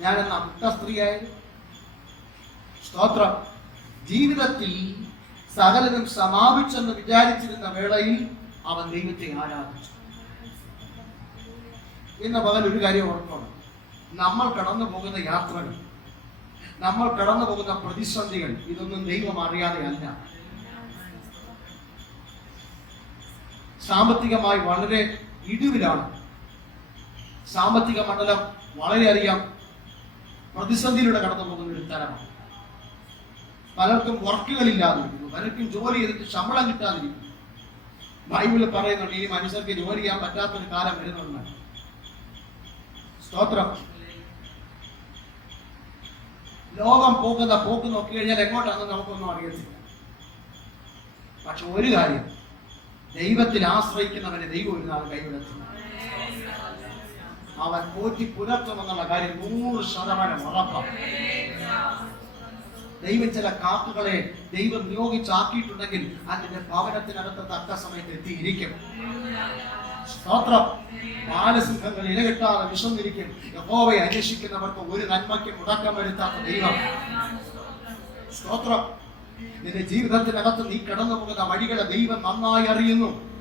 ഞാനെന്നാ ദുഷ്ട സ്ത്രീയായത്? സ്തോത്രം. ജീവിതത്തിൽ സകലതും സമാപിച്ചെന്ന് വിചാരിച്ചിരുന്ന വേളയിൽ അവൻ ദൈവത്തെ ആരാധിച്ചു. ഇന്ന് പകൽ ഒരു കാര്യം ഓർക്കണം, നമ്മൾ കടന്നു പോകുന്ന യാത്രകൾ, നമ്മൾ കടന്നു പോകുന്ന പ്രതിസന്ധികൾ, ഇതൊന്നും ദൈവം അറിയാതെ അല്ല. സാമ്പത്തികമായി വളരെ ഇടിവിലാണ്. സാമ്പത്തിക മണ്ഡലം വളരെയധികം പ്രതിസന്ധിയിലൂടെ കടന്നു പോകുന്ന ഒരു തരമാണ്. പലർക്കും വർക്കുകളില്ലാതിരിക്കുന്നു, പലർക്കും ജോലി ചെയ്തിട്ട് ശമ്പളം കിട്ടാതിരിക്കുന്നു. ബൈബിളിൽ പറയുന്നുണ്ട് ഇനി മനുഷ്യർക്ക് ജോലി ചെയ്യാൻ പറ്റാത്തൊരു കാലം വരുന്നുണ്ട്. സ്തോത്രം. ലോകം പോകുന്ന പോക്ക് നോക്കി കഴിഞ്ഞാൽ എങ്ങോട്ടാണെന്ന് നമുക്കൊന്നും അറിയത്തില്ല. പക്ഷെ ഒരു കാര്യം, ദൈവത്തിൽ ആശ്രയിക്കുന്നവനെ ദൈവം ഒരു നാൾ കൈവിടത്തില്ല. അവൻ പോറ്റി പുലർത്തുമെന്നുള്ള കാര്യം 100% ഉറപ്പാണ്. ദൈവം ചില കാക്കുകളെ ദൈവം നിയോഗിച്ചാക്കിയിട്ടുണ്ടെങ്കിൽ അതിന്റെ ഭവനത്തിനകത്ത് തക്ക സമയത്ത് എത്തിയിരിക്കും. സ്തോത്രം. ബാലസിംഹങ്ങൾ ഇരകിട്ടാതെ വിശന്നിരിക്കും. യഹോവയെ അന്വേഷിക്കുന്നവർക്ക് ഒരു നന്മയ്ക്ക് മുടക്കം വരുത്താത്ത ദൈവം. സ്തോത്രം. നിന്റെ ജീവിതത്തിനകത്ത് നീ കടന്നു പോകുന്ന വഴികളെ ദൈവം നന്നായി അറിയുന്നു.